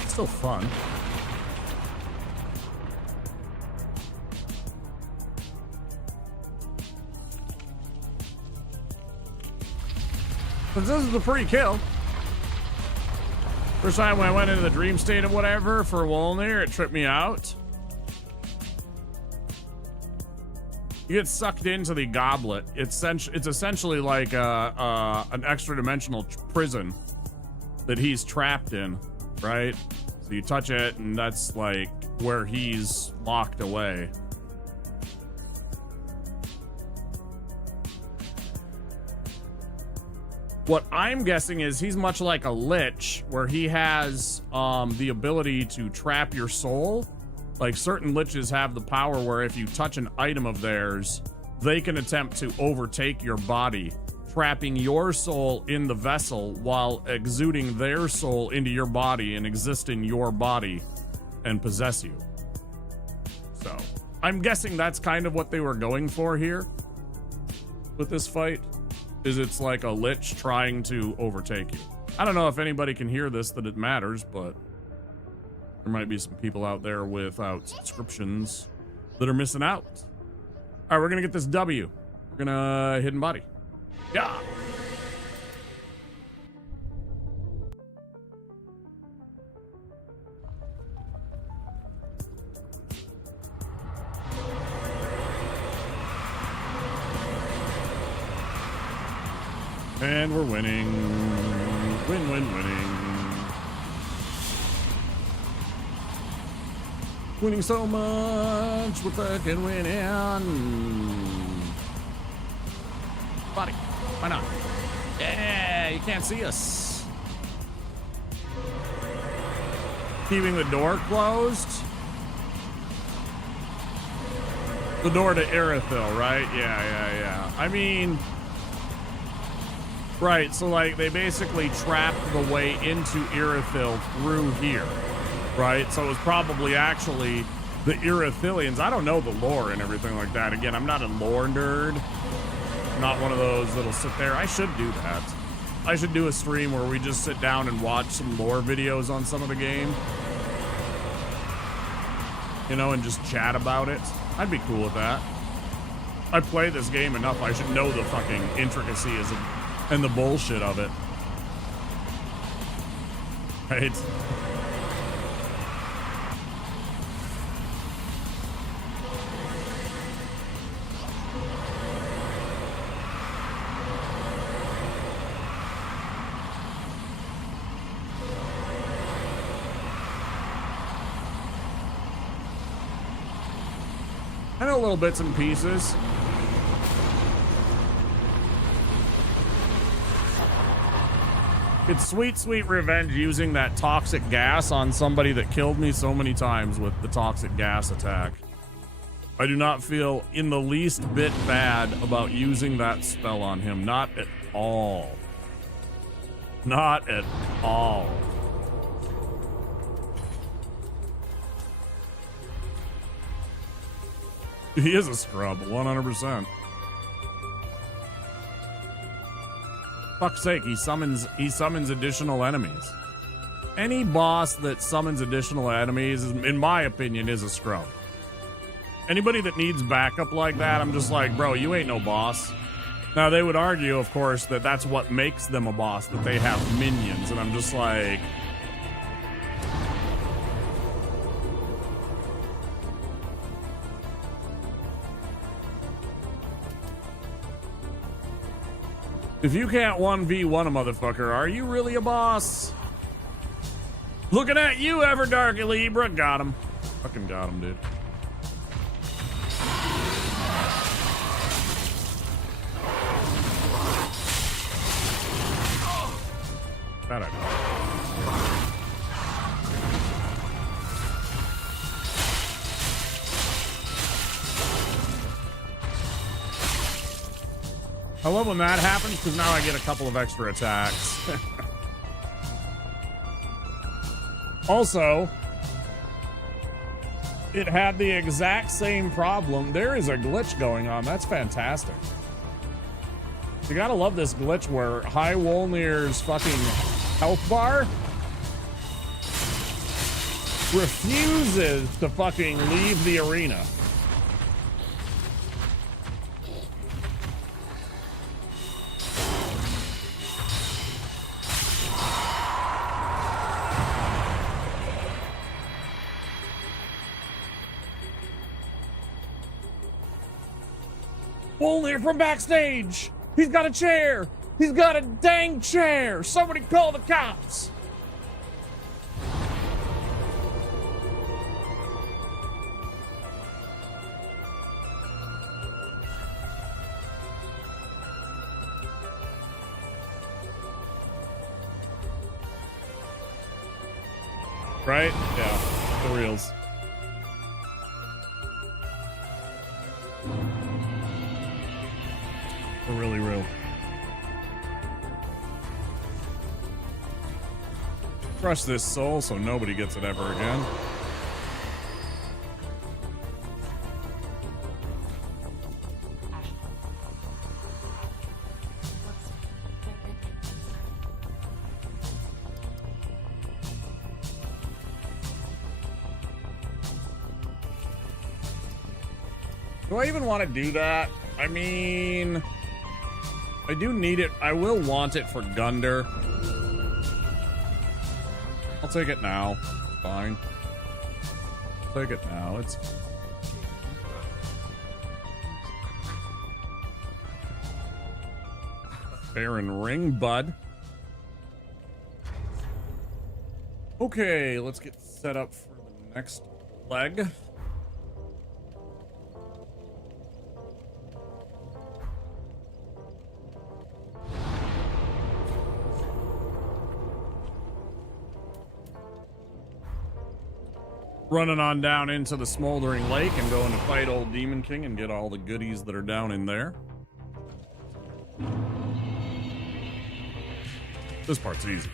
It's still fun. But this is a free kill. First time when I went into the dream state of whatever for Wolnir, it tripped me out. You get sucked into the goblet. It's essentially like an extra dimensional prison that he's trapped in, right? So you touch it, and that's like where he's locked away. What I'm guessing is he's much like a lich, where he has the ability to trap your soul. Like certain liches have the power where if you touch an item of theirs, they can attempt to overtake your body, trapping your soul in the vessel while exuding their soul into your body and exist in your body and possess you. So I'm guessing that's kind of what they were going for here with this fight. Is it's like a lich trying to overtake you. I don't know if anybody can hear this, that it matters, but there might be some people out there without subscriptions that are missing out. All right, we're gonna get this W. We're gonna hidden body. Yeah. And we're winning. Winning. Winning so much, we're fucking winning. Body, why not? Yeah, you can't see us. Keeping the door closed. The door to Irithyll, right? Yeah. I mean... Right, so like they basically trapped the way into Irithyll through here, right? So it was probably actually the Irithyllians. I don't know the lore and everything like that. Again, I'm not a lore nerd. I'm not one of those that'll sit there. I should do that. I should do a stream where we just sit down and watch some lore videos on some of the game. You know, and just chat about it. I'd be cool with that. I play this game enough. I should know the fucking intricacies and the bullshit of it. Right? I know little bits and pieces. It's sweet, sweet revenge using that toxic gas on somebody that killed me so many times with the toxic gas attack. I do not feel in the least bit bad about using that spell on him. Not at all. Not at all. He is a scrub, 100%. Fuck's sake, he summons additional enemies. Any boss that summons additional enemies, in my opinion, is a scrub. Anybody that needs backup like that, I'm just like, bro, you ain't no boss. Now, they would argue, of course, that that's what makes them a boss, that they have minions, and I'm just like... If you can't 1v1 a motherfucker, are you really a boss? Looking at you, Everdark Libra. Got him. Fucking got him, dude. That I know. I love when that happens because now I get a couple of extra attacks. Also, it had the exact same problem. There is a glitch going on. That's fantastic. You gotta love this glitch where High Wolnir's fucking health bar refuses to fucking leave the arena. Wolnir from backstage! He's got a chair! He's got a dang chair! Somebody call the cops! Right? Yeah, the reals. Really real. Crush this soul so nobody gets it ever again. Do I even want to do that? I mean... I do need it. I will want it for Gunder. I'll take it now. Fine. I'll take it now. It's... Baron Ring, bud. Okay, let's get set up for the next leg. Running on down into the Smoldering Lake and going to fight old Demon King and get all the goodies that are down in there. This part's easy.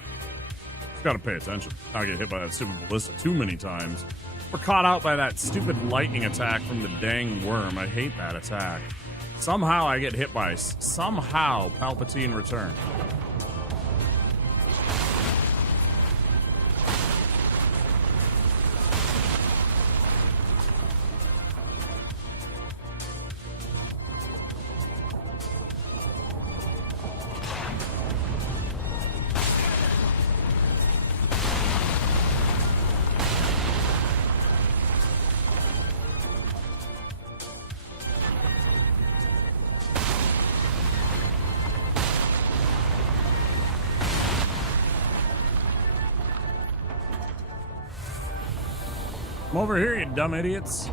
Just gotta pay attention. I get hit by that stupid ballista too many times. We're caught out by that stupid lightning attack from the dang worm. I hate that attack. Somehow I get hit by... Somehow Palpatine returned. Come over here, you dumb idiots.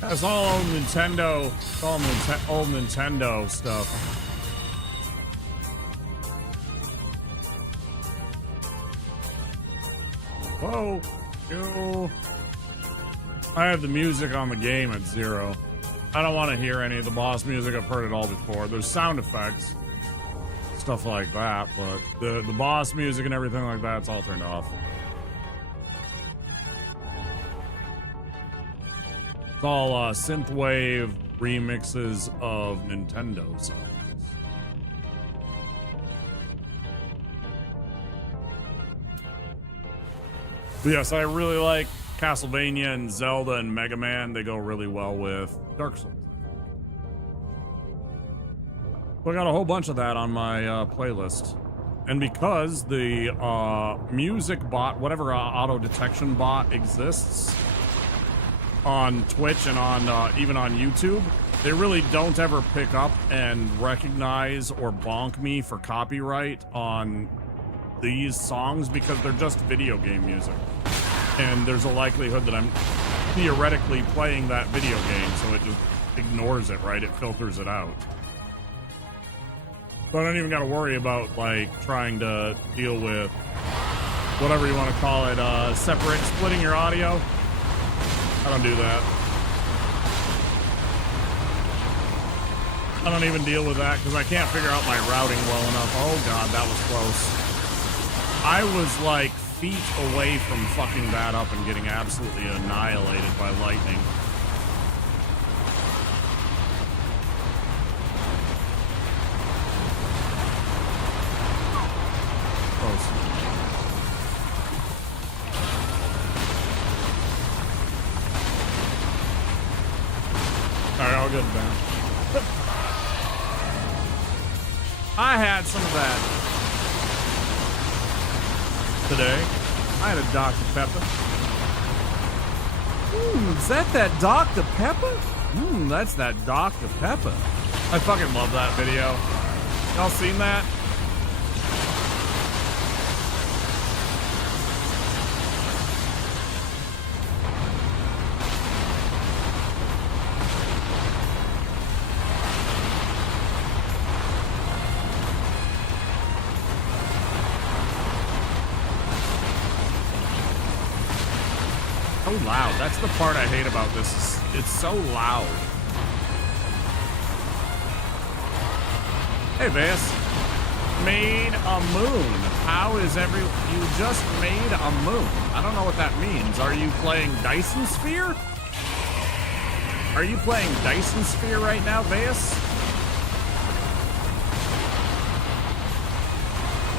That's all old Nintendo. Old Nintendo stuff. Whoa, yo. I have the music on the game at 0. I don't want to hear any of the boss music. I've heard it all before. There's sound effects, stuff like that, but the boss music and everything like that, it's all turned off. It's all synthwave remixes of Nintendo songs. But yes, I really like Castlevania and Zelda and Mega Man. They go really well with Dark Souls. So I got a whole bunch of that on my playlist. And because the music bot, whatever auto detection bot exists on Twitch and on even on YouTube, they really don't ever pick up and recognize or bonk me for copyright on these songs because they're just video game music. And there's a likelihood that I'm theoretically playing that video game, so it just ignores it, right? It filters it out. So I don't even got to worry about, like, trying to deal with whatever you want to call it, splitting your audio. I don't do that. I don't even deal with that because I can't figure out my routing well enough. Oh god, that was close. I was like feet away from fucking that up and getting absolutely annihilated by lightning. Close. Alright, all good, man. I had some of that today. I had a Dr. Pepper. Is that Dr. Pepper? That's that Dr. Pepper. I fucking love that video. Y'all seen that? Loud. That's the part I hate about this. It's so loud. Hey, Vass. Made a moon. How is you just made a moon? I don't know what that means. Are you playing Dyson Sphere? Are you playing Dyson Sphere right now, Vass?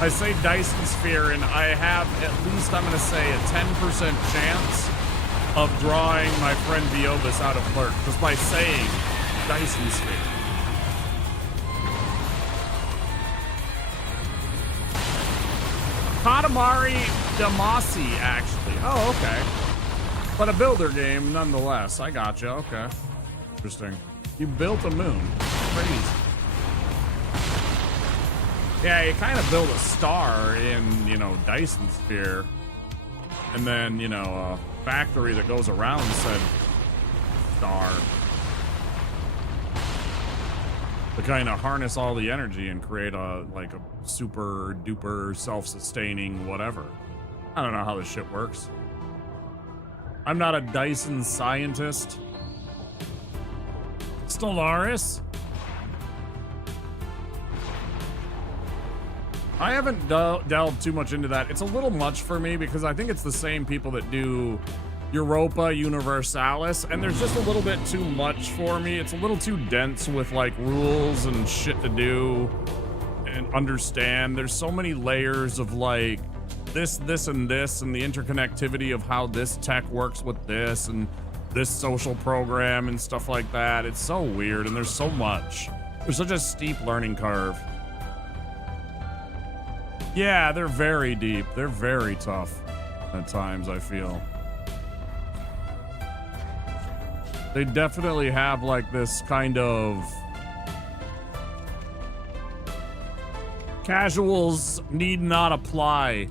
I say Dyson Sphere, and I have at least, I'm going to say, a 10% chance of drawing my friend Viobis out of Clerk just by saying Dyson Sphere. Katamari Damacy, actually. Oh, okay. But a builder game nonetheless. I gotcha. Okay. Interesting. You built a moon. Crazy. Yeah, you kind of built a star in, Dyson Sphere. And then, a factory that goes around said star. To kind of harness all the energy and create a super duper self-sustaining whatever. I don't know how this shit works. I'm not a Dyson scientist. Stellaris? I haven't delved too much into that. It's a little much for me because I think it's the same people that do Europa Universalis, and there's just a little bit too much for me. It's a little too dense with like rules and shit to do and understand. There's so many layers of like this, and this, and the interconnectivity of how this tech works with this and this social program and stuff like that. It's so weird, and there's so much. There's such a steep learning curve. Yeah, they're very deep. They're very tough at times, I feel. They definitely have like this kind of casuals need not apply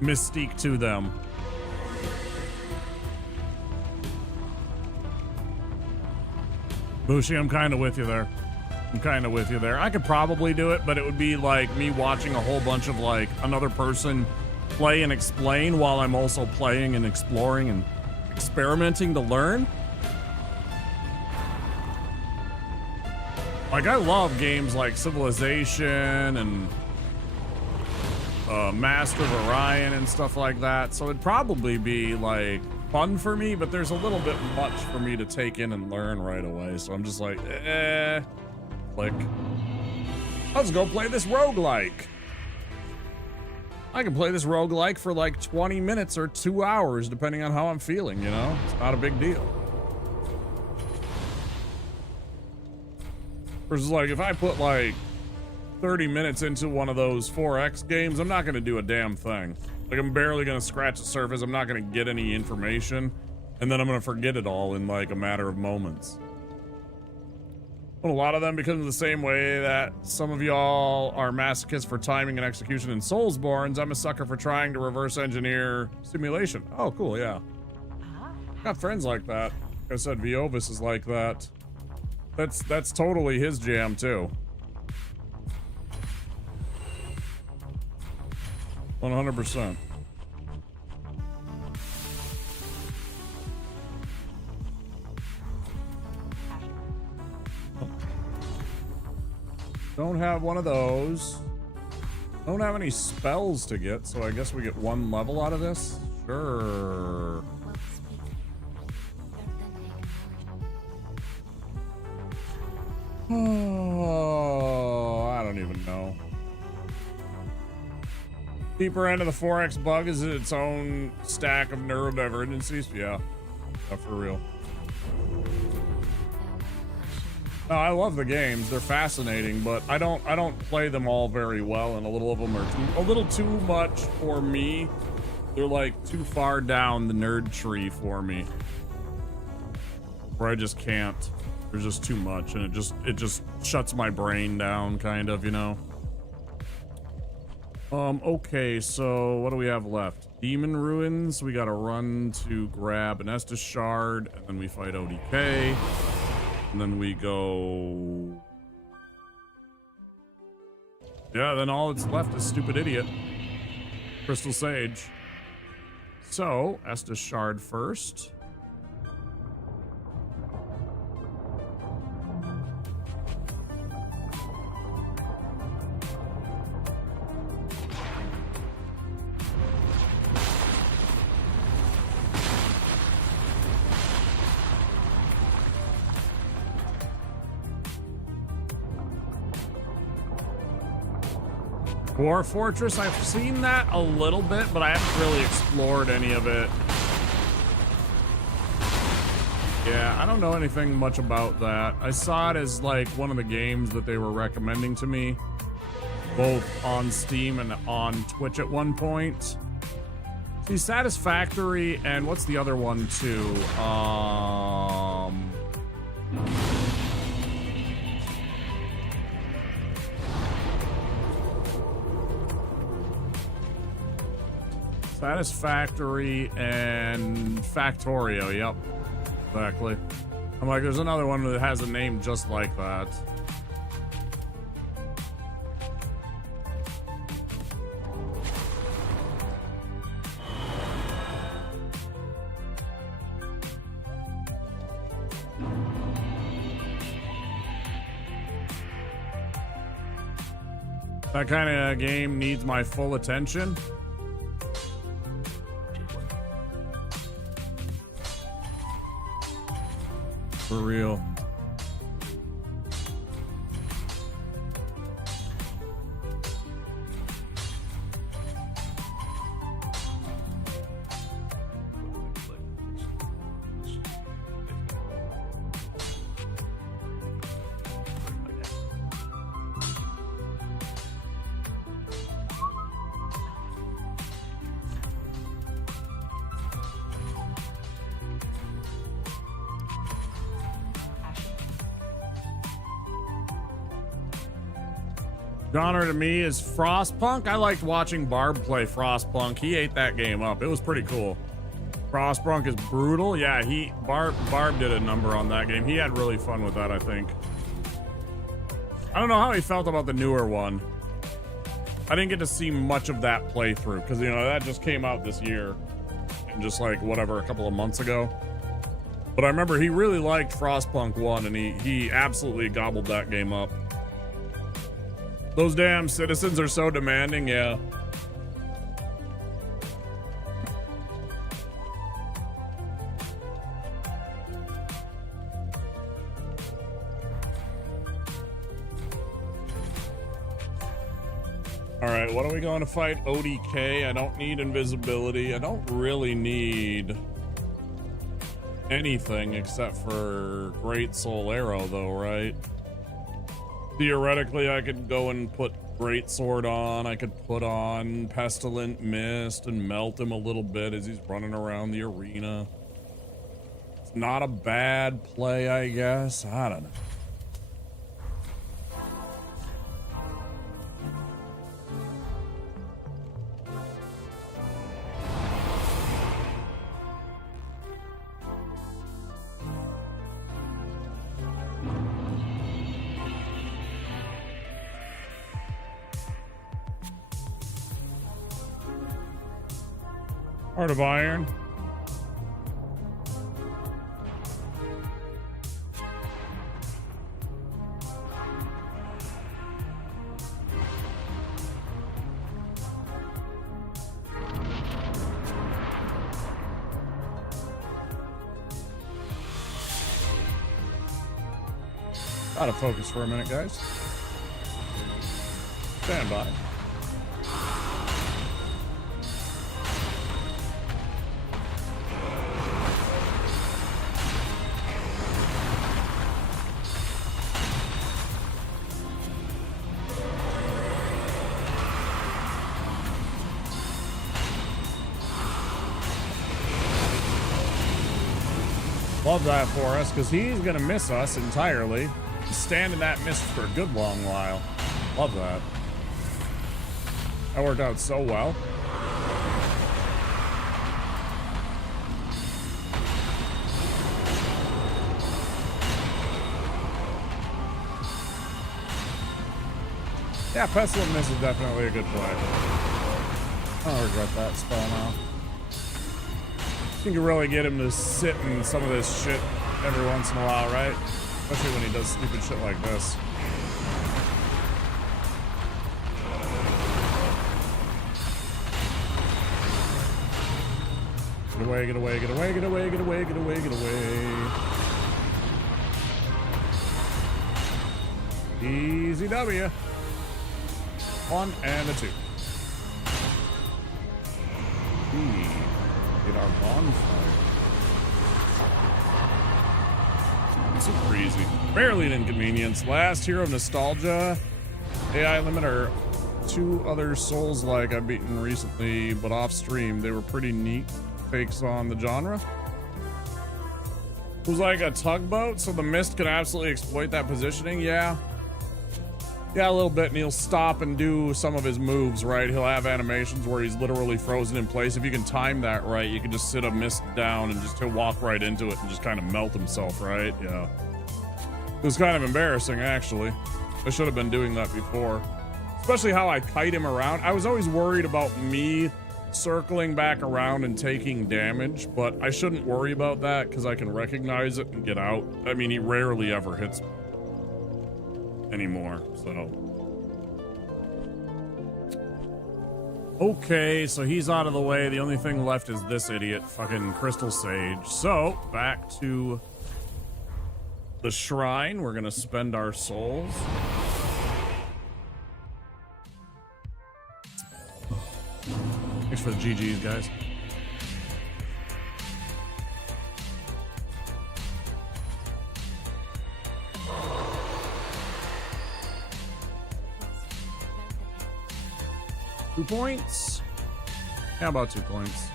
mystique to them. Bushi, I'm kind of with you there. I could probably do it, but it would be like me watching a whole bunch of like another person play and explain while I'm also playing and exploring and experimenting to learn. Like, I love games like Civilization and Master of Orion and stuff like that, so it'd probably be like fun for me, but there's a little bit much for me to take in and learn right away, so I'm just like, click. Let's go play this roguelike. I can play this roguelike for like 20 minutes or 2 hours, depending on how I'm feeling, you know? It's not a big deal. Versus like, if I put like 30 minutes into one of those 4X games, I'm not gonna do a damn thing. Like, I'm barely gonna scratch the surface. I'm not gonna get any information. And then I'm gonna forget it all in like a matter of moments. But a lot of them, because of the same way that some of y'all are masochists for timing and execution in Soulsborns, I'm a sucker for trying to reverse engineer simulation. Oh, cool, yeah. Got friends like that. Like I said, Viovis is like that. That's totally his jam, too. 100%. Don't have one of those. Don't have any spells to get, so I guess we get one level out of this? Sure. Oh, I don't even know. Deeper end of the 4X bug is its own stack of neurodivergencies. Yeah, for real. No, I love the games. They're fascinating, but I don't play them all very well, and a little of them are a little too much for me. They're like too far down the nerd tree for me, where I just can't. There's just too much, and it just shuts my brain down, kind of, you know. Okay, so what do we have left? Demon Ruins. We gotta run to grab an Estus Shard, and then we fight ODK. And then we go... Yeah, then all that's left is Stupid Idiot. Crystal Sage. So, Estus Shard first. War Fortress, I've seen that a little bit, but I haven't really explored any of it. Yeah, I don't know anything much about that. I saw it as like one of the games that they were recommending to me, both on Steam and on Twitch at one point. See, Satisfactory and what's the other one too? Satisfactory and Factorio, yep. Exactly. I'm like, there's another one that has a name just like that. That kind of game needs my full attention. For real. Genre to me is Frostpunk. I liked watching Barb play Frostpunk. He ate that game up. It was pretty cool. Frostpunk is brutal. Yeah, Barb did a number on that game. He had really fun with that, I think. I don't know how he felt about the newer one. I didn't get to see much of that playthrough because, you know, that just came out this year and just like whatever, a couple of months ago. But I remember he really liked Frostpunk 1 and he absolutely gobbled that game up. Those damn citizens are so demanding, yeah. All right, what are we going to fight? ODK. I don't need invisibility. I don't really need anything except for Great Soul Arrow, though, right? Theoretically, I could go and put Great Sword on. I could put on Pestilent Mist and melt him a little bit as he's running around the arena. It's not a bad play, I guess. I don't know. Heart of Iron. Out of focus for a minute, guys. Stand by. Love that for us, because he's going to miss us entirely. Stand in that mist for a good long while. Love that. That worked out so well. Yeah, Pestilent Mist is definitely a good play. I don't regret that spell now. You can really get him to sit in some of this shit every once in a while, right? Especially when he does stupid shit like this. Get away, get away, get away, get away, get away, get away, get away. Easy W. 1 and a 2. Get our bonfire. Super easy. Barely an inconvenience. Last Hero of Nostalgia. AI limit are 2 other Souls-like I've beaten recently, but off stream. They were pretty neat takes on the genre. It was like a tugboat, so the mist can absolutely exploit that positioning. Yeah. Yeah, a little bit, and he'll stop and do some of his moves, right? He'll have animations where he's literally frozen in place. If you can time that right, you can just sit a mist down and just he'll walk right into it and just kind of melt himself, right? Yeah. It was kind of embarrassing, actually. I should have been doing that before. Especially how I kite him around. I was always worried about me circling back around and taking damage, but I shouldn't worry about that because I can recognize it and get out. I mean, he rarely ever hits me anymore, so. Okay, so he's out of the way. The only thing left is this idiot, fucking Crystal Sage. So, back to the shrine. We're gonna spend our souls. Thanks for the GGs, guys. Two points? How about 2 points?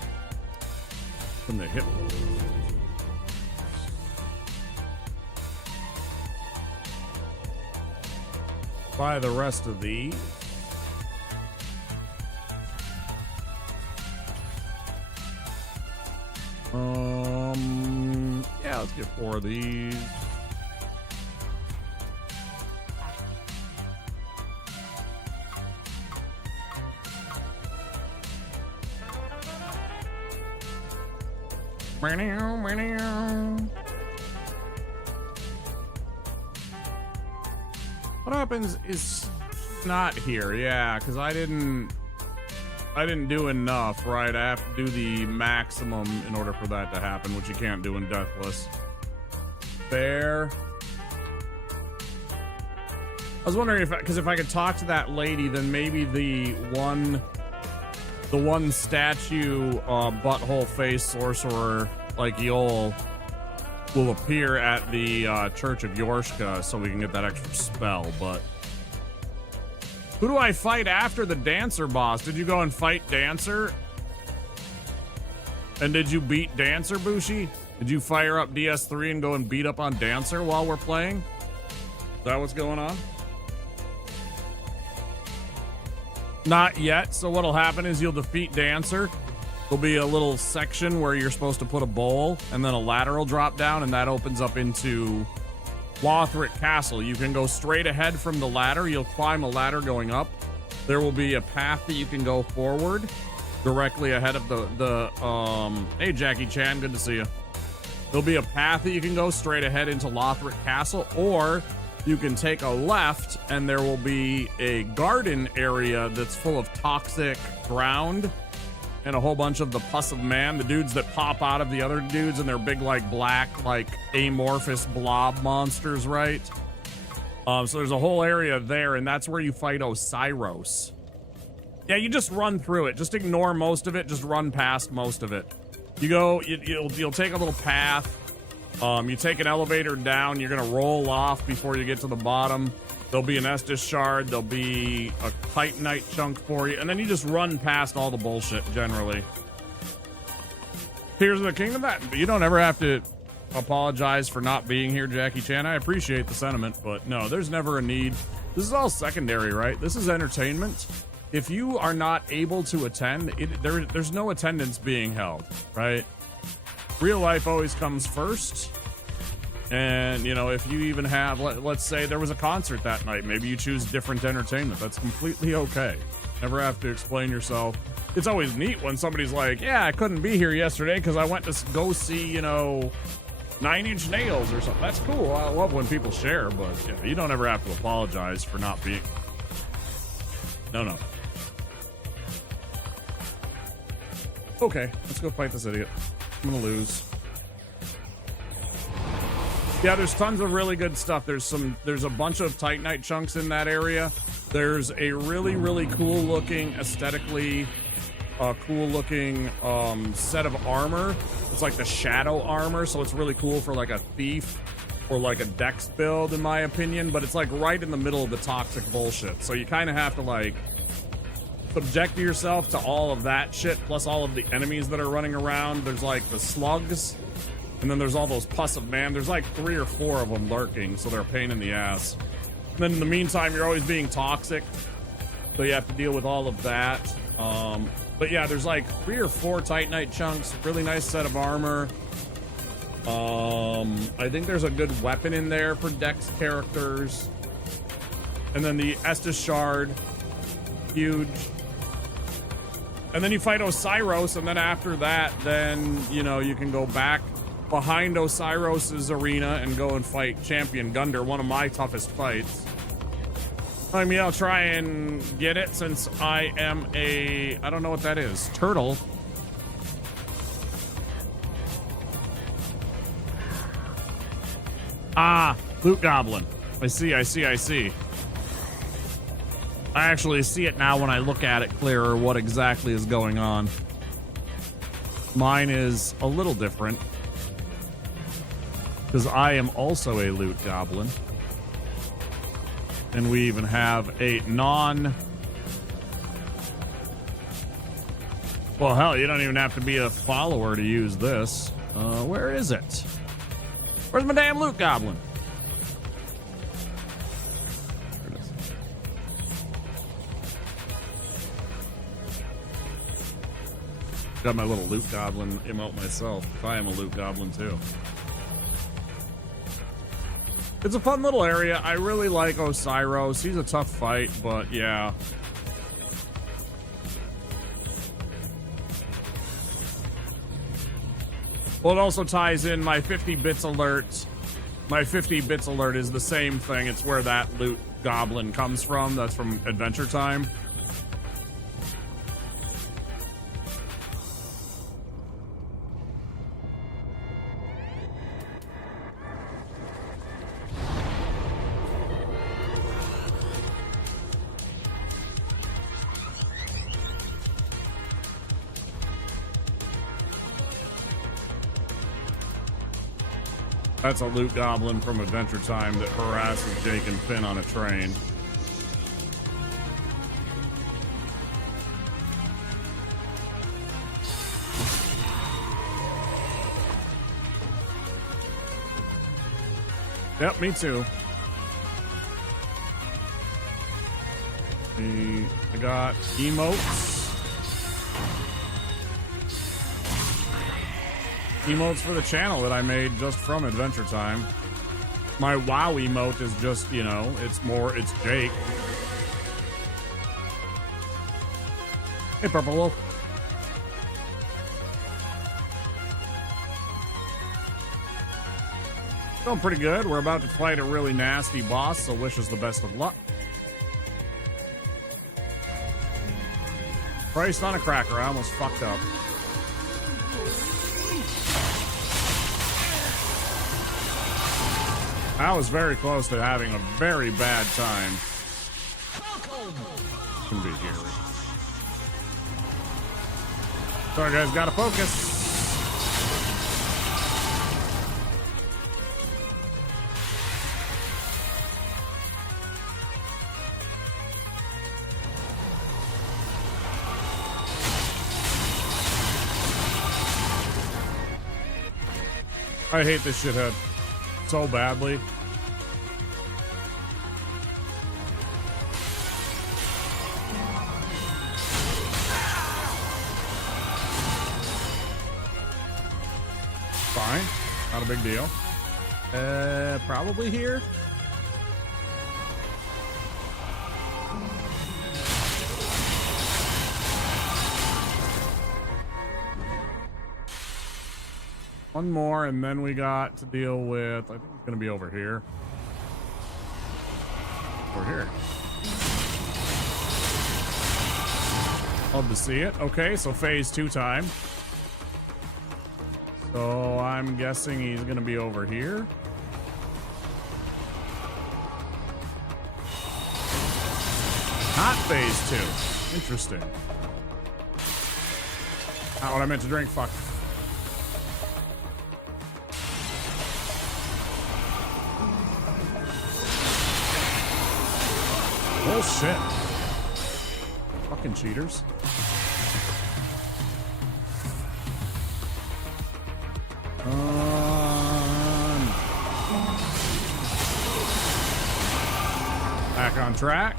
From the hip. Buy the rest of these. Yeah, let's get 4 of these. What happens is not here, yeah, because I didn't do enough, right? I have to do the maximum in order for that to happen, which you can't do in Deathless. Fair. I was wondering if I could talk to that lady, then maybe the one statue butthole face sorcerer like Yol will appear at the Church of Yorshka, so we can get that extra spell. But who do I fight after the Dancer boss? Did you go and fight Dancer? And did you beat Dancer, Bushi? Did you fire up DS3 and go and beat up on Dancer while we're playing? Is that what's going on? Not yet. So what'll happen is you'll defeat Dancer. There'll be a little section where you're supposed to put a bowl, and then a ladder will drop down, and that opens up into Lothric Castle. You can go straight ahead from the ladder. You'll climb a ladder going up. There will be a path that you can go forward directly ahead of the hey, Jackie Chan, good to see you. There'll be a path that you can go straight ahead into Lothric Castle, or you can take a left and there will be a garden area that's full of toxic ground and a whole bunch of the pus of man, the dudes that pop out of the other dudes, and they're big, like, black, like, amorphous blob monsters, right? So there's a whole area there, and that's where you fight Osiros. Yeah, you just run through it. Just ignore most of it. Just run past most of it. You go, you'll take a little path. You take an elevator down. You're gonna roll off before you get to the bottom. There'll be an Estus shard. There'll be a Titanite chunk for you, and then you just run past all the bullshit generally. Tears of the Kingdom. That you don't ever have to apologize for not being here, Jackie Chan. I appreciate the sentiment, but no, there's never a need. This is all secondary, right? This is entertainment. If you are not able to attend, there's no attendance being held, right? Real life always comes first. And, you know, if you even have, let's say there was a concert that night, maybe you choose different entertainment. That's completely okay. Never have to explain yourself. It's always neat when somebody's like, yeah, I couldn't be here yesterday because I went to go see, you know, 9 Inch Nails or something. That's cool. I love when people share, but yeah, you don't ever have to apologize for not being. No. Okay, let's go fight this idiot. I'm gonna lose. Yeah, there's tons of really good stuff. There's a bunch of Titanite chunks in that area. There's a really, really cool looking, aesthetically cool looking set of armor. It's like the shadow armor, so it's really cool for like a thief or like a dex build, in my opinion, but it's like right in the middle of the toxic bullshit. So you kind of have to like subject yourself to all of that shit, plus all of the enemies that are running around. There's like the slugs, and then there's all those pus of man. There's like 3 or 4 of them lurking, so they're a pain in the ass. And then in the meantime, you're always being toxic, so you have to deal with all of that. But yeah, there's like 3 or 4 Titanite chunks, really nice set of armor. I think there's a good weapon in there for Dex characters. And then the Estus Shard, huge. And then you fight Osiros, and then after that, then, you know, you can go back behind Osiros' arena and go and fight Champion Gunder, one of my toughest fights. I mean, I'll try and get it since I am I don't know what that is, turtle. Ah, Loot Goblin. I see. I actually see it now when I look at it clearer, what exactly is going on. Mine is a little different, because I am also a Loot Goblin. And we even have a well, hell, you don't even have to be a follower to use this. Where is it? Where's my damn Loot Goblin? There it is. Got my little loot goblin emote myself. I am a loot goblin too. It's a fun little area. I really like Osiros. He's a tough fight, but yeah. Well, it also ties in my 50 bits alert. My 50 bits alert is the same thing. It's where that loot goblin comes from. That's from Adventure Time. That's a loot goblin from Adventure Time that harasses Jake and Finn on a train. Yep, me too. I got emotes. Emotes for the channel that I made just from Adventure Time. My WoW emote is just, you know, it's Jake. Hey, Purple Wolf. Doing pretty good. We're about to fight a really nasty boss, so wish us the best of luck. Christ on a cracker, I almost fucked up. I was very close to having a very bad time. Can be here. Sorry guys, gotta focus. I hate this shithead so badly. Fine, not a big deal. Probably here. One more, and then we got to deal with, I think it's going to be over here. Over here. Love to see it. Okay, so phase 2 time. So I'm guessing he's going to be over here. Not phase 2. Interesting. Not what I meant to drink. Fuck. Oh shit. Fucking cheaters. Back on track.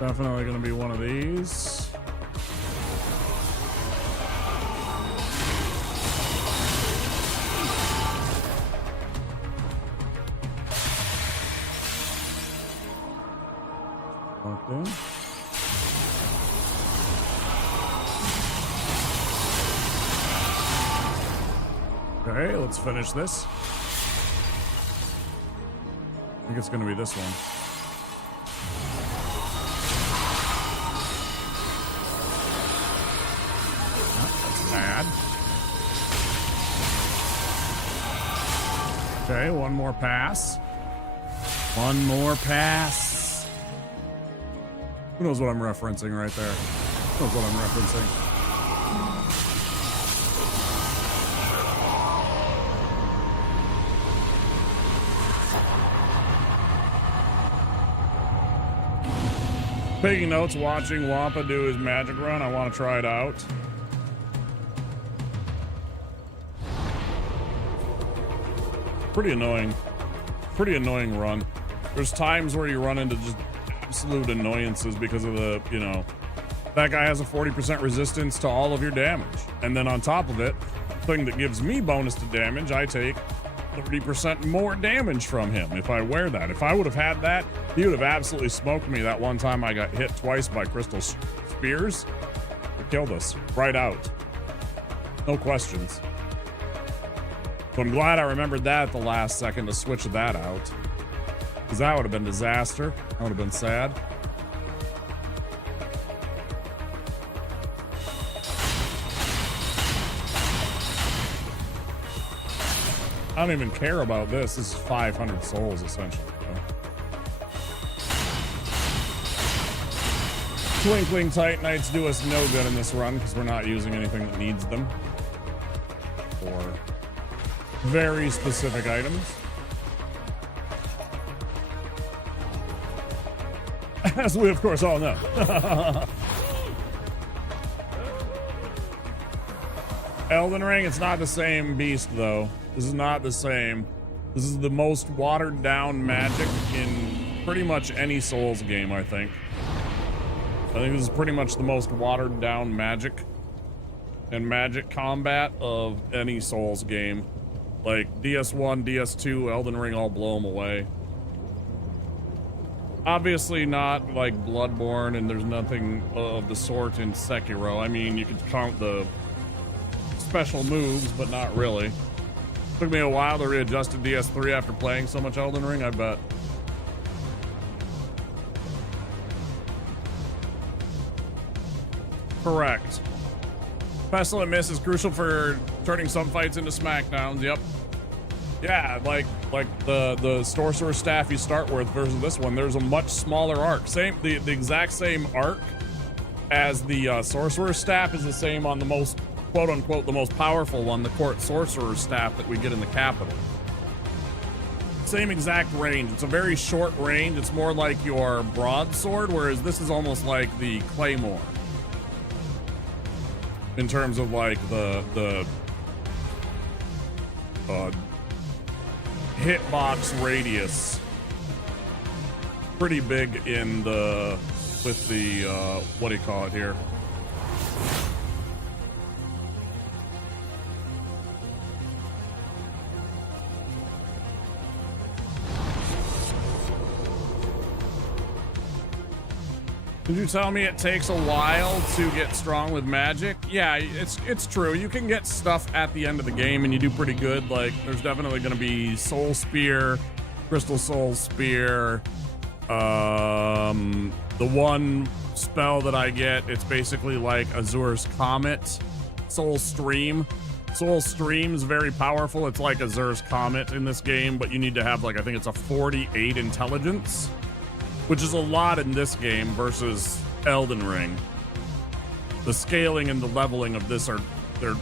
Definitely going to be one of these. Okay. Okay, let's finish this. I think it's going to be this one. Bad. Okay, one more pass. One more pass. Who knows what I'm referencing right there? Who knows what I'm referencing? Taking notes, watching Wampa do his magic run. I want to try it out. Pretty annoying run. There's times where you run into just absolute annoyances because of the, you know, that guy has a 40% resistance to all of your damage. And then on top of it, thing that gives me bonus to damage, I take 30% more damage from him if I wear that. If I would have had that, he would have absolutely smoked me that one time I got hit twice by crystal spears. It killed us right out. No questions. So I'm glad I remembered that at the last second to switch that out. Because that would have been disaster. That would have been sad. I don't even care about this. This is 500 souls, essentially. Twinkling Titanites do us no good in this run because we're not using anything that needs them. For very specific items. As we, of course, all know. Elden Ring, it's not the same beast, though. This is not the same. This is the most watered down magic in pretty much any Souls game, I think. I think this is pretty much the most watered down magic and magic combat of any Souls game. Like DS1, DS2, Elden Ring all blow them away. Obviously not like Bloodborne, and there's nothing of the sort in Sekiro. I mean, you could count the special moves, but not really. Took me a while to readjust to DS3 after playing so much Elden Ring, I bet. Correct. Pestilent Miss is crucial for turning some fights into smackdowns. Yep. Yeah, like the Sorcerer staff you start with versus this one, there's a much smaller arc. The exact same arc as the Sorcerer staff is the same on the most, quote unquote, the most powerful one, the Court Sorcerer staff that we get in the capital. Same exact range. It's a very short range. It's more like your broadsword, whereas this is almost like the Claymore. In terms of like the hitbox radius, pretty big in the with the what do you call it here? Did you tell me it takes a while to get strong with magic? Yeah, it's true. You can get stuff at the end of the game and you do pretty good. Like, there's definitely going to be Soul Spear, Crystal Soul Spear. The one spell that I get, it's basically like Azur's Comet, Soul Stream. Soul Stream's very powerful. It's like Azur's Comet in this game, but you need to have, like, I think it's a 48 intelligence, which is a lot in this game versus Elden Ring. The scaling and the leveling of this they're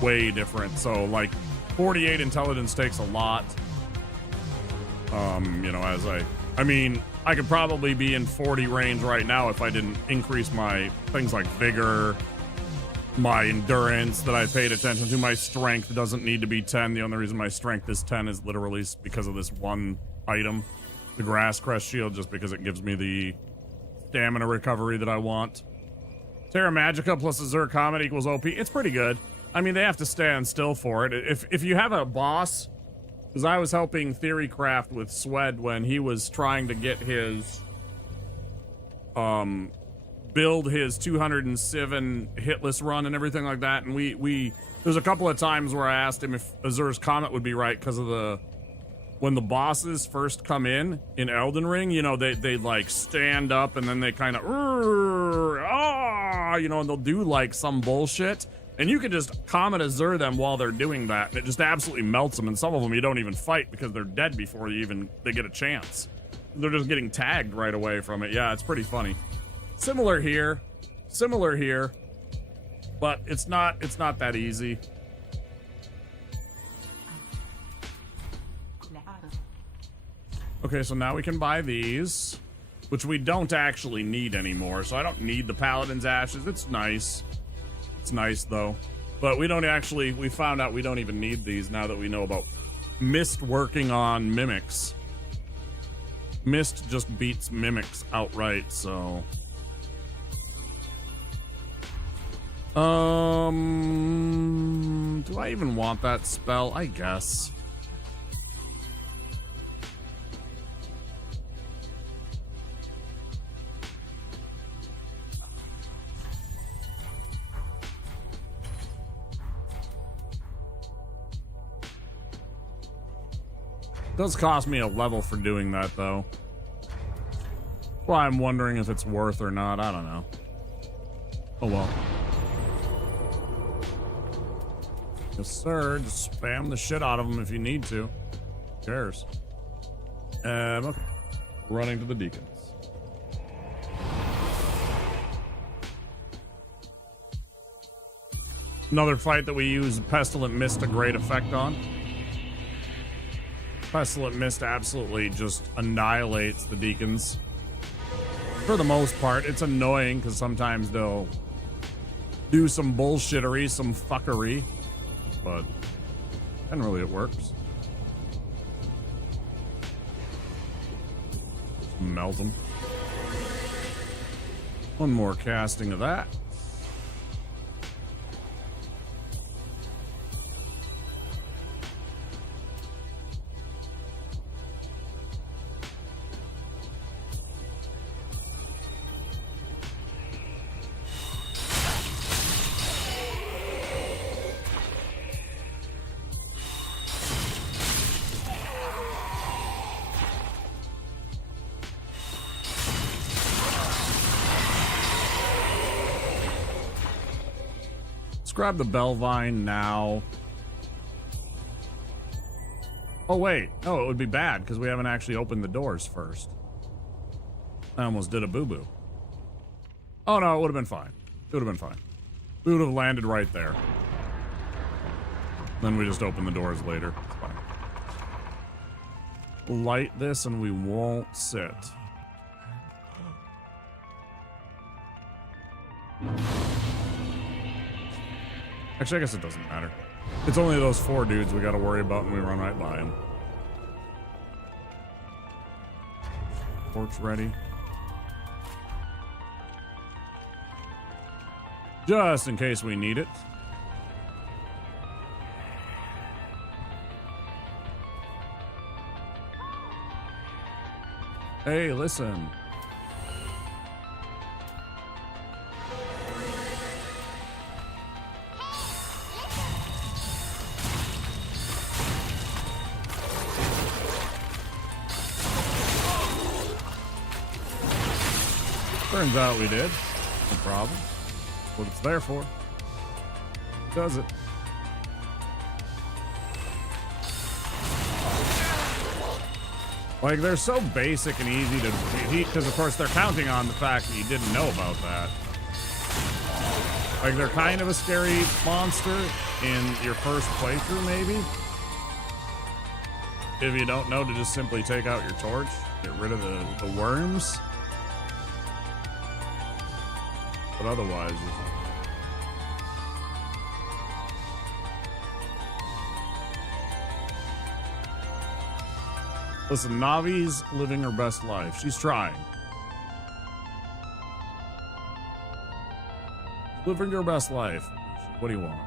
way different. So like 48 intelligence takes a lot. You know, I mean, I could probably be in 40 range right now if I didn't increase my things like vigor, my endurance that I paid attention to. My strength doesn't need to be 10. The only reason my strength is 10 is literally because of this one item. The Grass Crest Shield, just because it gives me the stamina recovery that I want. Terra Magica plus Azure Comet equals OP. It's pretty good. I mean, they have to stand still for it. If you have a boss, because I was helping Theorycraft with Swed when he was trying to get his build his 207 hitless run and everything like that, and we there's a couple of times where I asked him if Azure's Comet would be right because of when the bosses first come in Elden Ring, you know, they like stand up and then they kind of, you know, and they'll do like some bullshit. And you can just Comet Azure them while they're doing that. And it just absolutely melts them. And some of them you don't even fight because they're dead before they get a chance. They're just getting tagged right away from it. Yeah, it's pretty funny. Similar here. But it's not that easy. Okay, so now we can buy these, which we don't actually need anymore. So I don't need the Paladin's Ashes. It's nice. It's nice, though. But we found out we don't even need these now that we know about Mist working on mimics. Mist just beats mimics outright, so. Do I even want that spell? I guess. Does cost me a level for doing that, though. Well, I'm wondering if it's worth or not. I don't know. Oh, well. Yes, sir. Just spam the shit out of them if you need to. Who cares? Okay. Running to the deacons. Another fight that we use Pestilent Mist to great effect on. Pestilent Mist absolutely just annihilates the deacons. For the most part, it's annoying because sometimes they'll do some bullshittery, some fuckery, but generally it works. Just melt them. One more casting of that. Grab the Bellvine now. Oh wait, no, it would be bad because we haven't actually opened the doors first. I almost did a boo-boo. Oh no, it would have been fine. It would have been fine. We would have landed right there. Then we just open the doors later. It's fine. Light this and we won't sit. Actually, I guess it doesn't matter. It's only those 4 dudes we gotta worry about when we run right by them. Torch ready. Just in case we need it. Hey, listen. Turns out we did. No problem. What it's there for. Does it? Like, they're so basic and easy to defeat, because of course they're counting on the fact that you didn't know about that. Like, they're kind of a scary monster in your first playthrough, maybe. If you don't know to just simply take out your torch, get rid of the worms. But otherwise, listen, Navi's living her best life. She's trying. Living your best life. What do you want?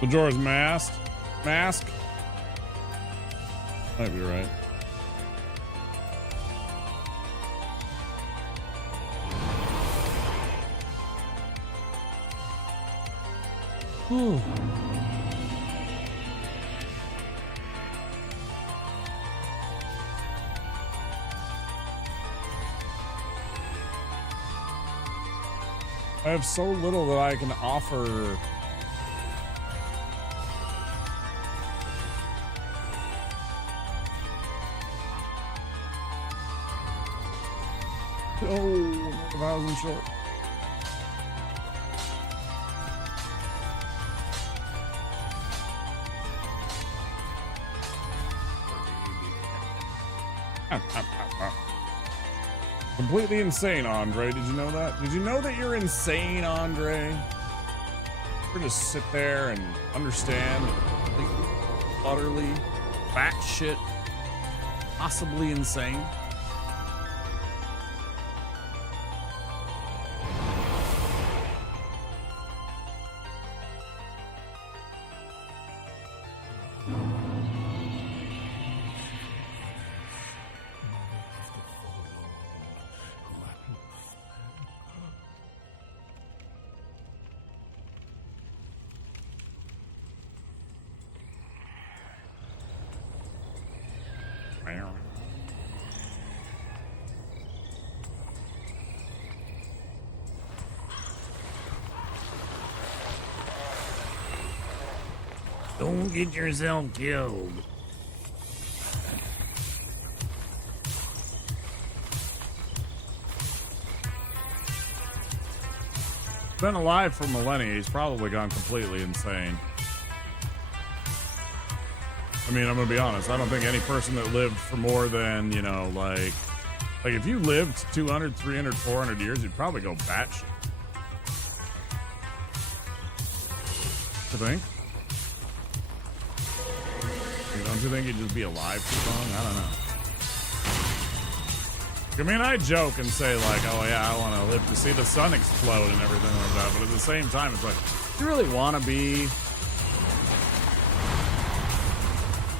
Majora's Mask? Might be right. Whew. I have so little that I can offer. Oh, 1,000 short. completely insane, Andre. Did you know that? Did you know that you're insane, Andre? Or just sit there and understand completely, utterly, batshit, possibly insane? Don't get yourself killed. Been alive for millennia. He's probably gone completely insane. I mean, I'm gonna be honest. I don't think any person that lived for more than, you know, like if you lived 200, 300, 400 years, you'd probably go batshit. I think. Don't you think you'd just be alive too long? I don't know. I mean, I joke and say like, oh yeah, I want to live to see the sun explode and everything like that. But at the same time, it's like, do you really want to be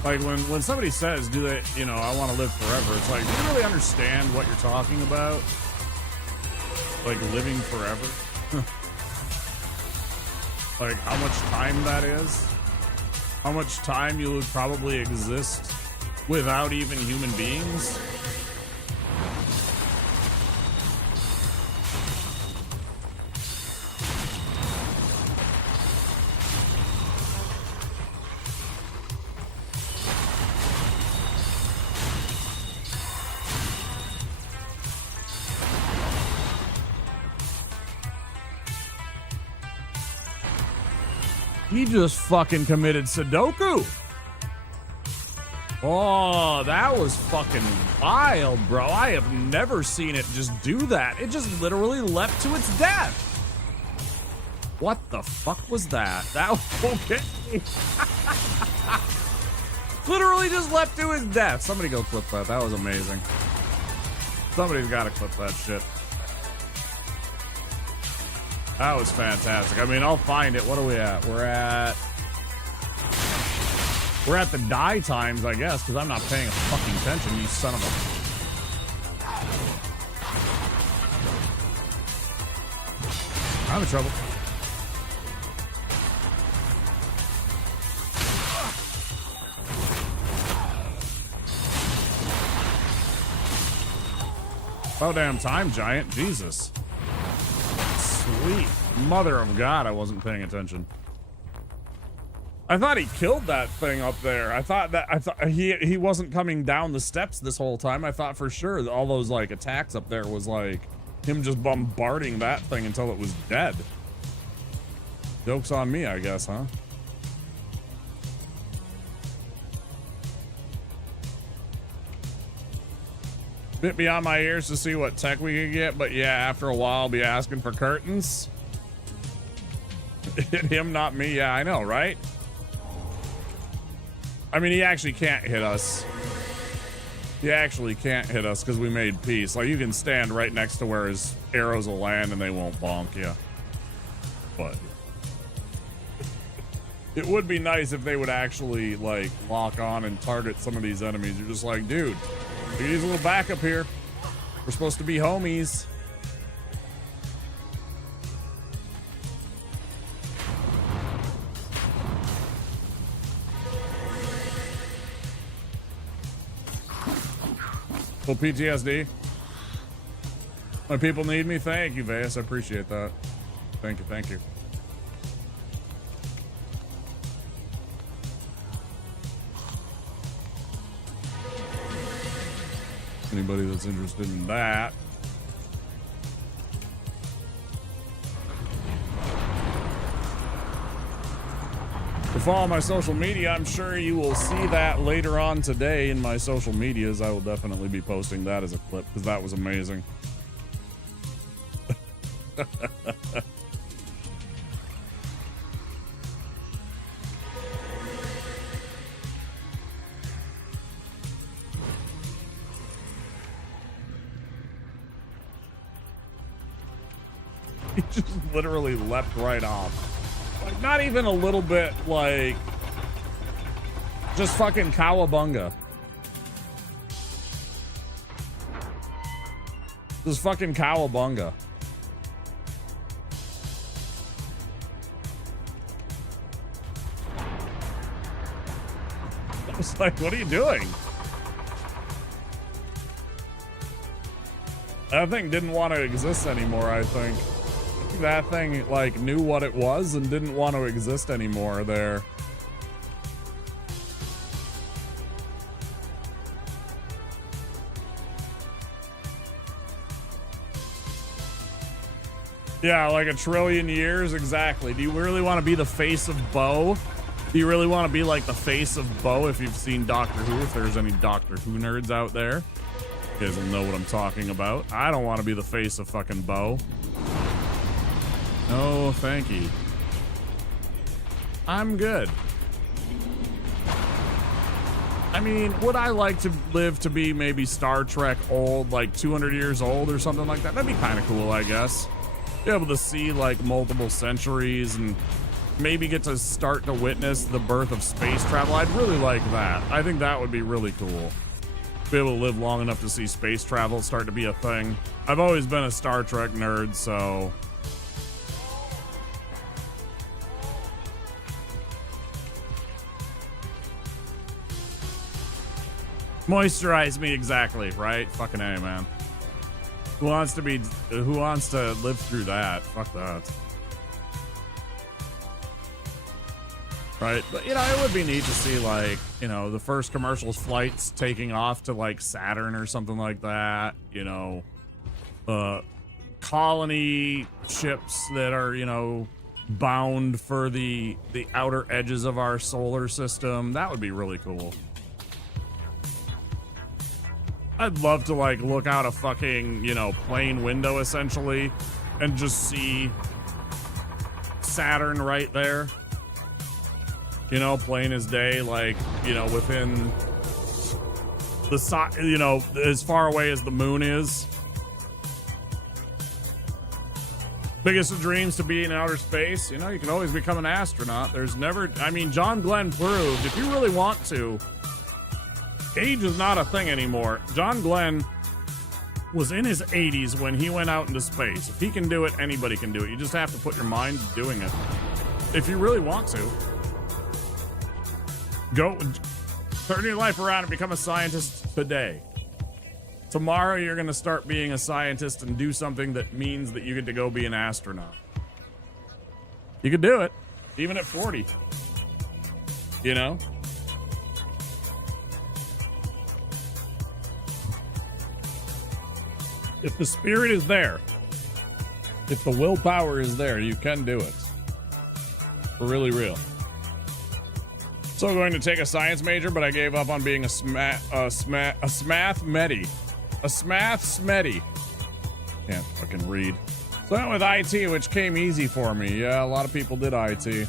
like when somebody says, do they, you know, I want to live forever? It's like, do you really understand what you're talking about? Like living forever? Like how much time that is? How much time you would probably exist without even human beings? He just fucking committed Sudoku. Oh, that was fucking wild, bro. I have never seen it just do that. It just literally leapt to its death. What the fuck was that? That was okay. Literally just leapt to his death. Somebody go clip that. That was amazing. Somebody's got to clip that shit. That was fantastic. I mean, I'll find it. What are we at? We're at the die times, I guess, because I'm not paying a fucking attention, you son of a... I'm in trouble. Oh, damn time, giant. Jesus. Sweet mother of God, I wasn't paying attention. I thought he killed that thing up there. I thought he wasn't coming down the steps this whole time. I thought for sure that all those like attacks up there was like him just bombarding that thing until it was dead. Joke's on me, I guess, huh? Bit beyond my ears to see what tech we could get, but yeah, after a while I'll be asking for curtains. Hit him, not me. Yeah, I know, right? I mean, he actually can't hit us. He actually can't hit us because we made peace. Like, you can stand right next to where his arrows will land and they won't bonk you. But it would be nice if they would actually, like, lock on and target some of these enemies. You're just like, dude, we need a little backup here. We're supposed to be homies. Well, PTSD. My people need me. Thank you, Vayas. I appreciate that. Thank you. Thank you. Anybody that's interested in that. To follow my social media, I'm sure you will see that later on today in my social medias. I will definitely be posting that as a clip because that was amazing. He just literally leapt right off. Like, not even a little bit, like, just fucking cowabunga. Just fucking cowabunga. I was like, what are you doing? That thing didn't want to exist anymore, I think. That thing, like, knew what it was and didn't want to exist anymore there. Yeah, like a trillion years, exactly. Do you really want to be the face of Bo? Do you really want to be like the face of Bo if you've seen Doctor Who, if there's any Doctor Who nerds out there? You guys will know what I'm talking about. I don't want to be the face of fucking Bo. No, thank you. I'm good. I mean, would I like to live to be maybe Star Trek old, like 200 years old or something like that? That'd be kind of cool, I guess. Be able to see like multiple centuries and maybe get to start to witness the birth of space travel. I'd really like that. I think that would be really cool. Be able to live long enough to see space travel start to be a thing. I've always been a Star Trek nerd, so... Moisturize me, exactly, right? Fucking A, man. Who wants to live through that? Fuck that. Right? But, you know, it would be neat to see, like, you know, the first commercial flights taking off to, like, Saturn or something like that. You know, colony ships that are, you know, bound for the outer edges of our solar system. That would be really cool. I'd love to, like, look out a fucking, you know, plane window, essentially, and just see Saturn right there. You know, plain as day, like, you know, within the, you know, as far away as the moon is. Biggest of dreams to be in outer space. You know, you can always become an astronaut. There's never, I mean, John Glenn proved, if you really want to, age is not a thing anymore. John Glenn was in his 80s when he went out into space. If he can do it, anybody can do it. You just have to put your mind to doing it. If you really want to. Go, turn your life around and become a scientist today. Tomorrow you're going to start being a scientist and do something that means that you get to go be an astronaut. You could do it, even at 40. You know? If the spirit is there, if the willpower is there, you can do it. For really real. So I'm going to take a science major, but I gave up on being a smath medi. A smath smedi. Can't fucking read. So I went with IT, which came easy for me. Yeah, a lot of people did IT.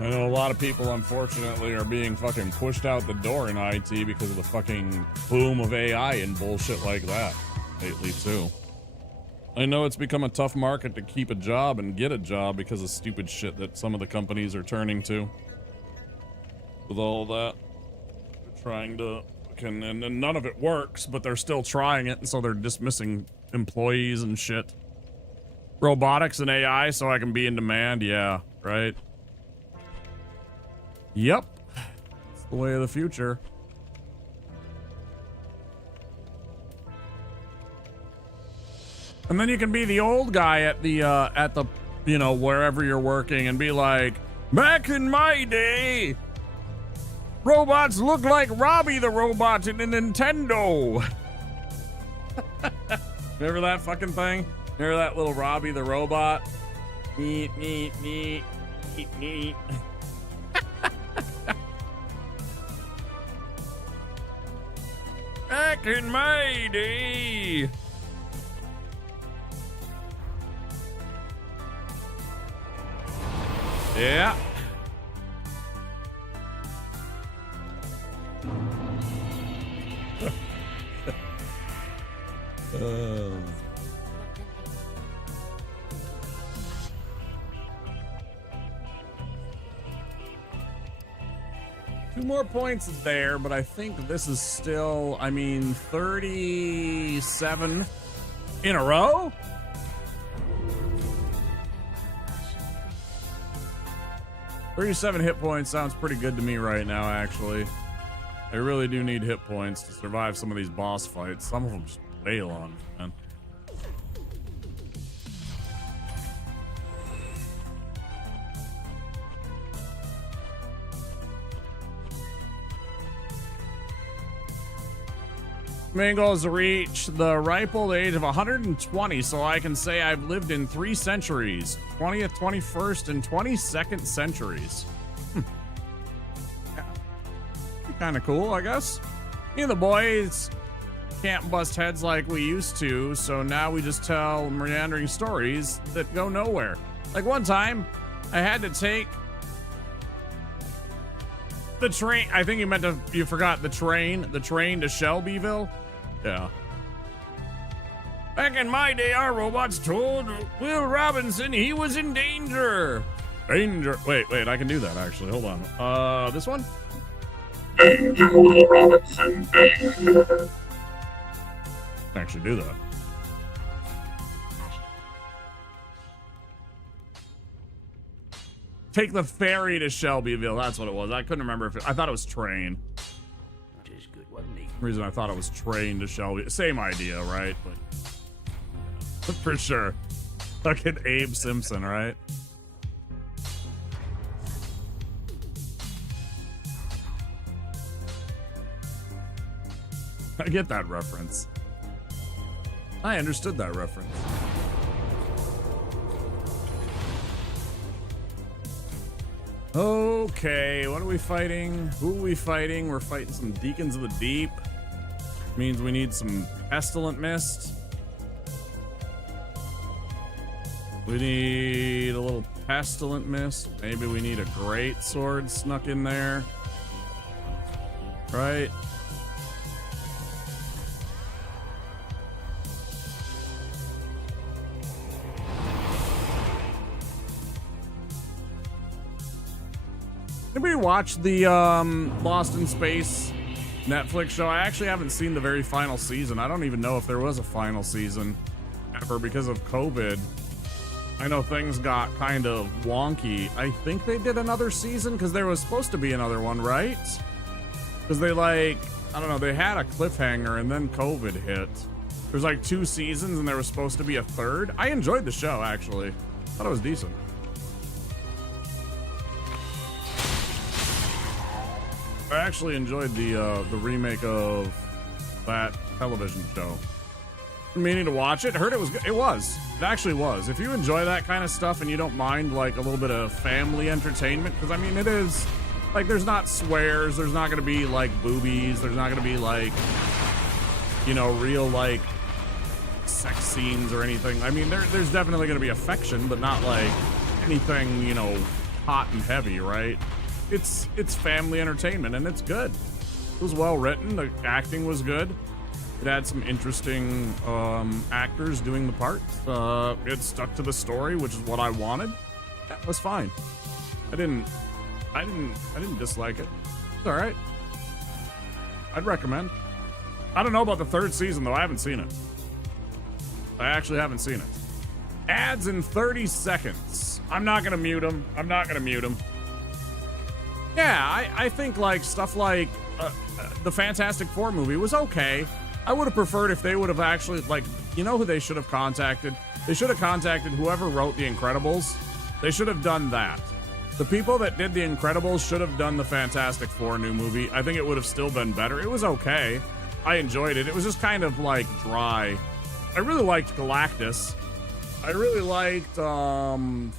I know a lot of people, unfortunately, are being fucking pushed out the door in IT because of the fucking boom of AI and bullshit like that lately, too. I know it's become a tough market to keep a job and get a job because of stupid shit that some of the companies are turning to. With all that. They're trying to... and none of it works, but they're still trying it, and so they're dismissing employees and shit. Robotics and AI so I can be in demand, yeah, right? Yep. It's the way of the future. And then you can be the old guy at the, you know, wherever you're working and be like, back in my day, robots looked like Robbie the Robot in a Nintendo. Remember that fucking thing? Remember that little Robbie the Robot? Neat, neat, neat, neat, neat. Back in my day. Yeah. Two more points there, but I think this is still, I mean, 37 in a row? "37 hit points sounds pretty good to me right now, actually. I really do need hit points to survive some of these boss fights. Some of them just bail on me, man. Main goal is to reach the ripe old age of 120, so I can say I've lived in 3 centuries. 20th, 21st, and 22nd centuries. Yeah. Kind of cool, I guess. Me and the boys can't bust heads like we used to, so now we just tell meandering stories that go nowhere. Like one time, I had to take the train. I think you forgot the train to Shelbyville. Yeah. "Back in my day, our robots told Will Robinson he was in danger." Danger. Wait, I can do that actually. Hold on. This one? Danger, Will Robinson, danger. I can actually do that. Take the ferry to Shelbyville. That's what it was. I couldn't remember if I thought it was train. Just good, wasn't he? Reason I thought it was train to Shelby. Same idea, right? But for sure. Fucking Abe Simpson, right? I get that reference. I understood that reference. Okay, what are we fighting? Who are we fighting? We're fighting some Deacons of the Deep. Means we need some Pestilent Mist. We need a little Pestilent Mist. Maybe we need a Great Sword snuck in there. Right? Anybody watch the Lost in Space Netflix show? I actually haven't seen the very final season. I don't even know if there was a final season ever because of COVID. I know things got kind of wonky. I think they did another season because there was supposed to be another one, right? Because they I don't know, they had a cliffhanger and then COVID hit. There's like 2 seasons and there was supposed to be a third. I enjoyed the show, actually. Thought it was decent. I actually enjoyed the remake of that television show. Meaning to watch it. Heard it was good. It actually was. If you enjoy that kind of stuff and you don't mind like a little bit of family entertainment, because I mean it is like there's not swears, there's not gonna be like boobies, there's not gonna be like, you know, real like sex scenes or anything. I mean there's definitely gonna be affection, but not like anything, you know, hot and heavy, right? It's family entertainment and it's good. It was well written. The acting was good. It had some interesting actors doing the parts. It stuck to the story, which is what I wanted. That was fine. I didn't dislike it. It's all right. I'd recommend. I don't know about the 3rd season though. I haven't seen it. I actually haven't seen it. Ads in 30 seconds. I'm not gonna mute them. Yeah, I think like stuff like the Fantastic Four movie was okay. I would have preferred if they would have actually, like, you know who they should have contacted? They should have contacted whoever wrote The Incredibles. They should have done that. The people that did The Incredibles should have done the Fantastic Four new movie. I think it would have still been better. It was okay. I enjoyed it. It was just kind of like dry. I really liked Galactus. I really liked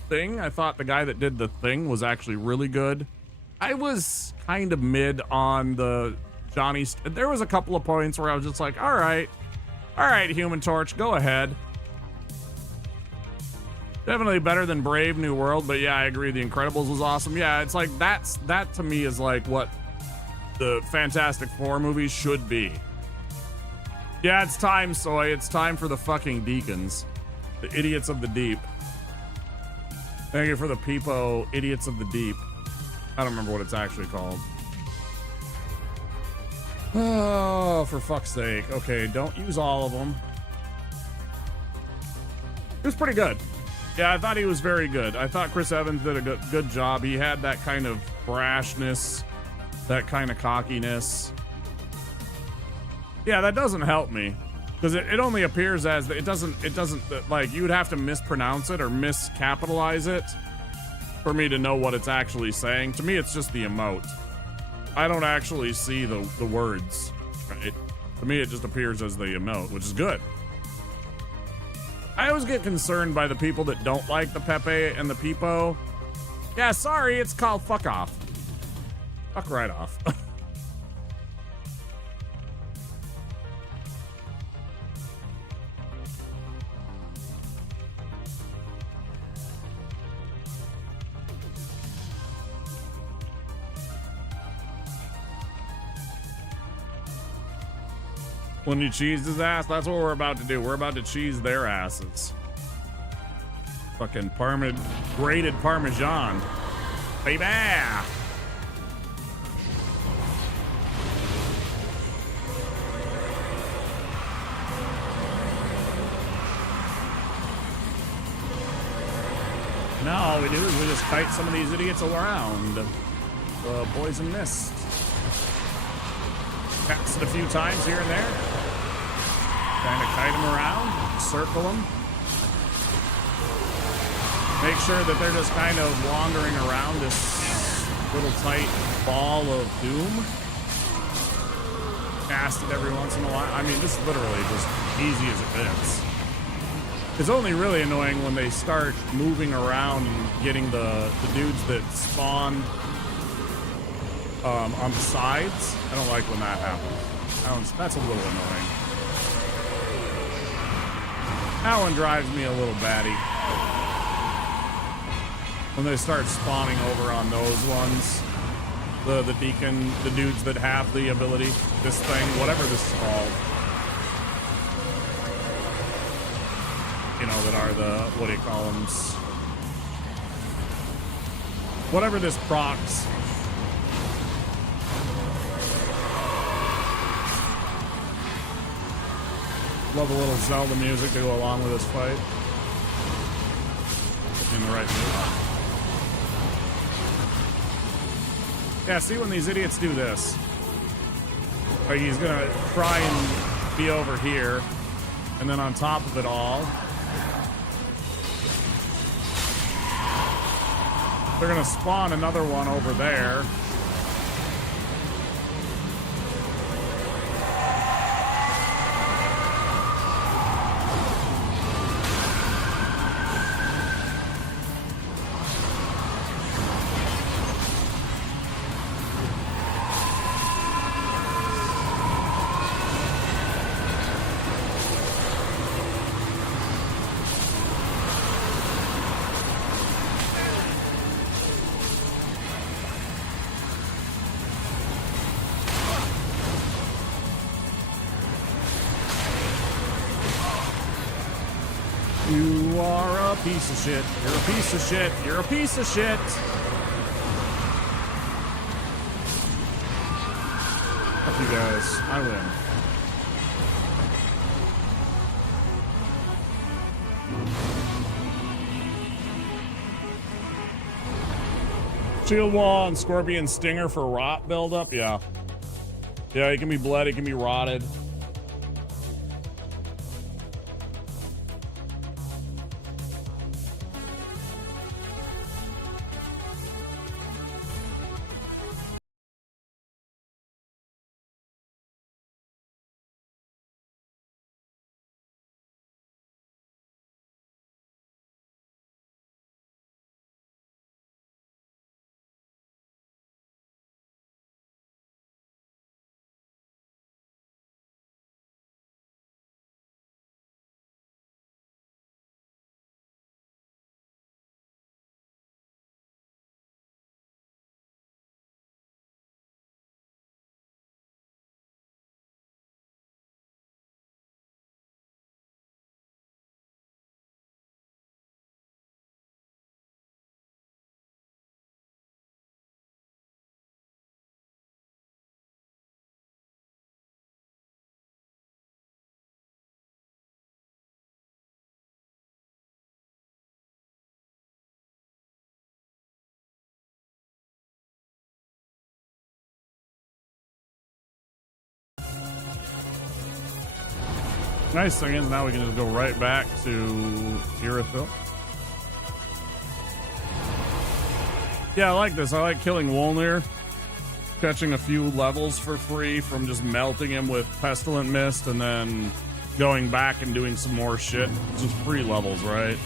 Thing. I thought the guy that did The Thing was actually really good. I was kind of mid on the There was a couple of points where I was just like, all right, Human Torch, go ahead. Definitely better than Brave New World, but yeah, I agree. The Incredibles was awesome. Yeah, it's like that to me is like what the Fantastic Four movies should be. Yeah, it's time, Soy. It's time for the fucking deacons. The idiots of the deep. Thank you for the peepo, idiots of the deep. I don't remember what it's actually called. Oh, for fuck's sake. Okay, don't use all of them. It was pretty good. Yeah, I thought he was very good. I thought Chris Evans did a good job. He had that kind of brashness, that kind of cockiness. Yeah, that doesn't help me. Because it only appears as, it doesn't, like, you would have to mispronounce it or miscapitalize it for me to know what it's actually saying. To me, it's just the emote. I don't actually see the words, right? To me, it just appears as the emote, which is good. I always get concerned by the people that don't like the Pepe and the Peepo. Yeah, sorry, it's called fuck off. Fuck right off. When you cheese his ass, that's what we're about to do. We're about to cheese their asses. Fucking grated Parmesan. Baby! Now all we do is we just kite some of these idiots around. Poison mist. Cast it a few times here and there. Kind of kite them around, circle them. Make sure that they're just kind of wandering around this little tight ball of doom. Cast it every once in a while. I mean, this is literally just easy as it gets. It's only really annoying when they start moving around and getting the dudes that spawn on the sides. I don't like when that happens. That's a little annoying. That one drives me a little batty. When they start spawning over on those ones. The deacon, the dudes that have the ability, this thing, whatever this is called. You know, that are the, what do you call them? Whatever this procs. Love a little Zelda music to go along with this fight. In the right mood. Yeah, see when these idiots do this. Like he's gonna try and be over here, and then on top of it all, they're gonna spawn another one over there. You are a piece of shit. You're a piece of shit. You're a piece of shit. Fuck you guys. I win. Shield wall and Scorpion Stinger for rot buildup? Yeah. Yeah, it can be bled, it can be rotted. Nice thing is now we can just go right back to Irithil. Yeah, I like this. I like killing Wolnir, catching a few levels for free from just melting him with Pestilent Mist and then going back and doing some more shit. Just free levels, right?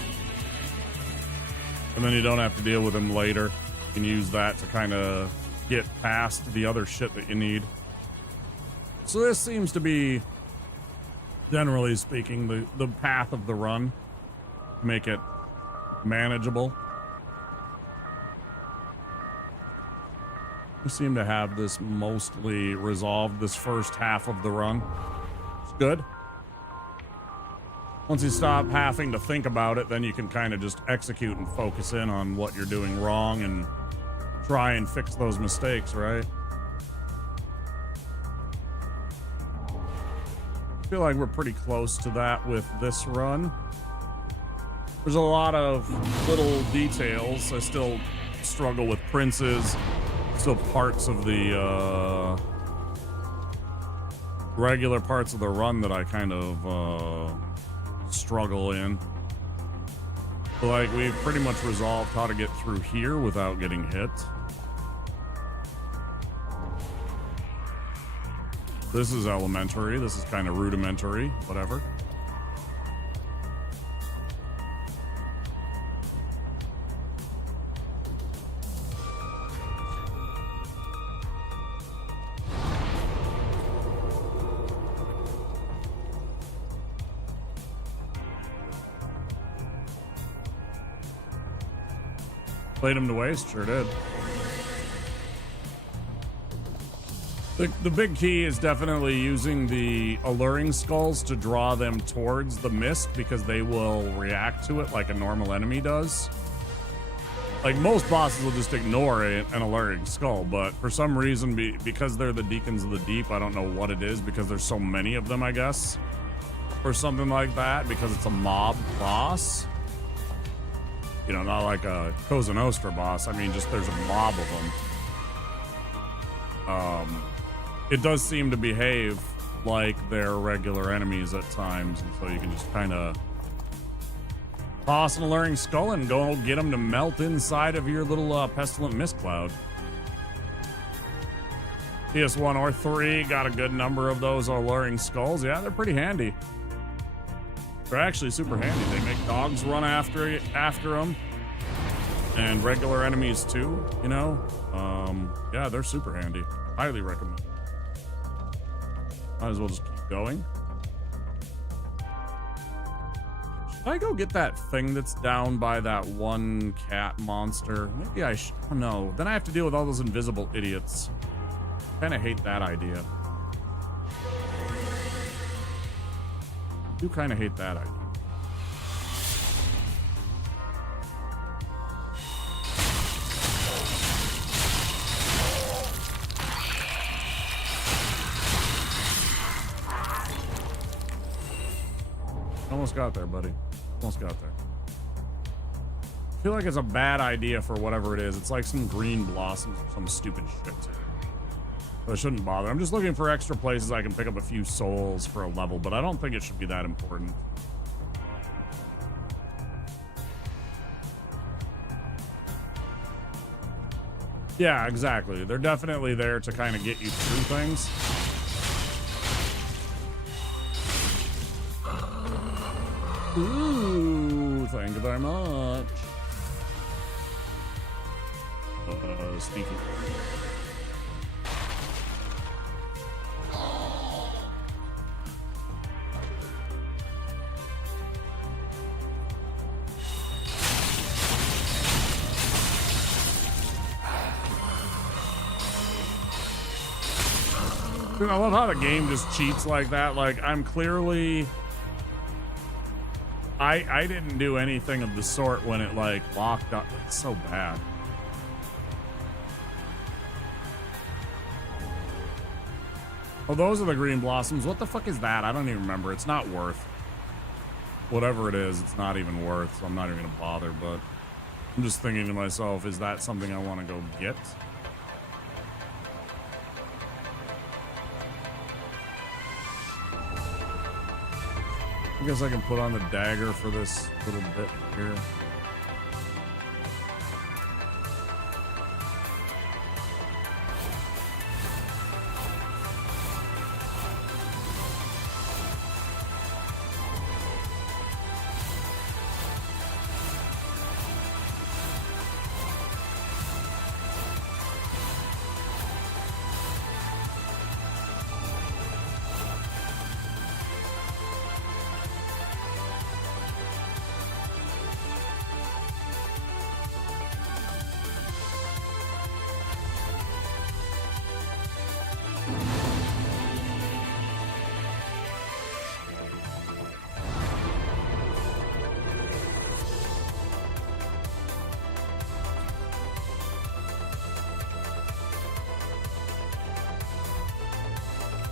And then you don't have to deal with him later. You can use that to kind of get past the other shit that you need. So this seems to be, generally speaking, the path of the run. Make it manageable. We seem to have this mostly resolved this first half of the run. It's good. Once you stop having to think about it, then you can kind of just execute and focus in on what you're doing wrong and try and fix those mistakes, right? I feel like we're pretty close to that with this run. There's a lot of little details. I still struggle with princes. Still parts of the regular parts of the run that I kind of struggle in. But like, we've pretty much resolved how to get through here without getting hit. This is elementary. This is kind of rudimentary, whatever. Played him to waste, sure did. The big key is definitely using the alluring skulls to draw them towards the mist because they will react to it like a normal enemy does. Like most bosses will just ignore an alluring skull, but for some reason, because they're the Deacons of the Deep, I don't know what it is because there's so many of them, I guess, or something like that, because it's a mob boss. You know, not like a Cosa Nostra boss. I mean, just there's a mob of them. It does seem to behave like they're regular enemies at times, and so you can just kind of toss an alluring skull and go get them to melt inside of your little pestilent mist cloud. PS1 or 3 got a good number of those alluring skulls. Yeah, they're pretty handy. They're actually super handy. They make dogs run after them, and regular enemies too, you know? Yeah, they're super handy. Highly recommend. Might as well just keep going. Should I go get that thing that's down by that one cat monster? Maybe I should. Oh no, then I have to deal with all those invisible idiots. Kind of hate that idea. Do kind of hate that idea. Almost got there, buddy. Almost got there. I feel like it's a bad idea for whatever it is. It's like some green blossoms or some stupid shit. So I shouldn't bother. I'm just looking for extra places I can pick up a few souls for a level, but I don't think it should be that important. Yeah, exactly. They're definitely there to kind of get you through things. Ooh, thank you very much. Sneaky. Dude, I love how the game just cheats like that. Like, I'm clearly... I didn't do anything of the sort when it, like, locked up. It's so bad. Oh, those are the green blossoms. What the fuck is that? I don't even remember. It's not worth. Whatever it is, it's not even worth, so I'm not even gonna bother, but I'm just thinking to myself, is that something I want to go get? I guess I can put on the dagger for this little bit here.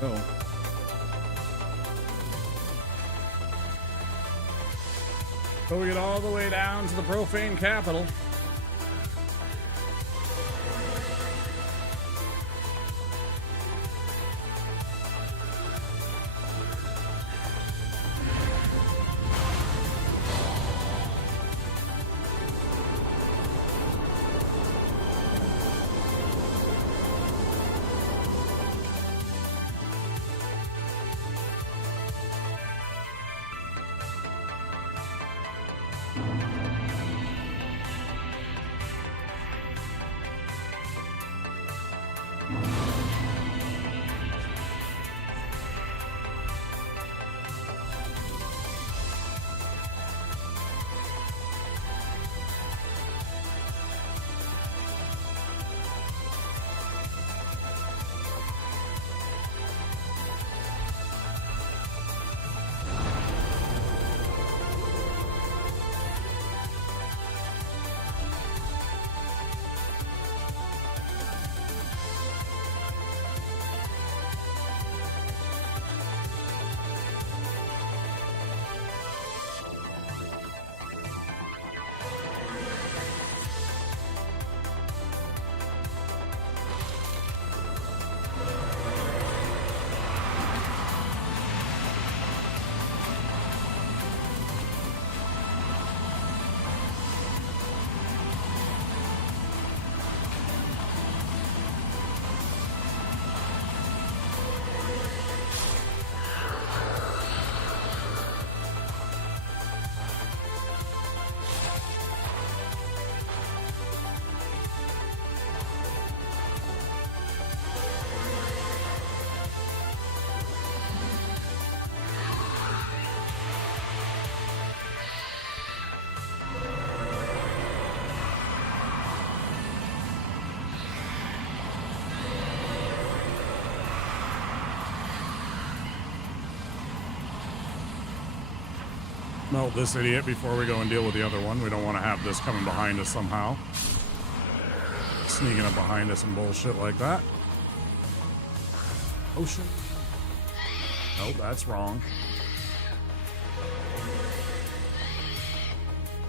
Oh. So we get all the way down to the profane capital. Melt this idiot before we go and deal with the other one. We don't want to have this coming behind us somehow. Sneaking up behind us and bullshit like that. Ocean. Nope, that's wrong.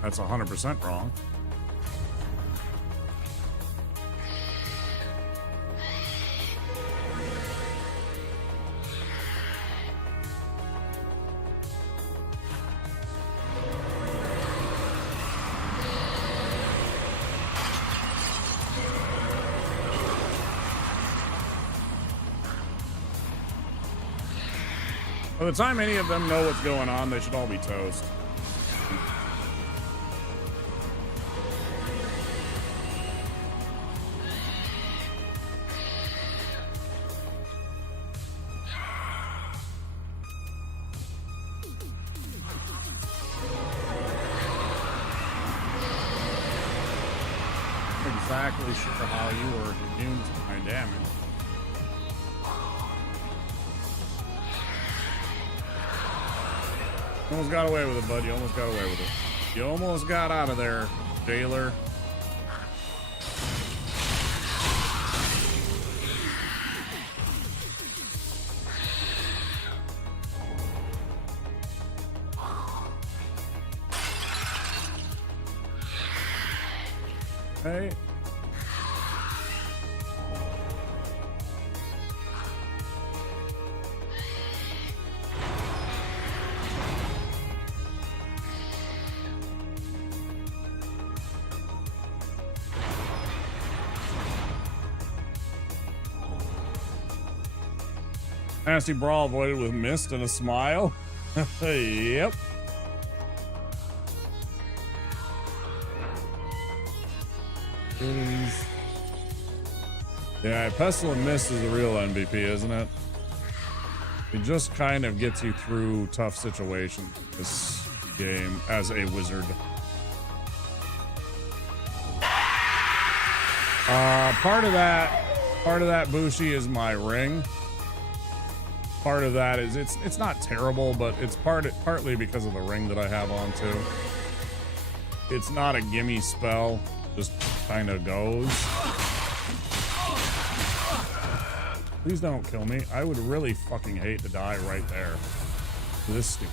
That's 100% wrong. By the time any of them know what's going on, they should all be toast. Not exactly sure how you were immune to my damage. Almost got away with it, bud. You almost got away with it. You almost got out of there, jailer. Hey. Nasty brawl avoided with mist and a smile. Yep. Yeah, Pestilent Mist is the real MVP, isn't it? It just kind of gets you through tough situations in this game as a wizard. Part of that Bushi is my ring. Part of that is it's not terrible, but it's partly because of the ring that I have on too. It's not a gimme spell, just kind of goes. Please don't kill me. I would really fucking hate to die right there. This stupid.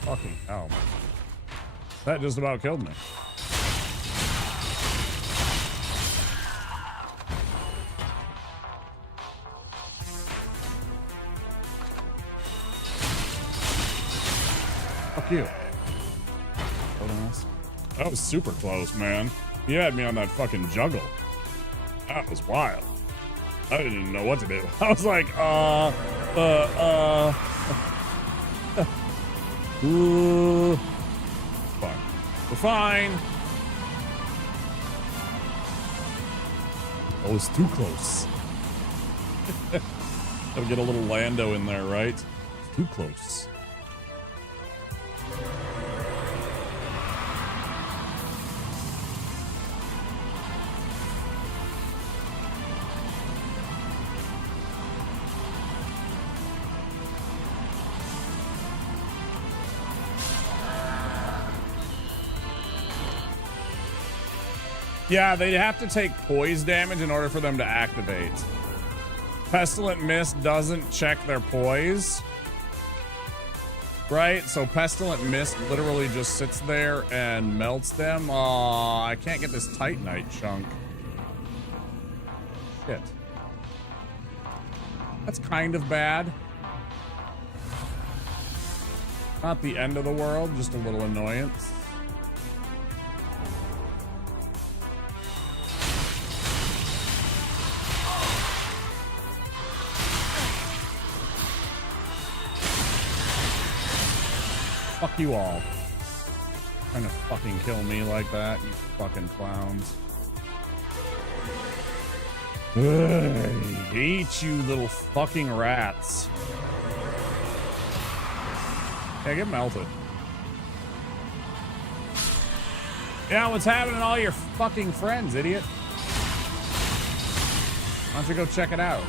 Fucking hell. That just about killed me. Fuck you. That was super close, man. You had me on that fucking juggle. That was wild. I didn't even know what to do. I was like, Ooh. Fine. We're fine. Oh, it's too close. Gotta get a little Lando in there, right? It's too close. Yeah, they'd have to take poise damage in order for them to activate. Pestilent Mist doesn't check their poise. Right? So Pestilent Mist literally just sits there and melts them. Aw, I can't get this Titanite chunk. Shit. That's kind of bad. Not the end of the world, just a little annoyance. Fuck you all. Trying to fucking kill me like that, you fucking clowns. I hate you little fucking rats. Yeah, get melted. Yeah, what's happening to all your fucking friends, idiot? Why don't you go check it out?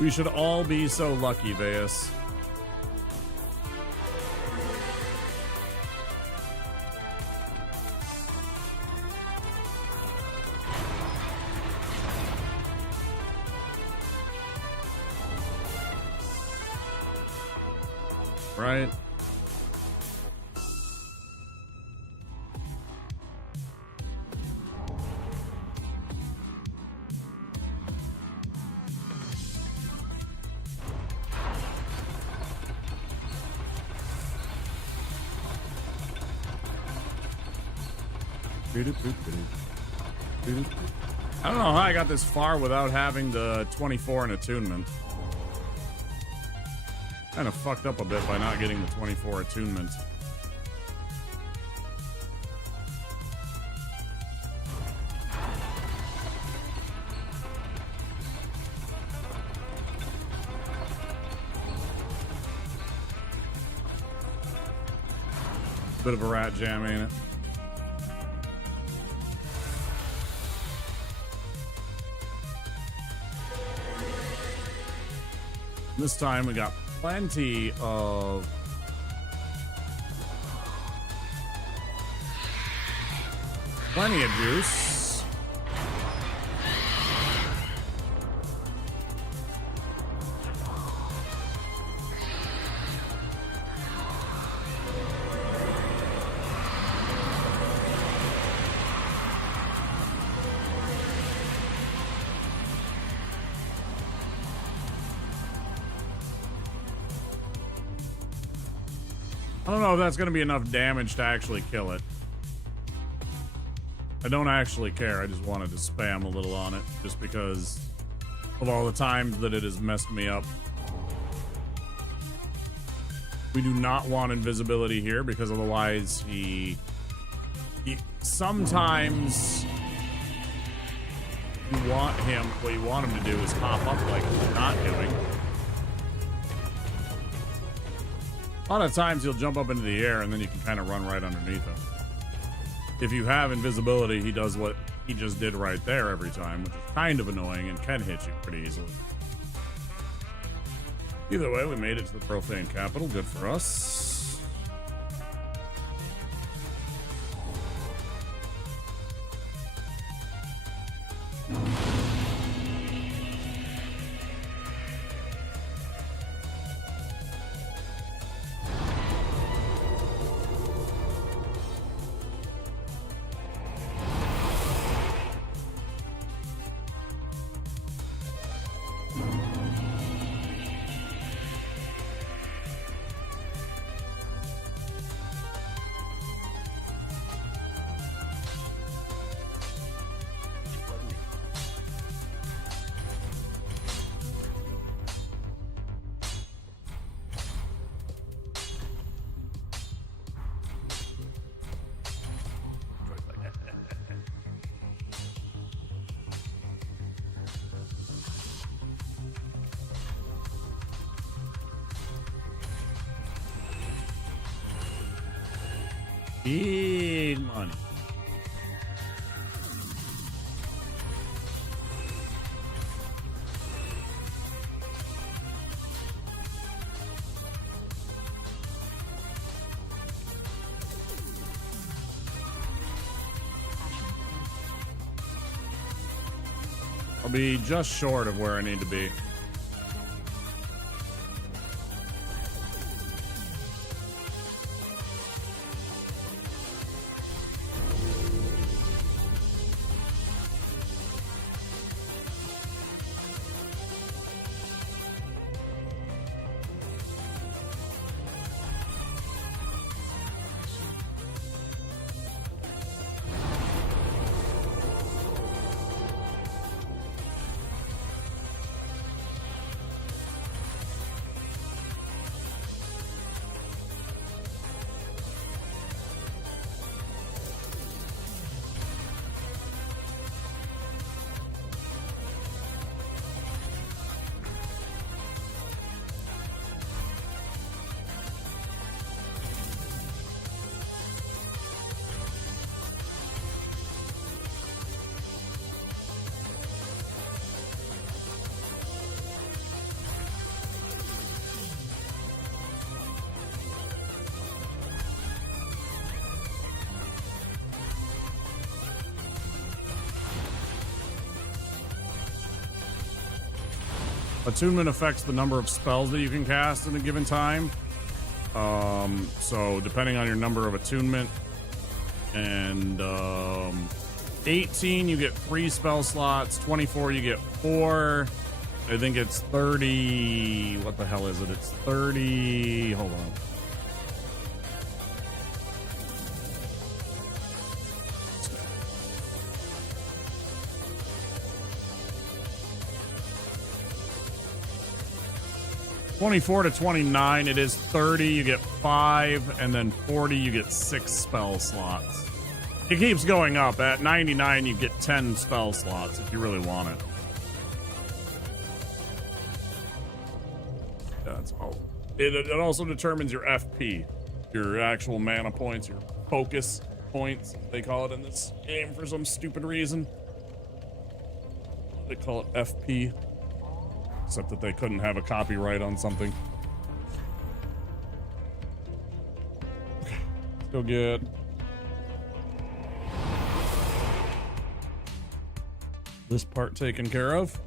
We should all be so lucky, Veus. Right? I don't know how I got this far without having the 24 in attunement. Kind of fucked up a bit by not getting the 24 attunement. Bit of a rat jam, ain't it? This time we got plenty of juice. I don't know if that's going to be enough damage to actually kill it. I don't actually care. I just wanted to spam a little on it just because of all the times that it has messed me up. We do not want invisibility here because otherwise he sometimes you want him, what you want him to do is hop up like he's not doing. A lot of times he'll jump up into the air and then you can kind of run right underneath him. If you have invisibility, he does what he just did right there every time, which is kind of annoying and can hit you pretty easily. Either way, we made it to the Profane Capital. Good for us. Big money. I'll be just short of where I need to be. Attunement affects the number of spells that you can cast in a given time. So depending on your number of attunement, and 18 you get 3 spell slots, 24 you get 4. I think it's 30. What the hell is it? It's 30. Hold on. (24 to 29), it is 30, you get 5, and then 40, you get 6 spell slots. It keeps going up. At 99, you get 10 spell slots if you really want it. That's all. It also determines your FP, your actual mana points, your focus points, they call it in this game for some stupid reason. They call it FP. Except that they couldn't have a copyright on something. Okay, let's go get this part taken care of.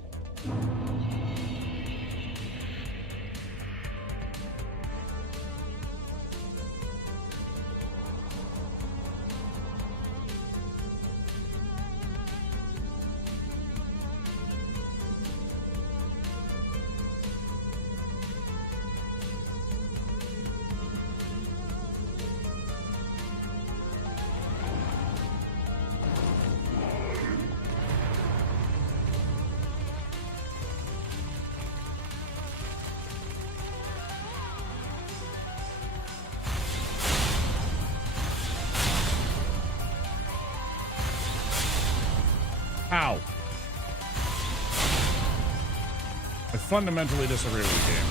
fundamentally disagree with the game.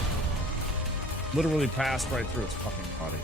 Literally passed right through its fucking body.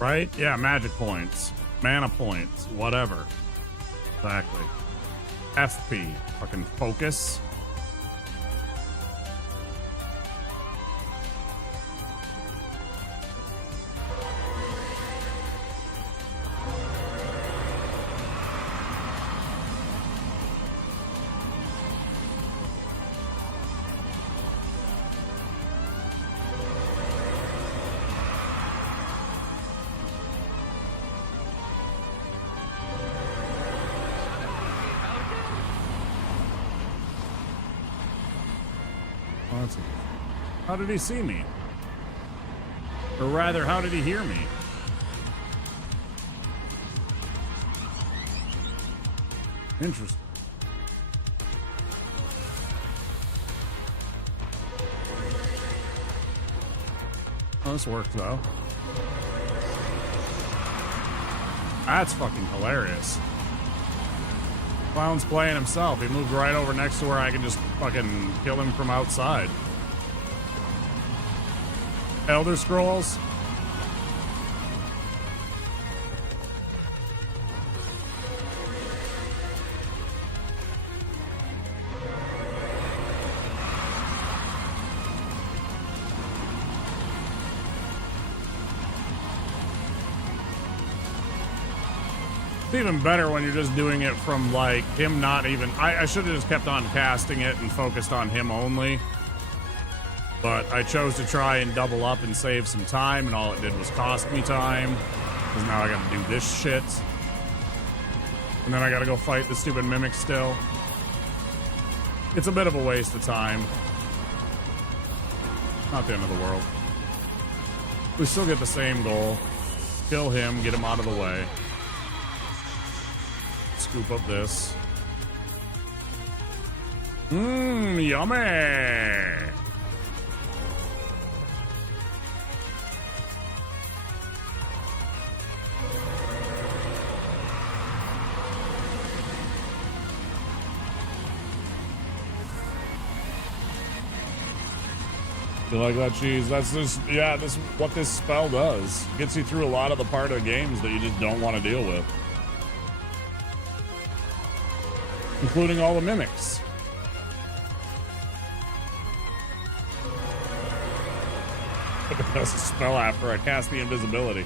Right? Yeah, magic points, mana points, whatever. Exactly. FP. Fucking focus. How did he see me? Or rather, how did he hear me? Interesting. Oh, this worked though. That's fucking hilarious. Clown's playing himself. He moved right over next to where I can just fucking kill him from outside. Elder Scrolls. It's even better when you're just doing it from like him not even. I should have just kept on casting it and focused on him only. But I chose to try and double up and save some time, and all it did was cost me time. Because now I gotta do this shit. And then I gotta go fight the stupid mimic still. It's a bit of a waste of time. Not the end of the world. We still get the same goal. Kill him, get him out of the way. Scoop up this. Yummy! You like that cheese? That's just, yeah, this what this spell does. Gets you through a lot of the part of the games that you just don't want to deal with. Including all the mimics. That's a spell after I cast the invisibility.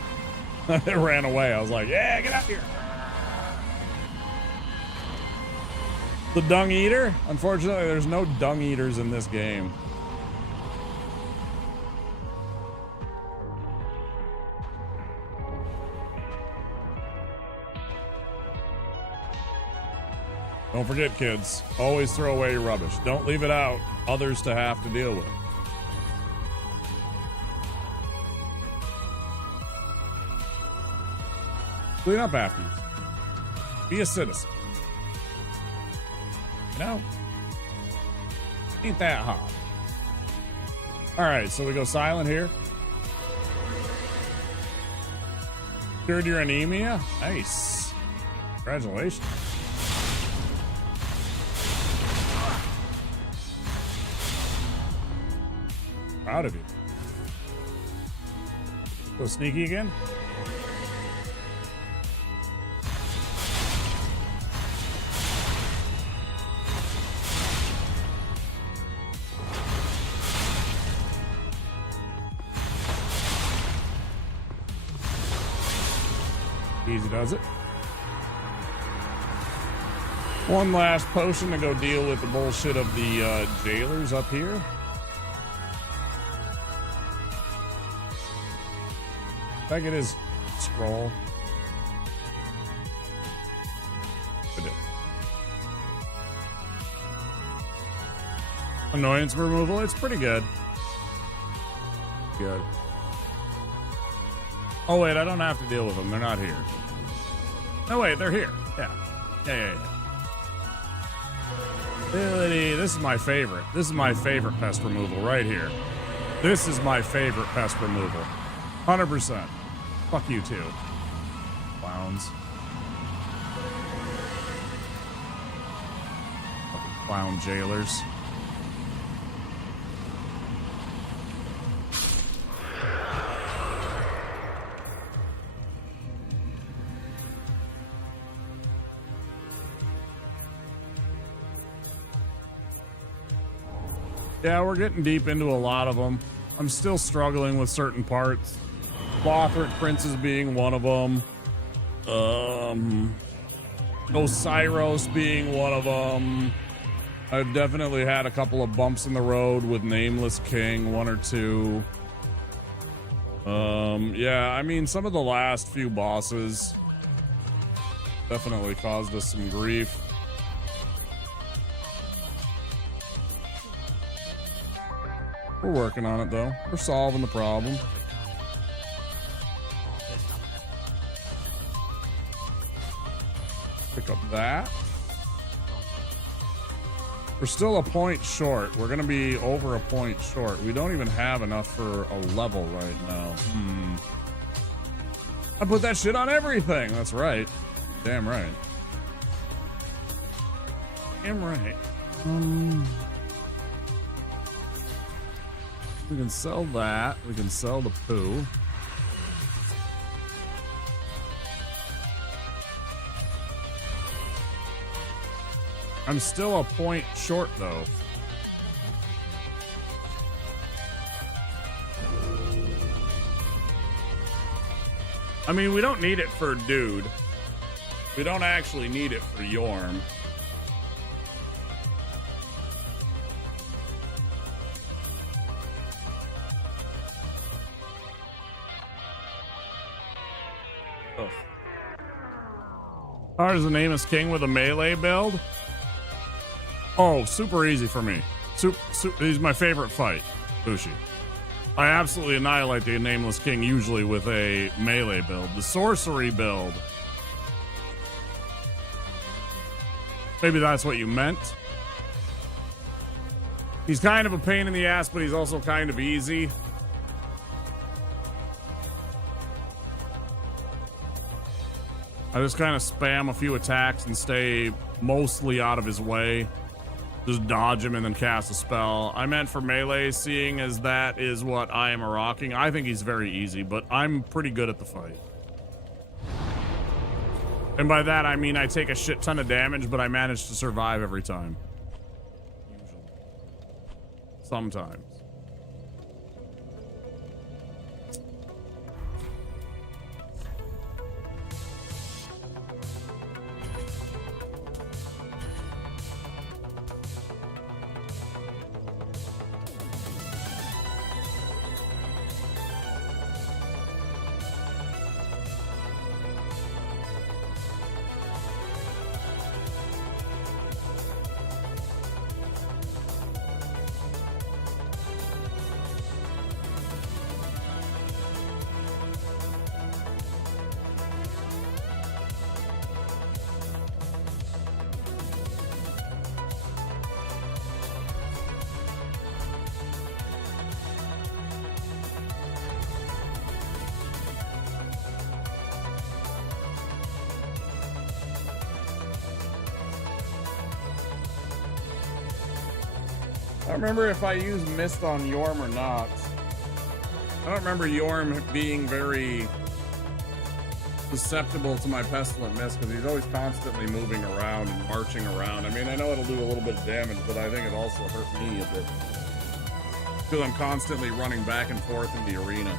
It ran away. I was like, yeah, get out here. The dung eater? Unfortunately, there's no dung eaters in this game. Don't forget, kids, always throw away your rubbish. Don't leave it out, others to have to deal with. Clean up after you. Be a citizen. You know? Ain't that hard. Alright, so we go silent here. Cured your anemia? Nice. Congratulations. Proud of you. Go sneaky again. Easy does it. One last potion to go deal with the bullshit of the jailers up here. If I get his scroll. I did. Annoyance removal, it's pretty good. Good. Oh wait, I don't have to deal with them. They're not here. No wait, they're here. Yeah. Yeah. Ability. This is my favorite. This is my favorite pest removal right here. This is my favorite pest removal. 100%. Fuck you too. Clowns. Fucking clown jailers. Yeah, we're getting deep into a lot of them. I'm still struggling with certain parts. Lothric Princess being one of them. Osiris being one of them. I've definitely had a couple of bumps in the road with Nameless King, one or two. Yeah, I mean, some of the last few bosses definitely caused us some grief. We're working on it, though. We're solving the problem. Pick up that. We're still a point short. We're going to be over a point short. We don't even have enough for a level right now. I put that shit on everything. That's right. Damn right. Damn right. We can sell that. We can sell the poo. I'm still a point short, though. I mean, we don't need it for Dude. We don't actually need it for Yorm. Hard as the Nameless King with a melee build? Oh, super easy for me. He's my favorite fight, Bushi. I absolutely annihilate the Nameless King usually with a melee build. The sorcery build. Maybe that's what you meant. He's kind of a pain in the ass, but he's also kind of easy. I just kind of spam a few attacks and stay mostly out of his way. Just dodge him and then cast a spell. I meant for melee, seeing as that is what I am rocking. I think he's very easy, but I'm pretty good at the fight. And by that, I mean I take a shit ton of damage, but I manage to survive every time. Usually. Sometimes. I don't remember if I used Mist on Yorm or not. I don't remember Yorm being very susceptible to my Pestilent Mist because he's always constantly moving around and marching around. I mean, I know it'll do a little bit of damage, but I think it also hurt me a bit because I'm constantly running back and forth in the arena.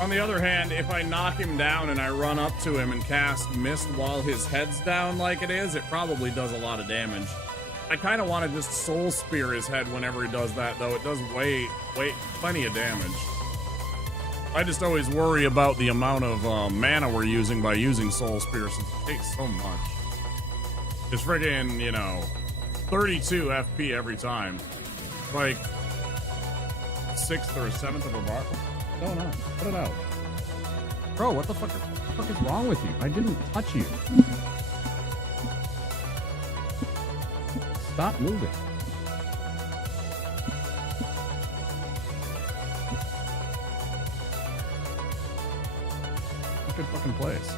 On the other hand, if I knock him down and I run up to him and cast Mist while his head's down like it is, it probably does a lot of damage. I kind of want to just Soul Spear his head whenever he does that, though. It does plenty of damage. I just always worry about the amount of mana we're using by using Soul Spear, since it takes so much. It's friggin', you know, 32 FP every time. Like 6th or 7th of a bar. What's going on? Put it out. Bro, what the fuck is wrong with you? I didn't touch you. Stop moving. Good fucking place.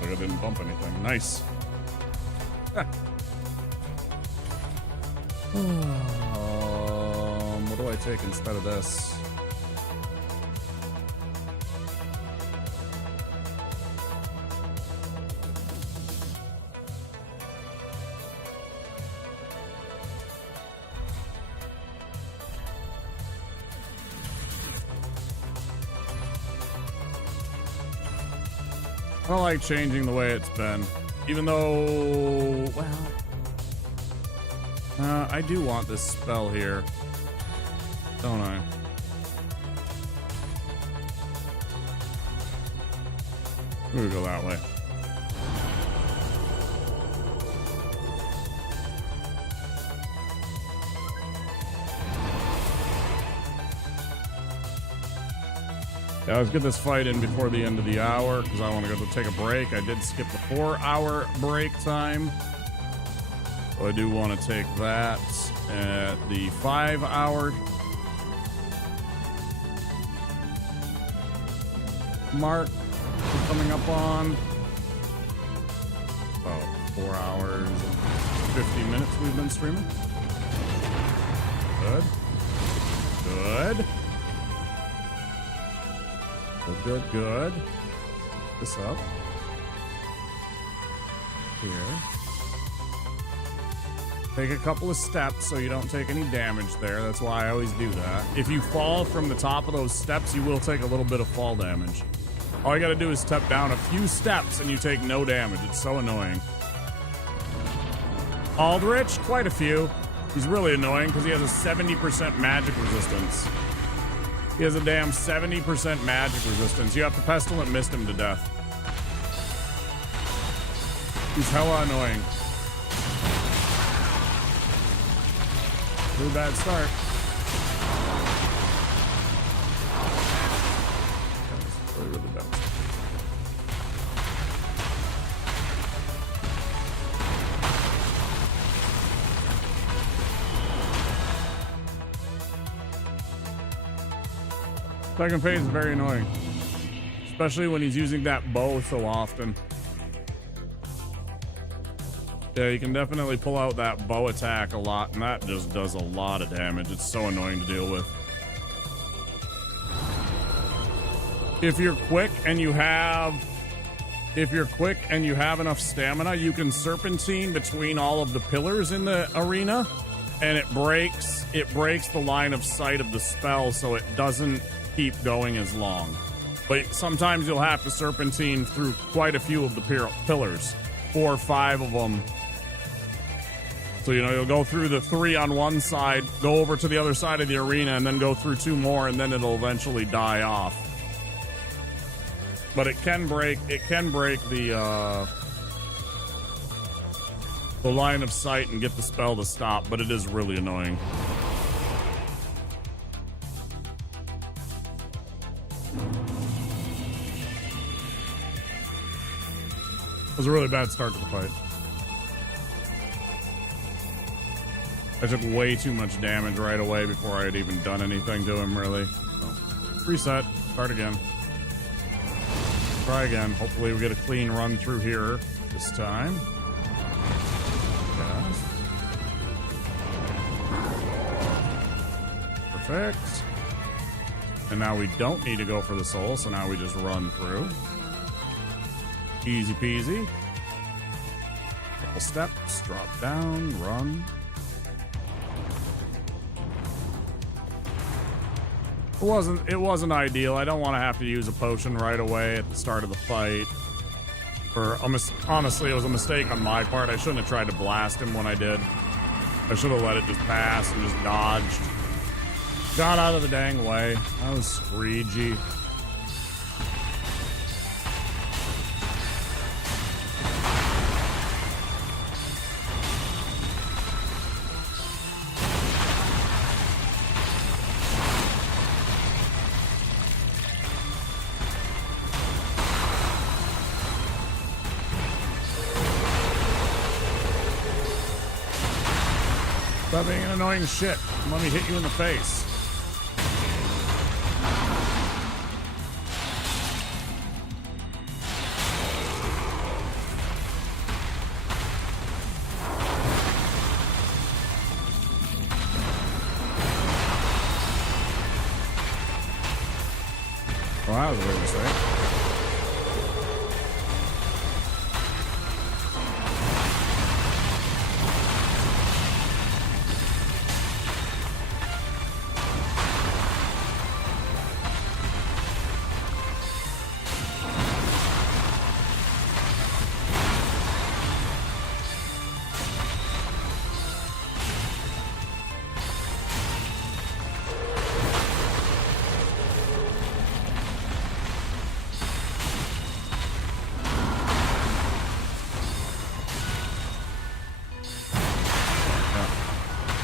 Look, I didn't bump anything. Nice. What do I take instead of this? I don't like changing the way it's been, even though, well, I do want this spell here, don't I? We'll go that way. Yeah, let's get this fight in before the end of the hour, because I want to go take a break. I did skip the 4-hour break time. So I do want to take that at the 5-hour mark we're coming up on. About 4 hours and 50 minutes we've been streaming. Good. Good. Good, good. This up. Here. Take a couple of steps so you don't take any damage there. That's why I always do that. If you fall from the top of those steps, you will take a little bit of fall damage. All you gotta do is step down a few steps and you take no damage. It's so annoying. Aldrich, quite a few. He's really annoying because he has a 70% magic resistance. He has a damn 70% magic resistance. You have to Pestilent Mist him to death. He's hella annoying. Really bad start. Really, really bad. Second phase is very annoying, especially when he's using that bow so often. Yeah, you can definitely pull out that bow attack a lot, and that just does a lot of damage. It's so annoying to deal with. If you're quick and you have enough stamina, you can serpentine between all of the pillars in the arena, and it breaks the line of sight of the spell, so it doesn't keep going as long. But sometimes you'll have to serpentine through quite a few of the pillars, 4 or 5 of them. So, you know, you'll go through the 3 on one side, go over to the other side of the arena, and then go through 2 more, and then it'll eventually die off. But it can break the line of sight and get the spell to stop, but it is really annoying. It was a really bad start to the fight. I took way too much damage right away before I had even done anything to him, really. So, reset, start again. Try again. Hopefully we get a clean run through here this time. Yes. Perfect. And now we don't need to go for the soul, so now we just run through. Easy peasy. Couple steps, drop down, run. It wasn't ideal. I don't want to have to use a potion right away at the start of the fight. Honestly, it was a mistake on my part. I shouldn't have tried to blast him when I did. I should have let it just pass and just dodged. Got out of the dang way. That was screegee. Stop being an annoying shit. Let me hit you in the face. Well, that was a weird mistake.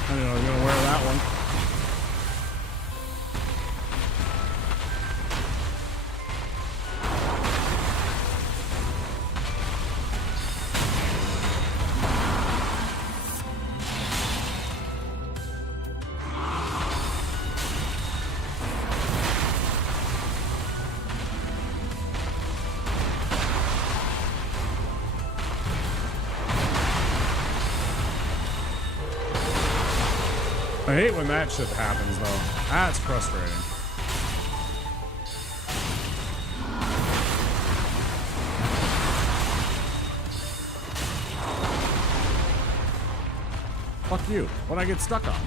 I didn't know I was gonna wear that one. I hate when that shit happens, though. That's frustrating. Fuck you. What'd I get stuck on?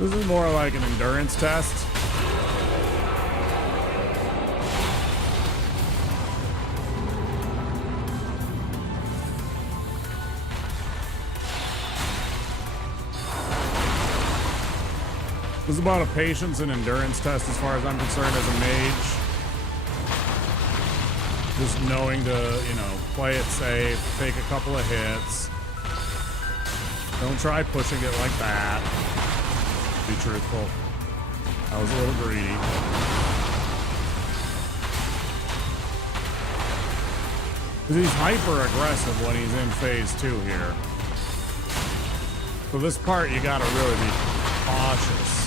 This is more like an endurance test. This is about a patience and endurance test as far as I'm concerned as a mage. Just knowing to, you know, play it safe, take a couple of hits. Don't try pushing it like that. Be truthful. I was a little greedy. Because he's hyper aggressive when he's in phase 2 here. So this part you gotta really be cautious.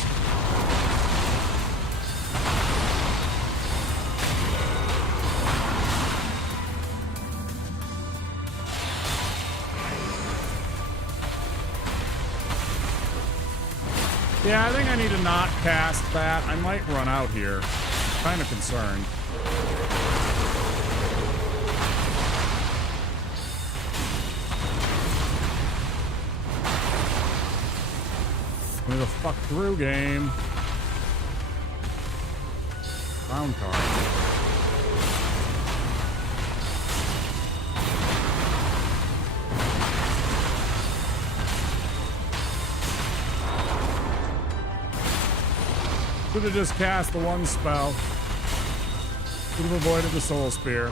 Yeah, I think I need to not cast that. I might run out here. Kind of concerned. Let the fuck through, game. Round card. Should have just cast the one spell. Should have avoided the soul spear.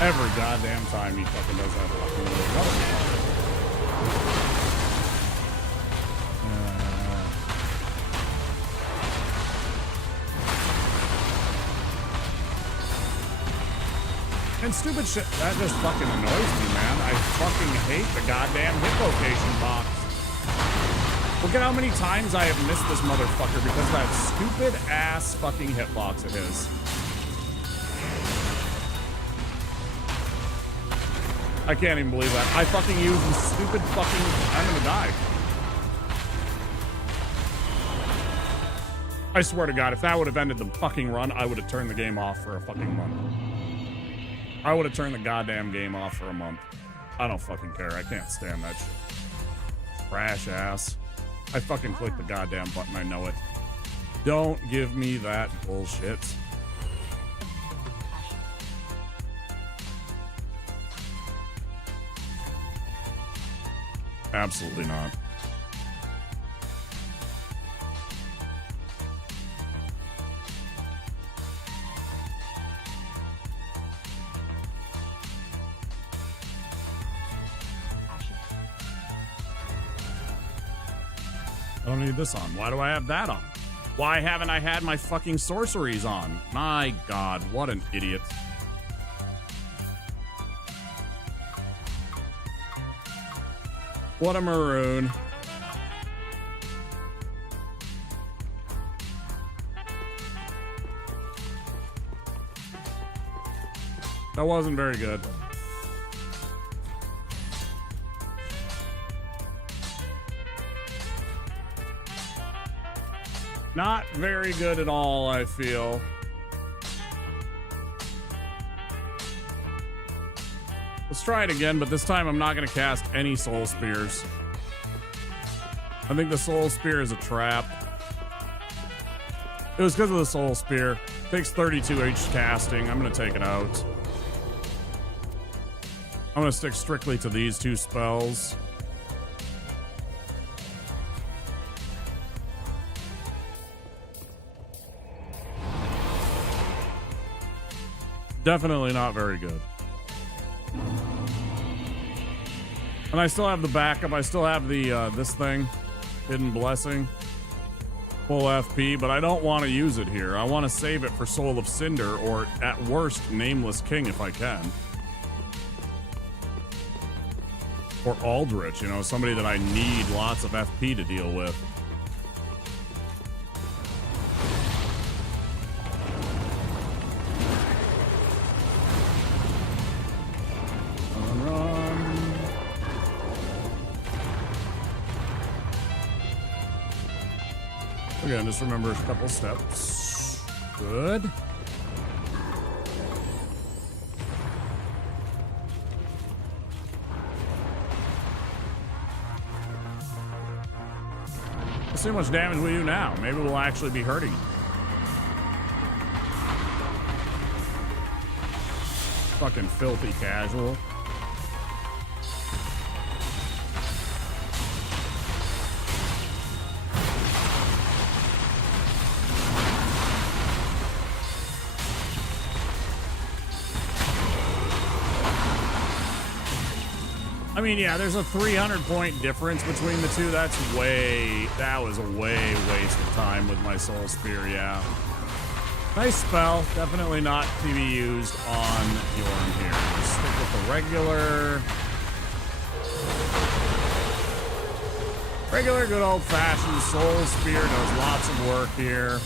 Every goddamn time he fucking does that fucking move. And stupid shit, that just fucking annoys me, man. I fucking hate the goddamn hit location box. Look at how many times I have missed this motherfucker because of that stupid ass fucking hitbox of his. I can't even believe that. I fucking used the stupid fucking... I'm gonna die. I swear to God, if that would have ended the fucking run, I would have turned the game off for a fucking month. I would have turned the goddamn game off for a month. I don't fucking care. I can't stand that shit. Trash ass. I fucking clicked the goddamn button. I know it. Don't give me that bullshit. Absolutely not. I don't need this on. Why do I have that on? Why haven't I had my fucking sorceries on? My God, what an idiot. What a maroon. That wasn't very good. Not very good at all, I feel. Let's try it again, but this time I'm not going to cast any Soul Spears. I think the Soul Spear is a trap. It was because of the Soul Spear. It takes 32 H casting. I'm going to take it out. I'm going to stick strictly to these two spells. Definitely not very good. And I still have the backup. I still have the this thing, Hidden Blessing, full FP, but I don't want to use it here. I want to save it for Soul of Cinder, or at worst, Nameless King if I can. Or Aldrich, you know, somebody that I need lots of FP to deal with. Again, just remember a couple steps. Good. Let's see how much damage we do now. Maybe we'll actually be hurting. Fucking filthy casual. I mean, yeah, there's a 300-point difference between the two. That was a way waste of time with my Soul Spear, yeah. Nice spell. Definitely not to be used on Yorn here. Just stick with the regular good old-fashioned Soul Spear. Does lots of work here.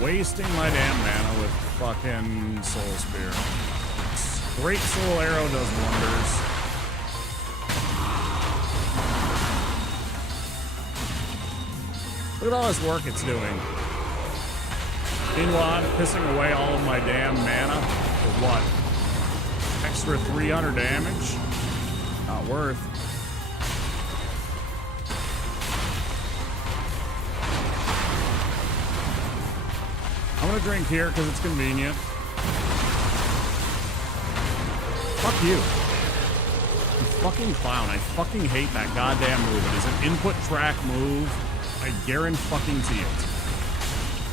Wasting my damn mana with fucking Soul Spear. Great Soul Arrow does wonders. Look at all this work it's doing. Meanwhile, I'm pissing away all of my damn mana for what? Extra 300 damage? Not worth. I'm gonna drink here because it's convenient. Fuck you. You fucking clown. I fucking hate that goddamn move. It is an input track move. I guarantee it.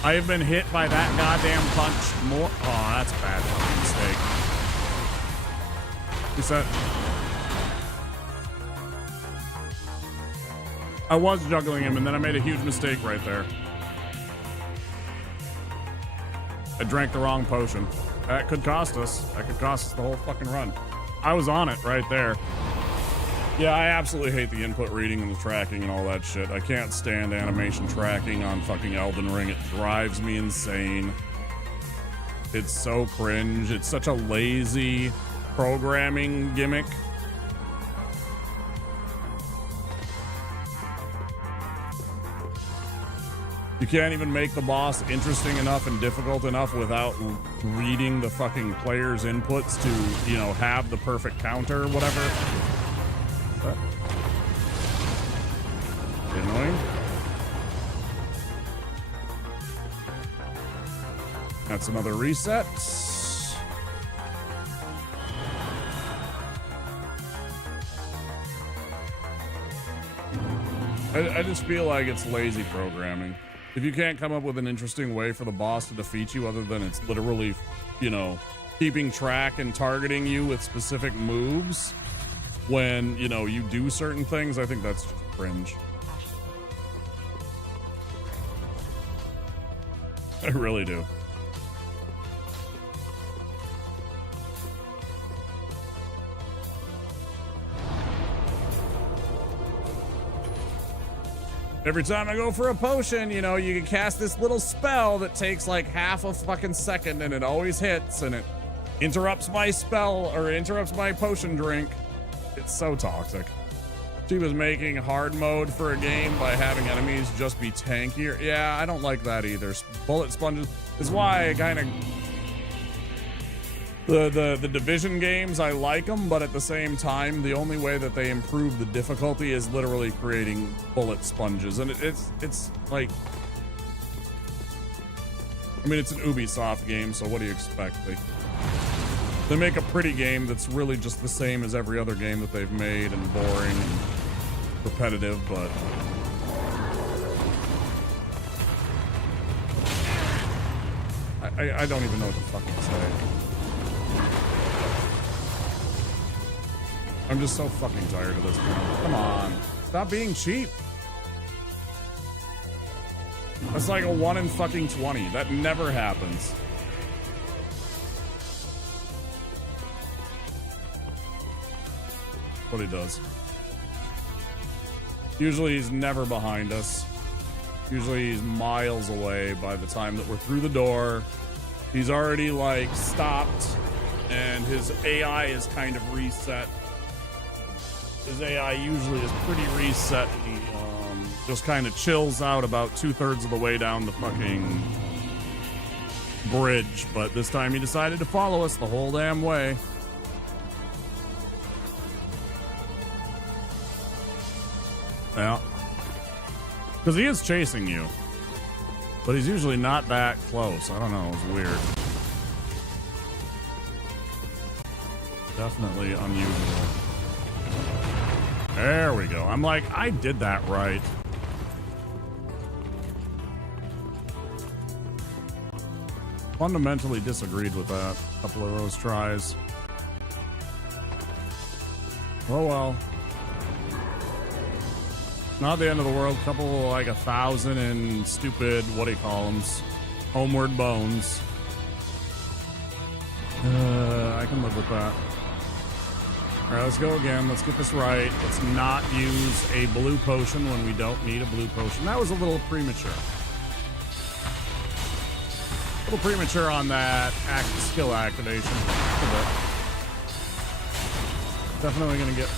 I have been hit by that goddamn punch more. Oh, that's a bad fucking mistake. What's that? I was juggling him and then I made a huge mistake right there. I drank the wrong potion. That could cost us. That could cost us the whole fucking run. I was on it right there. Yeah, I absolutely hate the input reading and the tracking and all that shit. I can't stand animation tracking on fucking Elden Ring. It drives me insane. It's so cringe. It's such a lazy programming gimmick. You can't even make the boss interesting enough and difficult enough without reading the fucking player's inputs to, you know, have the perfect counter or whatever. What? Annoying. That's another reset. I just feel like it's lazy programming. If you can't come up with an interesting way for the boss to defeat you other than it's literally, you know, keeping track and targeting you with specific moves when, you know, you do certain things, I think that's just cringe. I really do. Every time I go for a potion, you know, you can cast this little spell that takes like half a fucking second and it always hits and it interrupts my spell or interrupts my potion drink. It's so toxic. She was making hard mode for a game by having enemies just be tankier. Yeah, I don't like that either. Bullet sponges is why I kind of... The Division games, I like them, but at the same time, the only way that they improve the difficulty is literally creating bullet sponges. And it's like... I mean, it's an Ubisoft game, so what do you expect? They make a pretty game that's really just the same as every other game that they've made and boring and repetitive, but... I don't even know what to fucking say. I'm just so fucking tired of this game. Come on. Stop being cheap. That's like a 1 in fucking 20. That never happens. What he does. Usually he's never behind us. Usually he's miles away by the time that we're through the door. He's already like stopped and his AI is kind of reset. His AI usually is pretty reset. He just kind of chills out about 2/3 of the way down the fucking bridge. But this time he decided to follow us the whole damn way. Yeah. Because he is chasing you. But he's usually not that close. I don't know. It's weird. Definitely unusual. There we go. I'm like, I did that right. Fundamentally disagreed with that. A couple of those tries. Oh well. Not the end of the world. Couple like 1,000 and stupid, what do you call them? Homeward bones. I can live with that. All right, let's go again. Let's get this right. Let's not use a blue potion when we don't need a blue potion. That was a little premature. A little premature on that skill activation. A bit. Definitely going to get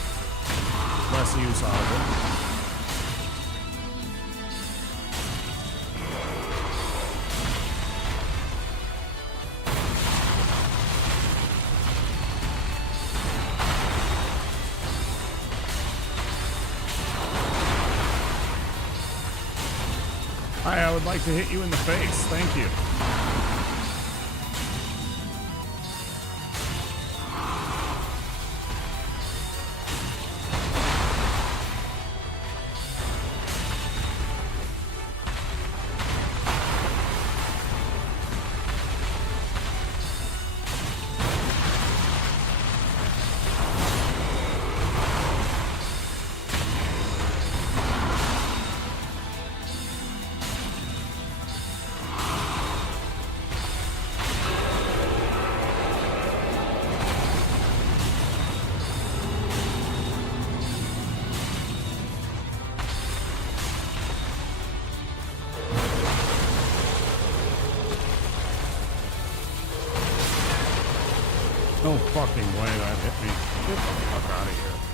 less use out of it. I would like to hit you in the face. Thank you. No fucking way that hit me. Get the fuck out of here.